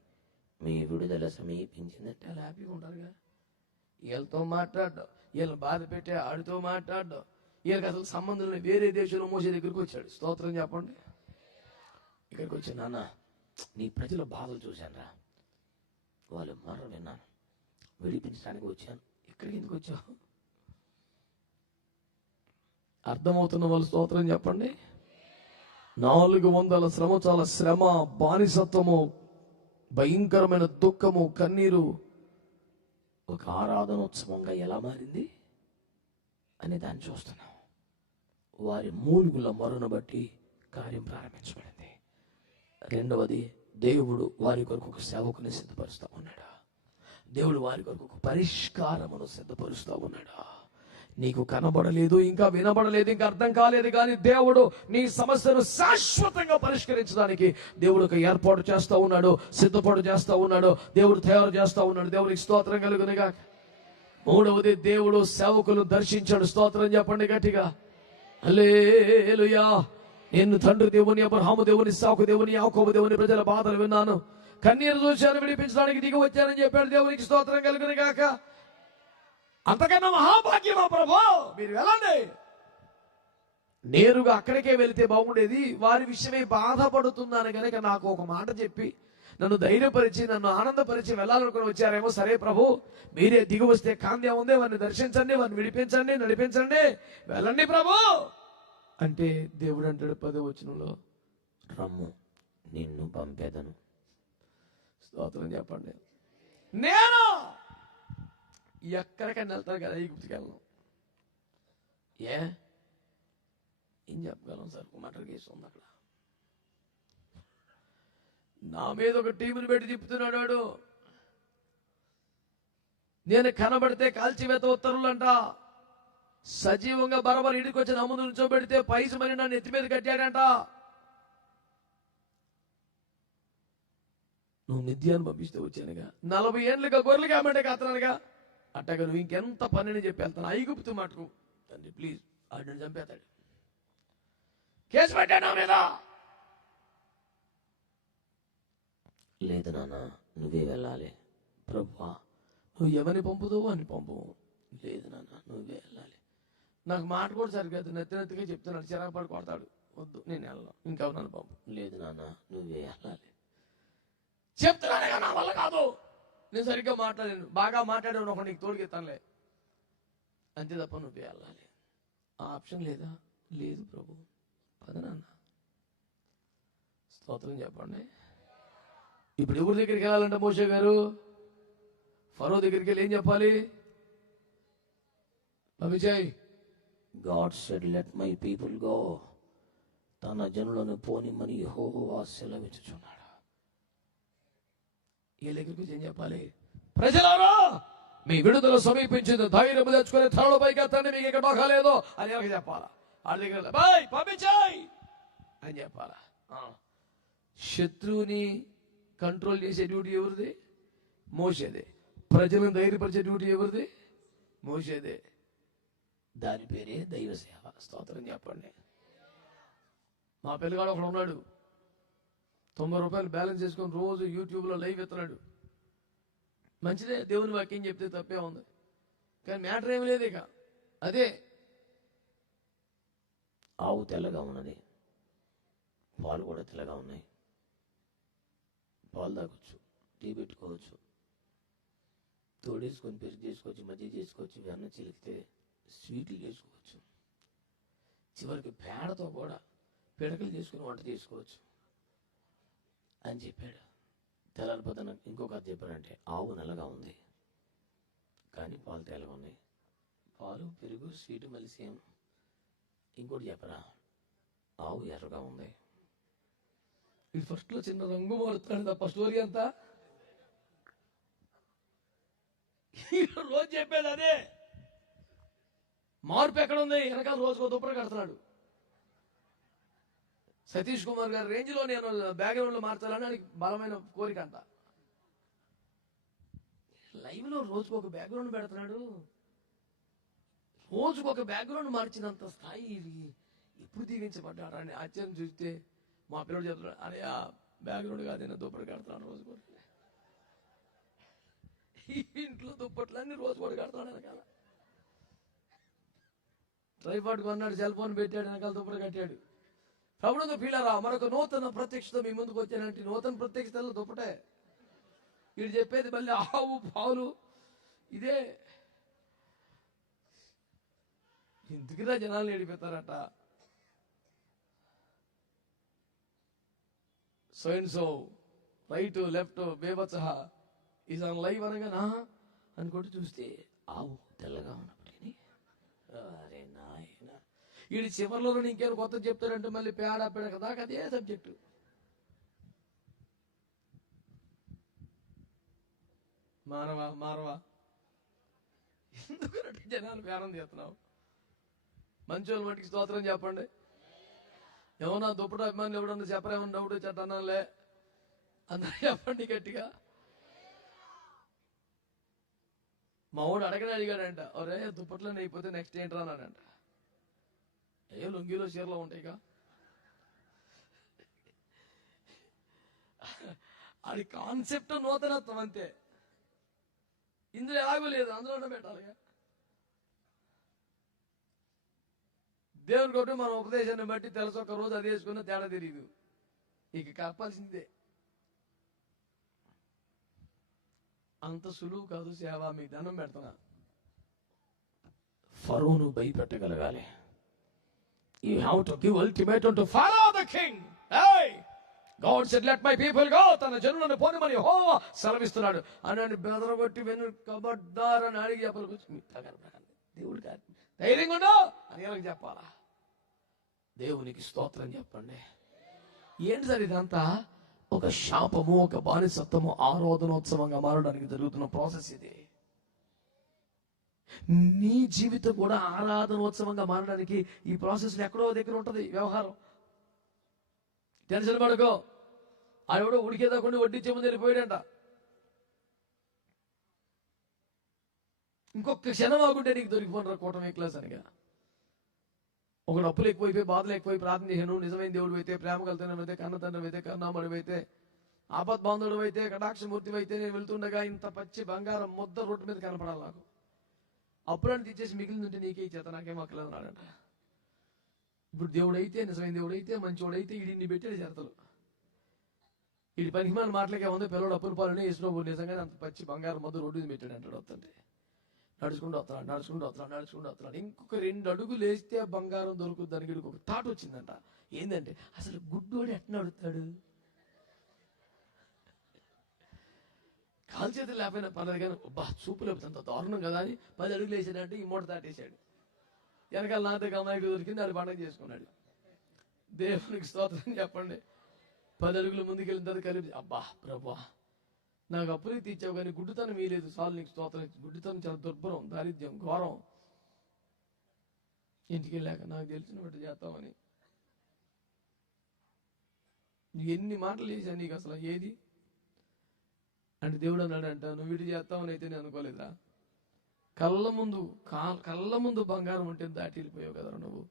మీ విడుదల సమీపించిందంటే చాలా హ్యాపీగా ఉంటారుగా. వీళ్ళతో మాట్లాడ్డాం, వీళ్ళని బాధ పెట్టే ఆడితో మాట్లాడ్డాం, వీళ్ళకి అసలు సంబంధం లేని వేరే దేశంలో మోసే దగ్గరికి వచ్చాడు. స్తోత్రం చెప్పండి. ఇక్కడికి వచ్చి, నాన్న నీ ప్రజల బాధలు చూశానురా, వాళ్ళు మరో విన్నాను, విడిపించడానికి వచ్చాను. ఇక్కడికి ఎందుకు వచ్చావు? అర్థమవుతున్న వాళ్ళు స్తోత్రం చెప్పండి. 400 సంవత్సరాల శ్రమ, బానిసత్వము, భయంకరమైన దుఃఖము, కన్నీరు ఒక ఆరాధనోత్సవంగా ఎలా మారింది అనే దాన్ని చూస్తున్నాం. వారి మూలుగుల మొరను బట్టి కార్యం ప్రారంభించబడింది. రెండవది, దేవుడు వారి కొరకు ఒక సేవకుని సిద్ధపరుస్తూ ఉన్నాడు. దేవుడు వారి కొరకు ఒక పరిష్కారమును సిద్ధపరుస్తూ ఉన్నాడు. నీకు కనబడలేదు, ఇంకా వినబడలేదు, ఇంకా అర్థం కాలేదు, కానీ దేవుడు నీ సమస్యను శాశ్వతంగా పరిష్కరించడానికి దేవుడు ఒక ఏర్పాటు చేస్తూ ఉన్నాడు, సిద్ధపాటు చేస్తూ ఉన్నాడు, దేవుడు తయారు చేస్తూ ఉన్నాడు. దేవునికి స్తోత్రం కలుగునుగా. మూడవది, దేవుడు సేవకులు దర్శించాడు. స్తోత్రం చెప్పండి గట్టిగా. హల్లెలూయా. నేను తండ్రి దేవుని, అబ్రహాము దేవుని, ఇస్సాకు దేవుని, యాకోబు దేవుని ప్రజల బాధలు విన్నాను, కన్నీరు చూశాను, విడిపించడానికి దిగి వచ్చానని చెప్పాడు. దేవునికి స్తోత్రం కలుగునుగాక. అంతకన్నా మహాభాగ్యమా ప్రభు, మీరు వెళ్ళండి. నేరుగా అక్కడికే వెళితే బాగుండేది. వారి విషయమే బాధపడుతున్నాను కనుక నాకు ఒక మాట చెప్పి నన్ను ధైర్యపరిచి నన్ను ఆనందపరిచి వెళ్ళాలనుకుని వచ్చారేమో. సరే ప్రభు, మీరే దిగి వస్తే కాంద్యం ఉంది, వారిని దర్శించండి, వారిని విడిపించండి, నడిపించండి, వెళ్ళండి ప్రభు అంటే దేవుడు అంటాడు 10వ వచనంలో, రమ్ము నిన్ను పంపేదను. స్తోత్రం చెప్పండి. నేను ఎక్కడికైనా వెళ్తాను కదా, ఈగుప్తుకి వెళ్ళను. ఏం చెప్పగలం సార్? మటర్ కేసు ఉంది అక్కడ, నా మీద ఒక టీముని పెట్టి తిప్పుతున్నాడు వాడు. నేను కనబడితే కాల్చివేత ఉత్తర్వులంట. సజీవంగా బరబర్ ఇంటికి వచ్చి నమ్ముదు నుంచోబెడితే పైసు మరి నన్ను ఎత్తి మీద కట్టాడంట. నువ్వు మిథ్యాన్ని పంపిస్తే వచ్చానుగా, 40 ఏళ్ళుగా గొర్రెలుగా అమ్మంటే కాతనానుగా, అట్టగా నువ్వు ఇంకెంత పనిని చెప్పి వెళ్తాను. ఐగుప్తు మటుకు తండ్రి ప్లీజ్, ఆడిని చంపేస్తాడు, కేసు పెట్టాను మీద. లేదు నాన్న, నువ్వే వెళ్ళాలి. ప్రభువా, నువ్వు ఎవరిని పంపుతావు అని పంపు. లేదు నాన్న, నువ్వే వెళ్ళాలి. నాకు మాట కూడా సరిగ్గా నెత్తిగా చెప్తున్నాడు, చిరాకు పడి కొడతాడు. వద్దు, నేను వెళ్ళను, ఇంకా నన్ను పంపు. లేదు నాన్న, నువ్వే వెళ్ళాలి. చెప్తున్నానుగా, నా వల్ల కాదు, నేను సరిగ్గా మాట్లాడాను, బాగా మాట్లాడాను, ఒక నీకు తోడుకెత్తానులే, అంతే తప్ప నువ్వే వెళ్ళాలి. ఆ ఆప్షన్ లేదా? లేదు ప్రభు, పద నాన్న. స్తోత్రం చెప్పండి. ఇప్పుడు ఎవరి దగ్గరికి వెళ్ళాలంటే మోషే గారు ఫరో దగ్గరికి వెళ్ళి ఏం చెప్పాలి? పంపించాయి. God said, let my people go. తన జనులను పోనిమ్మని యెహోవా సెలవిచ్చుచున్నాడు. వీళ్ళ దగ్గరికి ఏం చెప్పాలి? ప్రజలారా, మీ విడుదల సమీపించింది, ధైర్యం తెచ్చుకొని త్వరలో పైకి ఎత్తండి, మీకు ఇక్కడ డోకాలేదు అని ఎవరికి చెప్పాలా? వాళ్ళ దగ్గర బాయ్ పంపించాయి అని చెప్పాలా? శత్రువుని కంట్రోల్ చేసే డ్యూటీ ఎవరిది? మోషేదే. ప్రజలను ధైర్యపరిచే డ్యూటీ ఎవరిది? మోషేదే. దాని పేరే దైవ సేవ. స్తోత్రం చెప్పండి. మా పిల్లగాడు ఒకడు ఉన్నాడు, 90 రూపాయలు బ్యాలెన్స్ చేసుకొని రోజు యూట్యూబ్లో లైవ్ ఎత్తున్నాడు. మంచిదే, దేవుని వాక్యం చెప్తే తప్పే ఉంది, కానీ మ్యాటర్ ఏమి లేదు. ఇక అదే ఆవు తెల్లగా ఉన్నది, పాలు కూడా తెల్లగా ఉన్నాయి. పాలు తాగొచ్చు, టీ పెట్టుకోవచ్చు, తోడేసుకొని పెరుగు చేసుకోవచ్చు, మజ్జిగ చేసుకోవచ్చు, వెన్న చిలికితే స్వీట్లు చేసుకోవచ్చు, చివరికి పేడతో కూడా పిడకలు చేసుకుని వంట చేసుకోవచ్చు అని చెప్పాడు. తెల్లారిపోతాను ఇంకొక కథ చెప్పాడంటే, ఆవు నల్లగా ఉంది కానీ పాలు తెల్లగా ఉన్నాయి. పాలు పెరుగు స్వీట్ మళ్ళీ సేమ్. ఇంకోటి చెప్పరా, ఆవు ఎర్రగా ఉంది. ఇది ఫస్ట్లో చిన్న రంగు మారుతున్నాడు తప్ప స్టోరీ అంతా రోజు చెప్పేది అదే. మార్పు ఎక్కడ ఉంది? వెనకాల రోజుకో దుప్పటి కడుతున్నాడు. సతీష్ కుమార్ గారి రేంజ్లో నేను బ్యాక్గ్రౌండ్లో మార్చాలని ఆయనకి బలమైన కోరిక అంట. లైవ్లో రోజుకొక బ్యాక్గ్రౌండ్ పెడుతున్నాడు. రోజుకొక బ్యాక్గ్రౌండ్ మార్చినంత స్థాయి ఎప్పుడు దీవించబడ్డాడు అని ఆశ్చర్యం చూస్తే మా పిల్లడు చెప్తున్నాడు, అరే ఆ బ్యాక్గ్రౌండ్ కాదు దుప్పటి కడుతున్నాడు రోజుకోటి. ఇంట్లో దుప్పట్లన్నీ రోజుకోటి కడుతున్నాడు. వెనకాల ట్రైపాడ్ కొన్నాడు, సెల్ ఫోన్ పెట్టాడు, వెనకాల దుప్పటి కట్టాడు. ప్రభుత్వ పిల్లరా, మరొక నూతన ప్రత్యక్షత మీ ముందుకు వచ్చానంటే నూతన ప్రత్యక్షతలో దుప్పటే. వీడు చెప్పేది మళ్ళీ ఆవు పావులు ఇదే. ఎందుకురా జనాలు ఏడిపోతారట. So and so right left బేబత్సహ ఈజ్ ఆన్ లైవ్ అనగా అనుకుంటూ చూస్తే ఆవు తెల్లగా ఉన్నప్పటికీ అరే నాయన, వీడి చివరిలో ఇంకేం కొత్త చెప్తాడంటే మళ్ళీ పేడ పెడక దాకా అదే సబ్జెక్టు. మారవా ఎందుకంటే జనాలు పేరం చేస్తున్నావు. మంచోళ్ళ మట్టికి స్తోత్రం చెప్పండి. ఏమన్నా దుప్పటి అభిమానులు ఎవడన్నా చెప్పరేమన్నా డౌట్ చెట్టన్నాలే అందరూ చెప్పండి గట్టిగా. మా వాడు అడిగాడంట, ఒరే దుప్పట్లో అయిపోతే నెక్స్ట్ ఏంట్రా అన్నాడంట. ఏ లొంగిలో చీరలో ఉంటాయిగా. అది కాన్సెప్ట్ నూతనత్వం అంతే. ఇందులో ఎలాగో లేదు, అందులోనే పెట్టాలిగా. దేవుని కొట్టు మన ఉపదేశాన్ని బట్టి తెలుసు, ఒక రోజు అది వేసుకున్న తేడా తెలియదు. ఇక కప్పాల్సిందే. అంత సులువు కాదు సేవ. మీకు దండం పెడుతున్నా. ఫరోను భయపెట్టగలగాలి. You have to give ultimatum to Pharaoh the king. Hey! God said, let my people go. తన జనులను పోనిమని యెహోవా సెలవిస్తున్నాడు అని బెదరగొట్టి వెను కబడ్దార్ అని అడిగి చెప్పాలి. దేవుడు కాదు, ధైర్యంగా ఉండో అని ఎలా చెప్పాలా? దేవునికి స్తోత్రం చెప్పండి. ఏంటి సార్ ఇదంతా? ఒక శాపము, ఒక బానిసత్వము ఆరాధనోత్సవంగా మారడానికి జరుగుతున్న ప్రాసెస్ ఇది. నీ జీవితం కూడా ఆరాధనోత్సవంగా మారడానికి ఈ ప్రాసెస్ ఎక్కడో దగ్గర ఉంటది వ్యవహారం. టెన్షన్ పడుకో. ఆడెవడో ఉడికేదాకుండా వడ్డించే ముందు వెళ్ళిపోయాడంట. ఇంకొక క్షణం ఆగుంటే నీకు దొరికిపోయిన కూటమి క్లాస్ అనిగా. ఒకడు అప్పులు ఎక్కువైపోయి, బాధలు ఎక్కువై ప్రార్థన చేశాను. నిజమైన దేవుడు అయితే, ప్రేమ కలిగిన అయితే, కన్న తండ్రి అయితే, కరుణామణి అయితే, ఆపద్ బాంధవుడు అయితే, కటాక్షమూర్తి అయితే, నేను వెళ్తుండగా ఇంత పచ్చి బంగారం ముద్ద రోడ్డు మీద కనపడాలి నాకు. అప్పులని తీసేసి మిగిలిందంటే నీకే చేత, నాకేం అక్కలేదు అన్నాడంట. ఇప్పుడు దేవుడైతే, నిజమైన దేవుడైతే, మంచోడైతే ఇడిని పెట్టాడు చేతలు. ఇడి పనికిమాల మాటలకే ఉంది. పిల్లడు అప్పుల పాలనే వేసిన నిజంగానే అంత పచ్చి బంగారం ముద్ద రోడ్డు మీద పెట్టాడు అంటాడు. వస్తుంటే నడుచుకుంటూ వస్తున్నాడు. ఇంకొక 2 అడుగులు వేస్తే బంగారం దొరుకుతుంది. దానికి ఒక థాట్ వచ్చిందంట. ఏంటంటే అసలు గుడ్డోడు ఎట్లా నడుస్తాడు? కాలు చేతులు లేకపోయినా పర్లేదు కానీ చూపు లేకపోతే అంత దారుణం కదా అని 10 అడుగులు వేసాడంటే ఈ మూట దాటేశాడు. వెనకాల నాతో అమ్మాయికి దొరికింది, ఆడు పండగ చేసుకున్నాడు. దేవునికి స్తోత్రం చెప్పండి. 10 అడుగులు ముందుకెళ్ళిన తర్వాత కలిపి ప్రభా నాకు అప్పులే తీర్చావు కానీ గుడ్డుతనం వీలేదు, చాలు నీకు స్తోత్రం. గుడ్డుతనం చాలా దుర్భరం, దారిద్ర్యం, ఘోరం. ఇంటికి వెళ్ళాక నాకు తెలిసిన బట్టి చేస్తామని ఎన్ని మాటలు చేశాను నీకు అసలు ఏది అంటే దేవుడు అన్నాడంట, నువ్వు వీటి చేస్తామని అయితే నేను అనుకోలేదా? కళ్ళ ముందు బంగారం ఉంటే దాటి వెళ్ళిపోయావు కదా నువ్వు.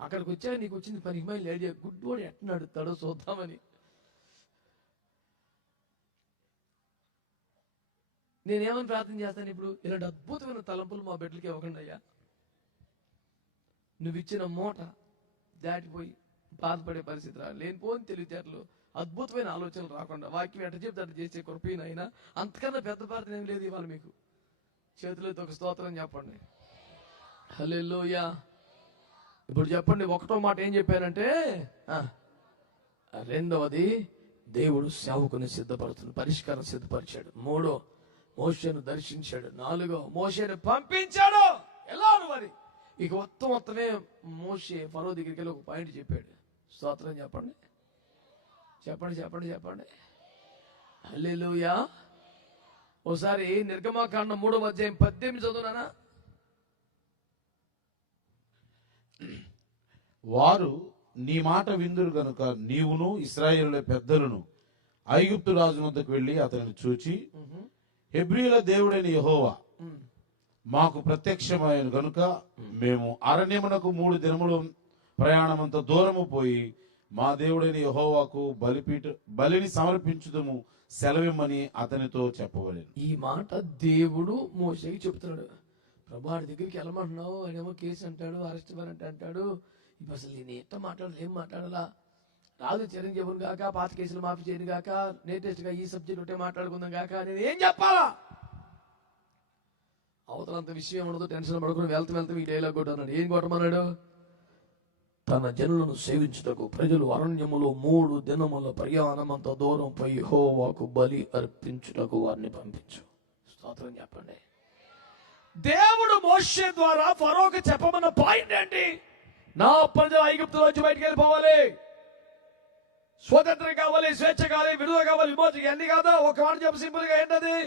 అక్కడికి వచ్చా నీకు వచ్చింది పని హిమాయిల్ ఐడియా, గుడ్డోడు ఎట్లా నడుస్తాడో చూద్దామని. నేనేమని ప్రార్థన చేస్తాను ఇప్పుడు? ఇలాంటి అద్భుతమైన తలంపులు మా బిడ్డలకి ఇవ్వకండి అయ్యా. నువ్వు ఇచ్చిన మూట దాటిపోయి బాధపడే పరిస్థితి రా, లేనిపోని తెలివితేటలు, అద్భుతమైన ఆలోచనలు రాకుండా వాక్యం ఎట్ట చెప్తే అట్ట చేసే కృపైనా అంతకన్నా పెద్ద ప్రార్థన ఏం లేదు ఇవాళ మీకు. చేతులతో ఒక స్తోత్రం చెప్పండి. హల్లెలూయా. ఇప్పుడు చెప్పండి, ఒకటో మాట ఏం చెప్పానంటే, రెండవది దేవుడు సేవకుని సిద్ధపడుతున్న పరిష్కారం సిద్ధపరిచాడు. 3 మోషేను దర్శించాడు. 4 మోషేను పంపించాడు. ఎలా మరి ఇక మొత్తమే మోషే ఫరో దగ్గరికి వెళ్ళి ఒక పాయింట్ చెప్పాడు. స్తోత్రం చెప్పండి. చెప్పండి. హల్లెలూయా. ఓసారి నిర్గమాకాండం 3వ అధ్యాయం 18 చదువునానా. వారు నీ మాట విందురు గనుక నీవును ఇశ్రాయేలుల పెద్దలను ఐగుప్తు రాజు వద్దకు వెళ్లి అతనిని చూచి, హెబ్రీల దేవుడైన యెహోవా మాకు ప్రత్యక్షమైన గనుక మేము అరణ్యమునకు 3 దినములు ప్రయాణమంత దూరము పోయి మా దేవుడైన యెహోవాకు బలిని సమర్పించుదము, సెలవిమ్మని అతనితో చెప్పవలెను. ఈ మాట దేవుడు మోషేకి చెప్తున్నాడు. ప్రభు వాడి దగ్గరికి వెళ్ళమంటున్నావు, ఆయనేమో కేసు అంటాడు, అరెస్ట్ వారెంట్ అంటాడు. ఇప్పుడు అసలు నేను ఎట్ట మాట్లాడాలి, ఏం మాట్లాడాలా? రాజు చిరంజీవుని గాక, పాత కేసులు మాఫీ చేయను గాక, లేటెస్ట్ గా ఈ సబ్జెక్ట్ ఒకటే మాట్లాడుకుందాం గాక, నేను ఏం చెప్పాలా? అవతలంత విషయం ఉండదు, టెన్షన్ పడుకుని వెళ్తాం ఈ డైలాగ్ కూడా అన్నాడు. ఏం కొట్టమన్నాడు? తన జనులను సేవించుటకు ప్రజలు అరణ్యములో 3 దినముల ప్రయాణం అంత దూరం పోయి యెహోవాకు బలి అర్పించుటకు వారిని పంపించు. స్తోత్రం చెప్పండి. దేవుడు మోషే ద్వారా ఫరోకు చెప్పమన్న పాయింట్ ఏంటి? నా ప్రజలు ఐగుప్తు నుంచి బయటికి వెళ్ళిపోవాలి, స్వతంత్రం కావాలి, స్వేచ్ఛ కావాలి, విడుదల కావాలి, విమోచన. అన్ని కాదా? ఒక మాట చెప్పు సింపుల్ గా ఏంటది?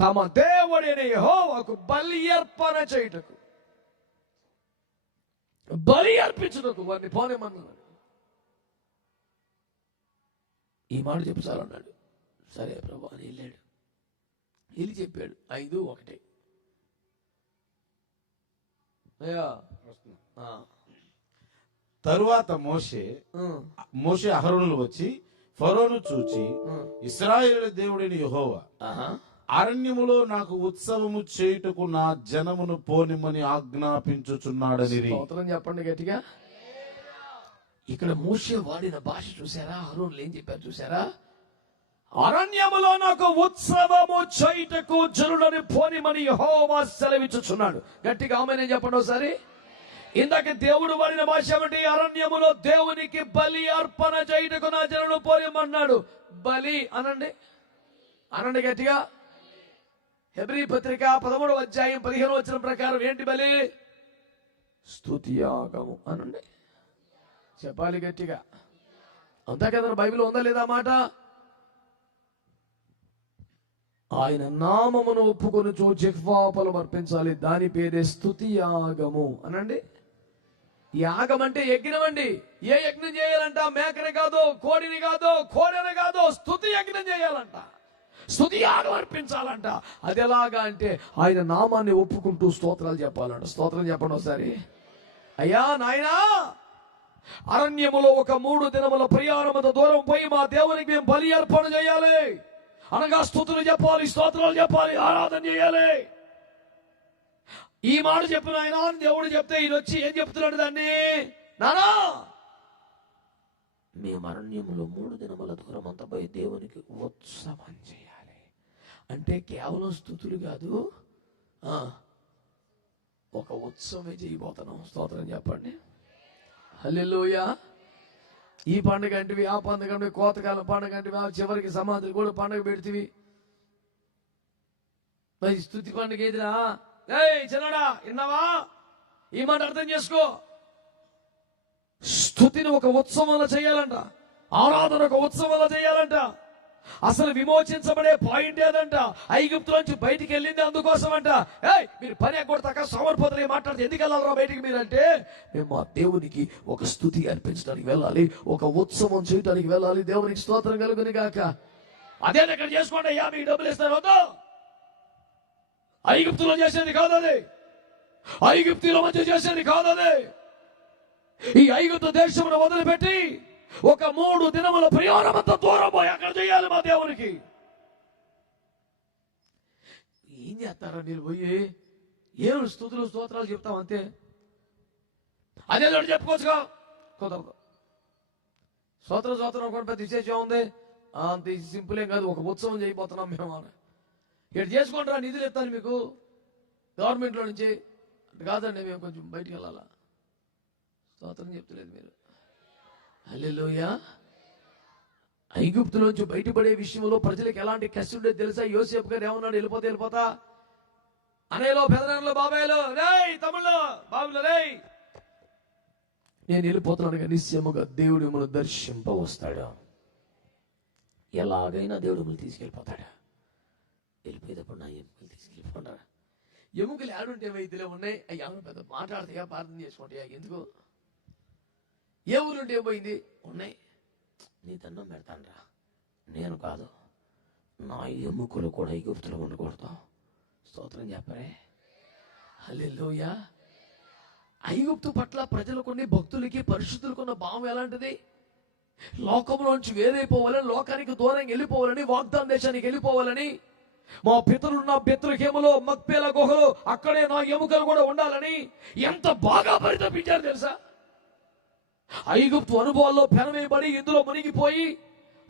తమ దేవుడైన యెహోవాకు బలి అర్పణ చేయుటకు, బలి అర్పించుటకు వారిని పోనేమన్నాడు. ఈ మాట చెప్పు సార్ అన్నాడు. సరే ప్రభు అని వెళ్ళాడు. వెళ్ళి చెప్పాడు 5:1. అయ్యా తరువాత మోషే అహరోనులు వచ్చి ఫరోను చూచి, ఇశ్రాయేలు దేవుడైన యెహోవా అరణ్యములో నాకు ఉత్సవము చేయుటకు నా జనమును పోనిమ్మని ఆజ్ఞాపించుచున్నాడని. చెప్పండి గట్టిగా. ఇక్కడ మోషే వాడిన భాష చూసారా? అహరోనులు ఏం చెప్పారు చూసారా? అరణ్యములో నాకు ఉత్సవము చేయుటకు జనులని పోనిమని యెహోవా సెలవిచ్చుచున్నాడు. గట్టిగా ఆమేన్ చెప్పండి ఒకసారి. ఇందాక దేవుడు వాడిన భాష ఏమిటి? అరణ్యములో దేవునికి బలి అర్పణ చేయుటకు నా జనులను పోనిమన్నాడు. బలి అనండి, అనండి గట్టిగా. హెబ్రీ పత్రిక 13వ అధ్యాయం 15వ వచనం ప్రకారం ఏంటి బలి? స్తుతియాగము అనండి. చెప్పాలి గట్టిగా. అంతా కదా బైబిల్ ఉందా లేదా మాట? ఆయన నామమును ఒప్పుకొని జిహ్వా ఫలం అర్పించాలి, దాని పేరే స్తుతి యాగము అనండి. యాగం అంటే యజ్ఞం అండి. ఏ యజ్ఞం చేయాలంట? మేకని కాదు, కోడిని కాదు, కోడెని కాదు, స్తుతి యజ్ఞం చేయాలంట, స్తుతి యాగం అర్పించాలంట. అది ఎలాగా అంటే ఆయన నామాన్ని ఒప్పుకుంటూ స్తోత్రాలు చెప్పాలంట. స్తోత్రం చెప్పండి ఒకసారి. అయ్యా నాయనా, అరణ్యములో ఒక 3 దినముల ప్రయాణమంత దూరం పోయి మా దేవునికి మేము బలి అర్పణ చేయాలి అనగా స్తుతులు చెప్పాలి, స్తోత్రాలు చెప్పాలి, ఆరాధన చేయాలి. ఈ మాట చెప్పిన ఆయన దేవుడు చెప్తే ఈయన వచ్చి ఏం చెప్తున్నాడు? దాన్ని నానా మేము అరణ్యములో 3 దినముల దూరం అంతా పోయి దేవునికి ఉత్సవం చేయాలి అంటే కేవలం స్తుతులు కాదు, ఒక ఉత్సవమే చేయబోతున్నాం. స్తోత్రం చెప్పండి. హల్లెలూయా. ఈ పండుగ అంటివి, ఆ పండుగ అంటే కోతకాలం పండుగ అంటివి, ఆ చివరికి సమాధులు కూడా పండుగ పెడితివి. మరి స్తుతి పండుగ ఏదిరా? చిన్నడా విన్నావా? ఈ మాట అర్థం చేసుకో. స్తుతిని ఒక ఉత్సవంలో చేయాలంట, ఆరాధన ఒక ఉత్సవంలో చేయాలంట. అసలు విమోచించబడే పాయింట్ ఏదంట? ఐగుప్తులోంచి బయటికి వెళ్ళింది అందుకోసమంట. మీరు పని కొడతాక సోమరిపోతలే మాట్లాడితే ఎందుకు వెళ్ళాలరా బయటికి మీరంటే, మేము మా దేవునికి ఒక స్తుతి అర్పించడానికి వెళ్ళాలి, ఒక ఉత్సవం చేయడానికి వెళ్ళాలి. దేవునికి స్తోత్రం కలుగుని గాక. అదే దగ్గర చేసుకోండి అయ్యా, మీకు డబ్బులు ఇస్తారు. వద్దు, ఐగుప్తులో చేసేది కాదది, ఐగుప్తుల మధ్య చేసేది కాదది. ఈ ఐగుప్తు దేశమును వదిలిపెట్టి ఒక 3 దినముల ప్రయాణం అంతా దూరం పోయి అక్కడ చేయాలి మా దేవునికి. ఏం చేస్తారా మీరు పోయి? ఏం స్తుతులు స్తోత్రాలు చెప్తాం అంతే. అదే చెప్పుకోవచ్చుగా, కుదరదు. స్తోత్రం కూడా పెద్ద విశేషం ఉంది, అంత సింపుల్ ఏం కాదు. ఒక ఉత్సవం చేయబోతున్నాం మేము. ఇక్కడ చేసుకుంటారా, నిధులు ఇస్తాను మీకు గవర్నమెంట్లో నుంచి. కాదండి, మేము కొంచెం బయటికి వెళ్ళాలా. స్తోత్రం చెప్తలేదు మీరు. హల్లెలూయా. ఐగుప్తులోంచి బయటపడే విషయంలో ప్రజలకు ఎలాంటి కష్టం ఉండేది తెలుసా? యోసేపు గారు ఏమన్నాడు? వెళ్ళిపోతా అనేలో పెదనాన్నలో బాబాయ్లో, రేయ్ తమ్ముళ్ళు బాబులో, రేయ్ నేను వెళ్ళిపోతున్నాను, నిశ్చయముగా దేవుడు మిమ్మల్ని దర్శింప వస్తాడు. ఎలాగైనా దేవుడు మిమ్మల్ని తీసుకెళ్ళిపోతాడు. వెళ్ళిపోయేటప్పుడు నా ఎముకలు తీసుకెళ్ళిపోండారా. ఎముకలు ఏడుంటే ఏమైతే ఉన్నాయి, అయ్యా పెద్ద మాట్లాడతాయా, ప్రార్థన చేసుకుంటాయా, ఎందుకు? ఏ ఊరుంటే ఏమైంది? ఉన్నాయి. నీ దండం పెడతానరా. నేను కాదు, నా ఎముకలు కూడా ఐగుప్తులో ఉండకూడదు. స్తోత్రం చెప్పరే. హల్లెలూయా. ఐగుప్తు పట్ల ప్రజలకున్న, భక్తులకి, పరిశుద్ధులకున్న భావం ఎలాంటిది? లోకంలోంచి వేరైపోవాలని, లోకానికి దూరంగా వెళ్ళిపోవాలని, వాగ్దాన దేశానికి వెళ్ళిపోవాలని, మా పితరులున్న బెత్లెహేములో, మక్పేల గుహలో అక్కడే నా ఎముకలు కూడా ఉండాలని ఎంత బాగా పరితపించారు తెలుసా? ఐగుప్తు అనుభవాల్లో పెనవేయబడి ఇందులో మునిగిపోయి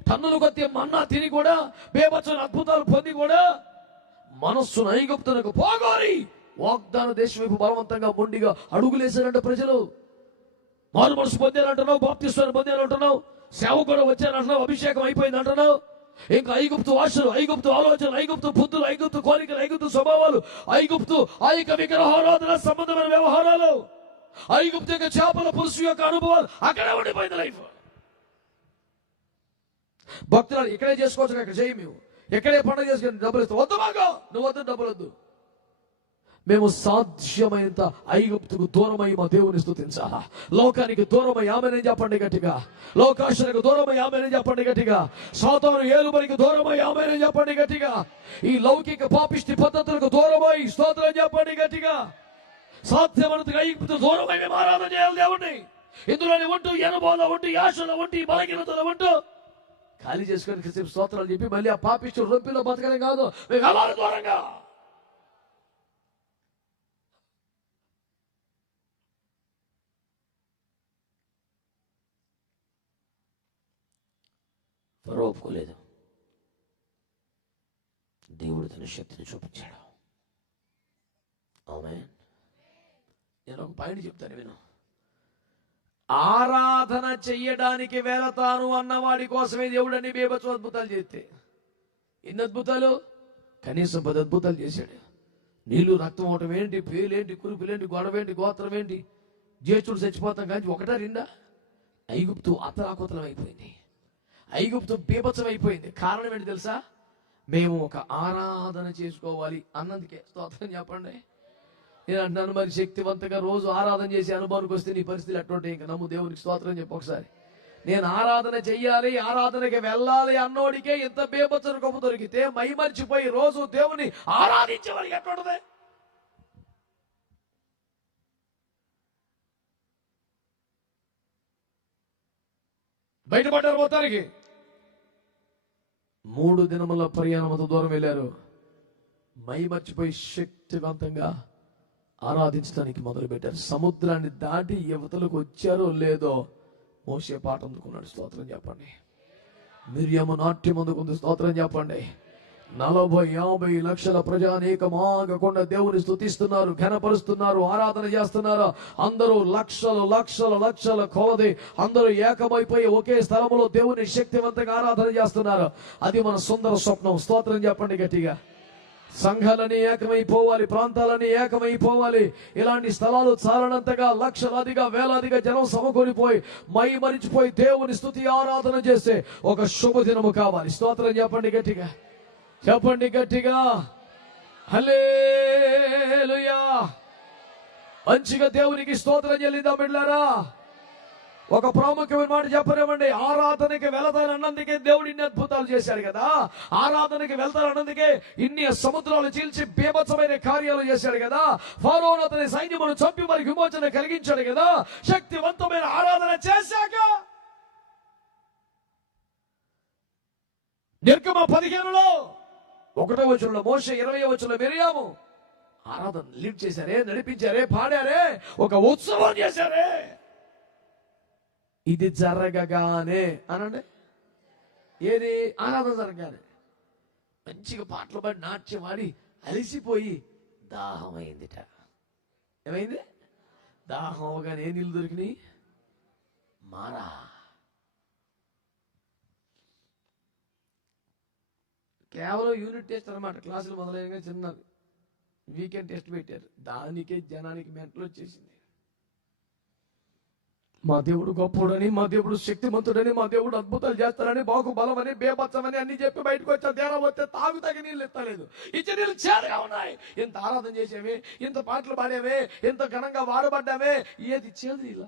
టన్నులు కొద్ది మన్నా తిని కూడా, బేబచ్చని అద్భుతాలు పొంది కూడా మనస్సును ఐగుప్తునకు పోగొరి వాగ్దాన దేశం వైపు బలవంతంగా మొండిగా అడుగులేశారంట ప్రజలు. మారు మనసు పొందారంటున్నావు, బాప్తిస్వాన్ని పొందారంటున్నావు, సేవ కూడా వచ్చారంటున్నావు, అభిషేకం అయిపోయింది అంటున్నావు. ఇంకా ఐగుప్తు ఆశలు, ఐగుప్తు ఆలోచనలు, ఐగుప్తు బుద్ధులు, ఐగుప్తు కోరికలు, ఐగుప్తు స్వభావాలు, ఐగుప్తు ఐక విగ్రహారాధన సంబంధమైన వ్యవహారాలు, ఐగుప్తు యొక్క చేపల పులుసు యొక్క అనుభవాలు అక్కడే ఉండిపోయింది లైఫ్. భక్తులు ఇక్కడే చేసుకోవచ్చు, ఇక్కడ చేయి, మేము ఎక్కడే పండుగ చేసుకుని డబ్బులు ఇస్తాం. వద్దు మాకు, నువ్వు వద్దు, డబ్బులు వద్దు. మేము సాధ్యమైనంత ఐగుప్తుకు దూరమై మా దేవుని స్తుతించాలా. లోకానికి దూరమై ఆమెనే చెప్పండి గట్టిగా. లోకాశలకు దూరమై ఆమెనే చెప్పండి గట్టిగా. సాతాను ఏలుబడికి దూరమై ఆమెనే చెప్పండి గట్టిగా. ఈ లౌకిక పాపిష్టి పద్ధతులకు దూరమై స్తోత్రం చెప్పండి గట్టిగా. సాధ్యమైనంతగా ఐగుప్తు దూరమై మేము ఆరాధన చేయాలి దేవుణ్ణి. ఇందులోనే ఉంటూ, ఎనుభవంలో ఉంటూ, ఆశలో ఉంటూ, బలహీనతలో ఉంటూ ఖాళీ చేసుకొని స్తోత్రాలు చెప్పి మళ్ళీ ఆ పాపిష్టి రొప్పిలో బతకడం కాదు. మేము వెళ్ళాలి దూరంగా. ఫరో ఒప్పుకోలేదు. దేవుడు తన శక్తిని చూపించాడు. ఆమేన్. నేను ఒక పాయింట్ చెప్తాను, విను. ఆరాధన చెయ్యడానికి వెళతాను అన్నవాడి కోసమే దేవుడు అన్ని బేబత్స అద్భుతాలు చేస్తే, ఎన్ని అద్భుతాలు? కనీసం 10 అద్భుతాలు చేశాడు. నీళ్లు రక్తం అవటం ఏంటి, పేలేంటి, కురుపులేంటి, గొడవేంటి, గోత్రం ఏంటి, జ్యేష్ఠుడు చచ్చిపోతాం కానీ ఒకటా రెండా? ఐగుప్తు అతలాకుతలం అయిపోయింది. ఐగుప్తు బీభత్సం అయిపోయింది. కారణం ఏంటి తెలుసా? మేము ఒక ఆరాధన చేసుకోవాలి అన్నందుకే. స్తోత్రం చెప్పండి. నేను అంటున్నాను, మరి శక్తివంతంగా రోజు ఆరాధన చేసే అనుభవానికి వస్తే నీ పరిస్థితులు ఎట్లుంటాయి? ఇంకా నమ్ము దేవునికి స్తోత్రం చెప్పు ఒకసారి. నేను ఆరాధన చెయ్యాలి, ఆరాధనకి వెళ్ళాలి అన్నోడికే ఇంత బేబచ్చన గొప్ప దొరికితే, మైమర్చిపోయి రోజు దేవుని ఆరాధించే వాడికి ఎట్లుంటది? బయటపడ్డారు మొత్తానికి. 3 దినముల ప్రయాణంతో దూరం వెళ్ళారు. మైమర్చిపోయి శక్తివంతంగా ఆరాధించడానికి మొదలు పెట్టారు. సముద్రాన్ని దాటి యువతలకు వచ్చారో లేదో మోషే పాట అందుకున్నాడు. స్తోత్రం చెప్పండి. మిర్యాము నాట్యం అందుకుంది. స్తోత్రం చెప్పండి. 40-50 లక్షల ప్రజానీకమాగకుండా దేవుని స్తుతిస్తున్నారు, ఘనపరుస్తున్నారు, ఆరాధన చేస్తున్నారు. అందరూ లక్షల లక్షల లక్షల కొలది అందరూ ఏకమైపోయి ఒకే స్థలంలో దేవుని శక్తివంతంగా ఆరాధన చేస్తున్నారు. అది మన సుందర స్వప్నం. స్తోత్రం చెప్పండి గట్టిగా. సంఘాలని ఏకమైపోవాలి, ప్రాంతాలని ఏకమైపోవాలి. ఇలాంటి స్థలాలు చాలనంతగా లక్షలాదిగా వేలాదిగా జనం సమకూడిపోయి మైమరిచిపోయి దేవుని స్తుతి ఆరాధన చేసే ఒక శుభదినము కావాలి. స్తోత్రం చెప్పండి గట్టిగా. చెప్పండి గట్టిగా. హల్లెలూయా. మంచిగా దేవునికి స్తోత్రం చెల్లిద్దాం బిడ్డలారా. ఒక ప్రాముఖ్యమైన మాట చెప్పరేమండి. ఆరాధనకి వెళతాను అన్నందుకే దేవుడు ఇన్ని అద్భుతాలు చేశాడు కదా. ఆరాధనకి వెళ్తాను అన్నందుకే ఇన్ని సముద్రాలు చీల్చి బీభత్సమైన కార్యాలు చేశాడు కదా. ఫరోను అతని సైన్యమును చంపి మరి విమోచన కలిగించాడు కదా. శక్తివంతమైన ఆరాధన చేశాక నిర్గమ 15లో 1వ వచనంలో మోషే, 20వ వచనంలో మిరియాము ఆరాధన లీడ్ చేశారే, నడిపించారే, పాడారే, ఒక ఉత్సవం చేశారే. ఇది జరగగానే అనండి, ఏది ఆరాధన జరగగానే మంచిగా పాటలు పాడి నాట్యం ఆడి అలిసిపోయి దాహం అయిందిట. ఏమైంది? దాహం అవగానే ఏ నీళ్ళు దొరికినాయి? మారా. కేవలం యూనిట్ టెస్ట్ అనమాట. క్లాసులు మొదలయ్యగా చిన్న వీకెండ్ టెస్ట్ పెట్టారు. దానికే జనానికి మెంటలు వచ్చేసింది. మా దేవుడు గొప్పోడని, మా దేవుడు శక్తిమంతుడని, మా దేవుడు అద్భుతాలు చేస్తారని, బాహుబలమని, బేబత్సమని అన్ని చెప్పి బయటకు వచ్చా. తీరా వస్తే తాగి నీళ్ళు ఎత్తలేదు. ఇచ్చే నీళ్ళు చేరుగా ఉన్నాయి. ఇంత ఆరాధన చేసేవి, ఇంత పాటలు పాడేవే, ఇంత ఘనంగా వాడబడ్డావే, ఏది చేదు నీళ్ళ?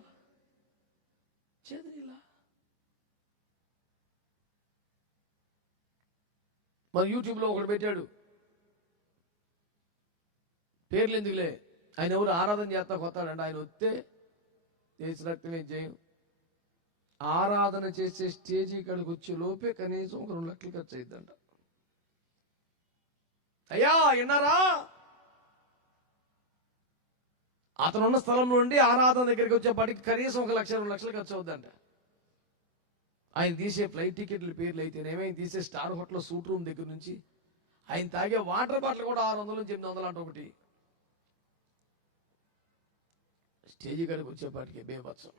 చేదు నీళ్ళ? మన యూట్యూబ్లో ఒకడు పెట్టాడు, పేర్లు ఎందుకులే, ఆయన ఎవరు ఆరాధన చేస్తా కొత్తాడంట. ఆయన వస్తే చేసి రక్తమే జయం. ఆరాధన చేసే స్టేజీ ఇక్కడికి వచ్చే లోపే కనీసం ఒక 2 లక్షలు ఖర్చు అయిద్దంట. అయ్యా విన్నారా? అతనున్న స్థలం నుండి ఆరాధన దగ్గరికి వచ్చేపాటికి కనీసం 1 లక్ష 2 లక్షలు ఖర్చు అవుద్దంట. ఆయన తీసే ఫ్లైట్ టికెట్ల పేర్లు అయితేనేమో, ఆయన తీసే స్టార్ హోటల్ సూట్ రూమ్ దగ్గర నుంచి, ఆయన తాగే వాటర్ బాటిల్ కూడా 600 నుంచి 800 అంట ఒకటి. స్టేజీ కాడికి వచ్చేపాటికి బేబత్సం.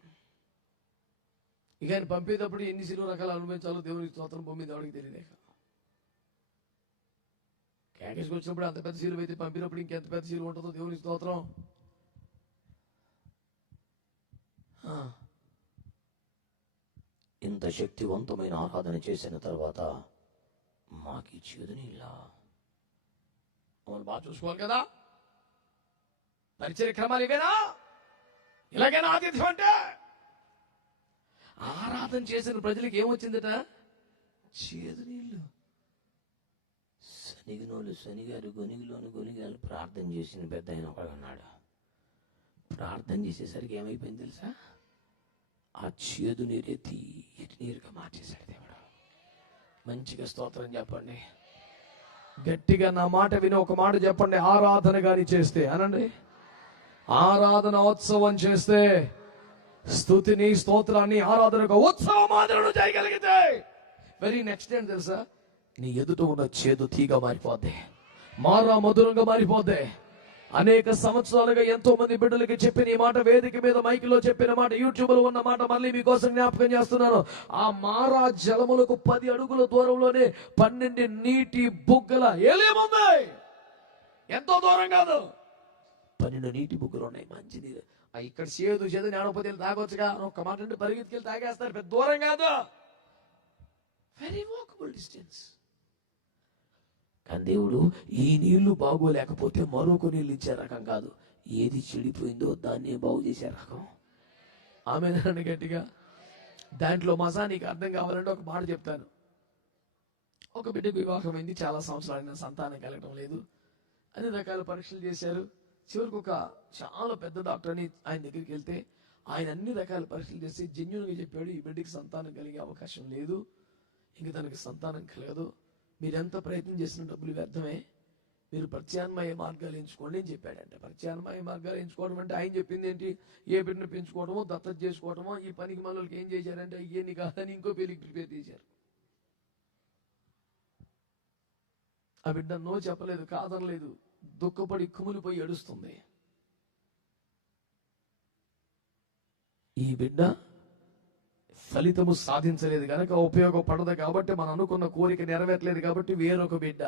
ఇక ఆయన పంపేటప్పుడు ఎన్ని సిలువ రకాలు అనుభవించాలో దేవునికి స్తోత్రం, భూమి మీద ఎవరికి తెలియలేక. కేకేసుకు వచ్చినప్పుడు అంత పెద్ద సిలువ అయితే పంపినప్పుడు ఇంకెంత పెద్ద సిలువ ఉంటుందో దేవునికి స్తోత్రం. ఇంత శక్తివంతమైన ఆరాధన చేసిన తర్వాత మాకు ఇచ్చేది నీళ్ళ? బాగా చూసుకోవాలి కదా. పరిచయ క్రమాలు ఇవేనా? ఇలాగైనా ఆతిథ్యం అంటే? ఆరాధన చేసిన ప్రజలకు ఏమొచ్చిందట? చేదు నీళ్ళు. శనిగినోళ్ళు శనిగారు, గొనిగిలోను గొనిగారు. ప్రార్థన చేసిన పెద్ద ఆయన ఒకడు అన్నాడు. ప్రార్థన చేసేసరికి ఏమైపోయింది తెలుసా? ఆ చేదు నీరే తీటి నీరుగా మార్చేశాడు దేవుడు. మంచిగా స్తోత్రం చెప్పండి. గట్టిగా నా మాట విని ఒక మాట చెప్పండి. ఆరాధన గాని చేస్తే అనండి, ఆరాధన ఉత్సవం చేస్తే, స్తుతిని స్తోత్రాన్ని ఆరాధనకు ఉత్సవం ఆదరణ చేయగలిగితే వెరీ నెక్స్ట్ ఏంటి తెలుసా? నీ ఎదుట ఉన్న చేదు తీగ మారిపోద్ది, మారా మధురంగా మారిపోద్ది. అనేక సంవత్సరాలుగా ఎంతో మంది బిడ్డలకి చెప్పిన ఈ మాట, వేదిక మీద మైకిలో చెప్పిన మాట, యూట్యూబ్ లో ఉన్న మాట మళ్ళీ మీకోసం జ్ఞాపకం చేస్తున్నాను. ఆ మారా జలములకు 10 అడుగుల దూరంలోనే 12 నీటి బుగ్గల ఏలేముంది. ఎంతో దూరం కాదు, 12 నీటి బుగ్గలు ఉన్నాయి. మంచి నీరు. ఇక్కడ చేదు జ్ఞానోపతి తాగొచ్చుగా ఒక్క మాట అంటే పరిగెత్తుకెళ్ళి తాగేస్తారు. పెద్ద దూరం కాదు, వెరీ వాకబుల్ డిస్టెన్స్. కానీ దేవుడు ఈ నీళ్లు బాగోలేకపోతే మరొక నీళ్ళు ఇచ్చే రకం కాదు. ఏది చెడిపోయిందో దాన్ని బాగు చేసే రకం. ఆమె గట్టిగా. దాంట్లో మజా నీకు అర్థం కావాలంటే ఒక మాట చెప్తాను. ఒక బిడ్డకు వివాహమైంది, చాలా సంవత్సరాలైన సంతానం కలగడం లేదు. అన్ని రకాల పరీక్షలు చేశారు. చివరికి ఒక చాలా పెద్ద డాక్టర్ అని ఆయన దగ్గరికి వెళ్తే ఆయన అన్ని రకాల పరీక్షలు చేసి జెన్యూన్గా చెప్పాడు, ఈ బిడ్డకి సంతానం కలిగే అవకాశం లేదు, ఇంక తనకి సంతానం కలగదు. మీరెంత ప్రయత్నం చేసిన డబ్బులు వ్యర్థమే, మీరు ప్రత్యామ్నాయ మార్గాలు ఎంచుకోండి అని చెప్పాడంటే. ప్రత్యామ్నాయ మార్గాలు ఎంచుకోవడం అంటే ఆయన చెప్పింది ఏంటి? ఏ బిడ్డను పెంచుకోవడమో, దత్తత చేసుకోవడమో. ఈ పనికి మనకి ఏం చేశారంటే అయ్యేని కాదని ఇంకో పెళ్లికి ప్రిపేర్ చేశారు. ఆ బిడ్డ నో చెప్పలేదు, కాదనలేదు, దుఃఖపడి కుమిలిపోయి ఏడుస్తుంది. ఈ బిడ్డ ఫలితము సాధించలేదు కనుక, ఉపయోగపడదు కాబట్టి, మనం అనుకున్న కోరిక నెరవేరలేదు కాబట్టి వేరొక బిడ్డ.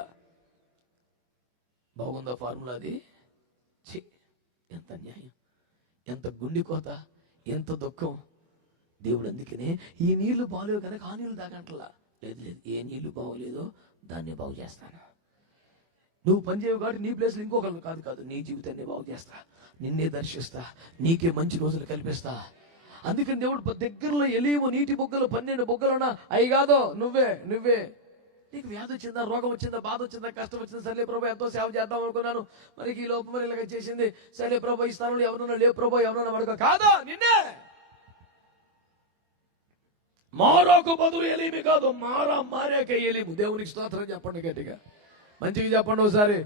బాగుందా ఫార్ములా అది? ఎంత అన్యాయం, ఎంత గుండె కోత, ఎంత దుఃఖం. దేవుడు అందుకనే ఈ నీళ్లు బాగలేవు కనుక ఆ నీళ్లు తాగంటలా. లేదు లేదు, ఏ నీళ్లు బాగోలేదో దాన్ని బాగు చేస్తాను. నువ్వు పనిచేయవు కాబట్టి నీ ప్లేస్లో ఇంకొకరు కాదు, నీ జీవితాన్ని బాగు చేస్తా, నిన్నే దర్శిస్తా, నీకే మంచి రోజులు కల్పిస్తా. అందుకని దేవుడు దగ్గరలో ఎలియము నీటి బొగ్గలు 12 బొగ్గలున్నా అవి కాదు, నువ్వే నీకు వ్యాధి వచ్చిందా, రోగం వచ్చిందా, బాధ వచ్చిందా, కష్టం వచ్చిందా, సరే ప్రభు ఎంతో సేవ చేద్దాం అనుకున్నాను, మరి ఈ లోపం మరి ఇలాగ చేసింది, సరే ప్రభు ఈ స్థానంలో ఎవరున్నా లే ప్రభు ఎవరన్నా పడుకో. కాదా, నిన్నే. మారాకు బదులు ఎలిమి కాదు, మారాక ఎలిము. దేవునికి స్తోత్రం చెప్పండి గట్టిగా, మంచిగా చెప్పండి ఒకసారి.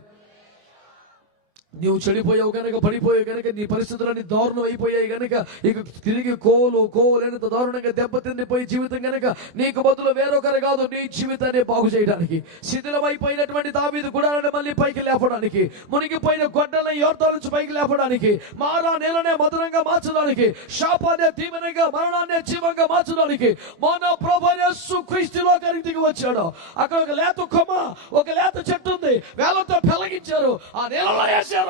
నువ్వు చెడిపోయావు కనుక, పడిపోయావు కనుక, నీ పరిస్థితులన్నీ దారుణం అయిపోయాయి కనుక, ఇక తిరిగి కోలేనంత దారుణంగా దెబ్బతిండిపోయి జీవితం కనుక, నీకు బదులు వేరొకరు కాదు నీ జీవితాన్ని బాగు చేయడానికి, శిథిలమైపోయినటువంటి దావీదు గుడాలను మళ్ళీ పైకి లేపడానికి, మునిగిపోయిన గొడ్డల యోర్దాను నుంచి పైకి లేపడానికి, మారా నేలనే మధురంగా మార్చడానికి, శాపాన్ని దీవెనగా, మరణాన్ని జీవంగా మార్చడానికి మన ప్రభువైన యేసు క్రీస్తు లోకానికి దిగి వచ్చాడు. అక్కడ ఒక లేత కొమ్మ, ఒక లేత చెట్టు ఉంది, వేలతో పెళ్లగించారు, ఆ నేలలో వేశారు.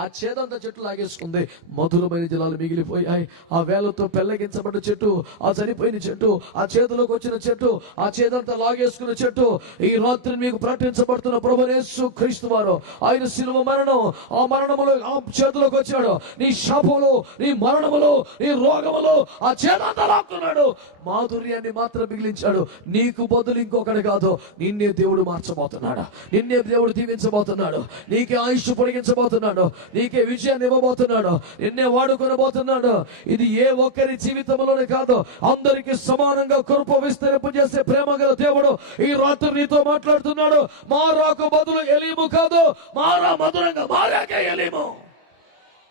ఆ చేదంతా చెట్టు లాగేసుకుంది. మధురమైన జలాలు మిగిలిపోయాయి. ఆ వేలతో పెళ్ళగించబడ్డ చెట్టు, ఆ చనిపోయిన చెట్టు, ఆ చేతిలోకి వచ్చిన చెట్టు, ఆ చేదంతా లాగేసుకున్న చెట్టు, ఈ రాత్రి మీకు ప్రకటించబడుతున్న ప్రభువైన యేసు క్రీస్తు వారు, ఆయన శిలువ మరణం, ఆ మరణములో ఆ చేతిలోకి వచ్చాడు. నీ శాపములు, నీ మరణములు, నీ రోగములు ఆ చేదంతా లాక్కున్నాడు. మాధుర్యాన్ని మాత్రం మిగిలించాడు. నీకు బదులు ఇంకొకటి కాదు, నిన్నే దేవుడు మార్చబోతున్నాడు. నిన్నే దేవుడు దీవించబోతున్నాడు. నీకే ఆయుష్ పొడిగించబోతున్నాడు. నీకే విజయాన్ని ఇవ్వబోతున్నాడు. నిన్నే వాడుకొనబోతున్నాడు. ఇది ఏ ఒక్కరి జీవితంలోనే కాదు, అందరికీ సమానంగా కృప విస్తరింపు చేసే ప్రేమ గల దేవుడు ఈ రాత్రి నీతో మాట్లాడుతున్నాడు. మారాకు బదులు ఎలీము కాదు, మారా మధురంగా మారాకే ఎలీము.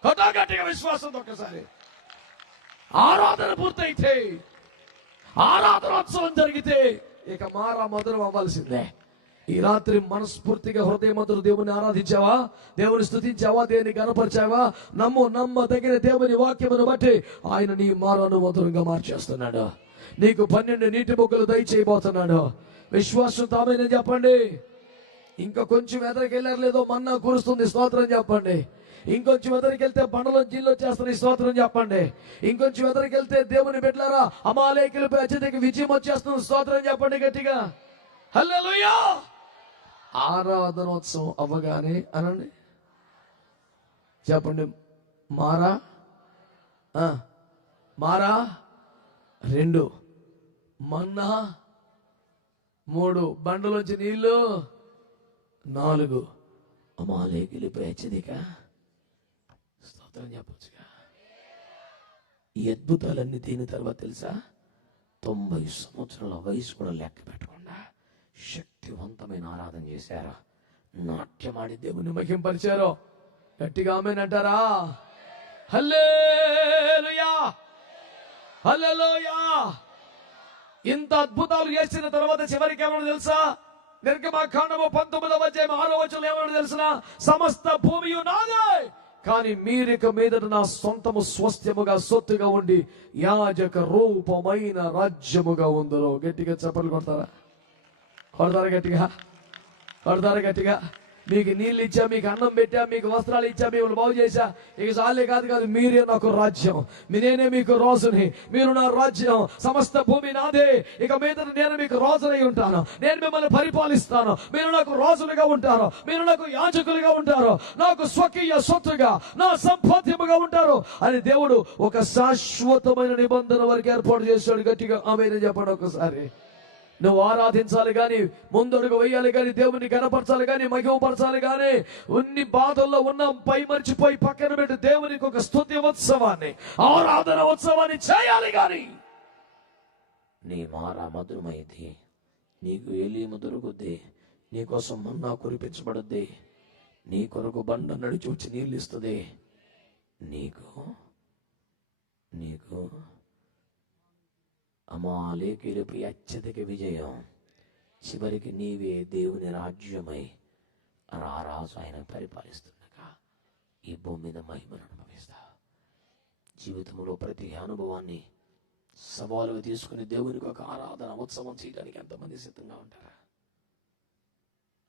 కటాకటిగా విశ్వాసంతో ఒకసారి ఆరాధన పూర్తయితే, ఆరాధనోత్సవం జరిగితే ఇక మారా మధురం అవ్వాల్సిందే. ఈ రాత్రి మనస్ఫూర్తిగా హృదయమంతుడు దేవుని ఆరాధించావా, దేవుని స్తుతించావా, దేవుని గణపరిచావా? నమ్మదగిన దేవుని వాక్యమును బట్టి ఆయన నీ మారాను మధురంగా మార్చేస్తున్నాడు. నీకు 12 నీటి బొగ్గలు దయచేయబోతున్నాడు. విశ్వాసం తామేనని చెప్పండి. ఇంకా కొంచెం ఎదరికెళ్ళారు లేదో మన్నా కురుస్తుంది, స్తోత్రం చెప్పండి. ఇంకొంచెం ఎదరికెళ్తే బండలో జీల్లో చేస్తున్న స్తోత్రం చెప్పండి. ఇంకొంచెం ఎదరికెళ్తే దేవుని బిడ్డలారా అమాలేకులపై అత్యధిక విజయం వచ్చేస్తున్న స్తోత్రం చెప్పండి గట్టిగా. హల్లెలూయా. ఆరాధనోత్సవం అవ్వగానే అనండి, చెప్పండి, మారా మారా 2, మన్నా 3, బండలోంచి నీళ్లు 4, అమాలేకులపై అత్యధిక స్తోత్రం చెప్పొచ్చుగా. ఈ అద్భుతాలన్నీ దీని తర్వాత తెలుసా, 90 సంవత్సరాల వయసు కూడా లెక్క పెట్టకుండా శక్తివంతమైన ఆరాధన చేశారు. నాట్యమాడి దేవుని మహింపరిచారు. గట్టిగా ఆమేనంటారా? హల్లెలూయా, హల్లెలూయా. ఇంత అద్భుతాలు చేసిన తర్వాత చివరికి ఏమన్నా తెలుసా? నిర్గమకాండము 19వ అధ్యాయం 6వ వచనం ఏమన్నా తెలుసా? సమస్త భూమి నాదే, కానీ మీరిక మీదట నా సొంతము స్వస్థ్యముగా సొత్తుగా ఉండి యాజక రూపమైన రాజ్యముగా ఉందరో. గట్టిగా చప్పట్లు కొడతారా? కొడతారా గట్టిగా? మీకు నీళ్ళు ఇచ్చా, మీకు అన్నం పెట్టా, మీకు వస్త్రాలు ఇచ్చా, మిమ్మల్ని బాగు చేశా, ఇక చాలే కాదు, మీరే నాకు రాజ్యం, నేనే మీకు రాజుని, మీరు నా రాజ్యం, సమస్త భూమి నాదే, ఇక మీద నేను మీకు రాజునై ఉంటాను, నేను మిమ్మల్ని పరిపాలిస్తాను, మీరు నాకు రాజులుగా ఉంటారు, మీరు నాకు యాజకులుగా ఉంటారు, నాకు స్వకీయ సొత్తుగా, నా సంపాద్యముగా ఉంటారు అని దేవుడు ఒక శాశ్వతమైన నిబంధన వరకు ఏర్పాటు చేశాడు. గట్టిగా ఆమేన్ చెప్పండి ఒకసారి. నువ్వు ఆరాధించాలి కానీ, ముందడుగు వేయాలి కానీ, దేవుని గణపరచాలి కానీ, మహిమపరచాలి కానీ, ఉన్ని బాధల్లో ఉన్న పై మర్చిపోయి పక్కన పెట్టి దేవునికి ఒక స్తుతి ఉత్సవాన్ని, ఆరాధన ఉత్సవాన్ని చేయాలి కానీ. నీ మారా మధురమైంది, నీకు ఎలీము దొరుకుద్ది, నీకోసం మన్నా కురిపించబడుద్ది, నీ కొరకు బండ నడిచి వచ్చి నీళ్ళు ఇస్తుంది. నీకు అమాలేకులపై అత్యధిక విజయం, చివరికి నీవే దేవుని రాజ్యమై రారాజు ఆయన పరిపాలిస్తుండగా ఈ భూమి మీద మహిమను అనుభవిస్తావు. జీవితంలో ప్రతి అనుభవాన్ని సవాలుగా తీసుకుని దేవునికి ఒక ఆరాధన ఉత్సవం చేయడానికి ఎంతమంది సిద్ధంగా ఉంటారా?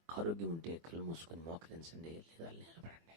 ఆరోగ్యం ఉంటే కళ్ళు మూసుకొని మోకరించండి, లేదా నిలబడండి.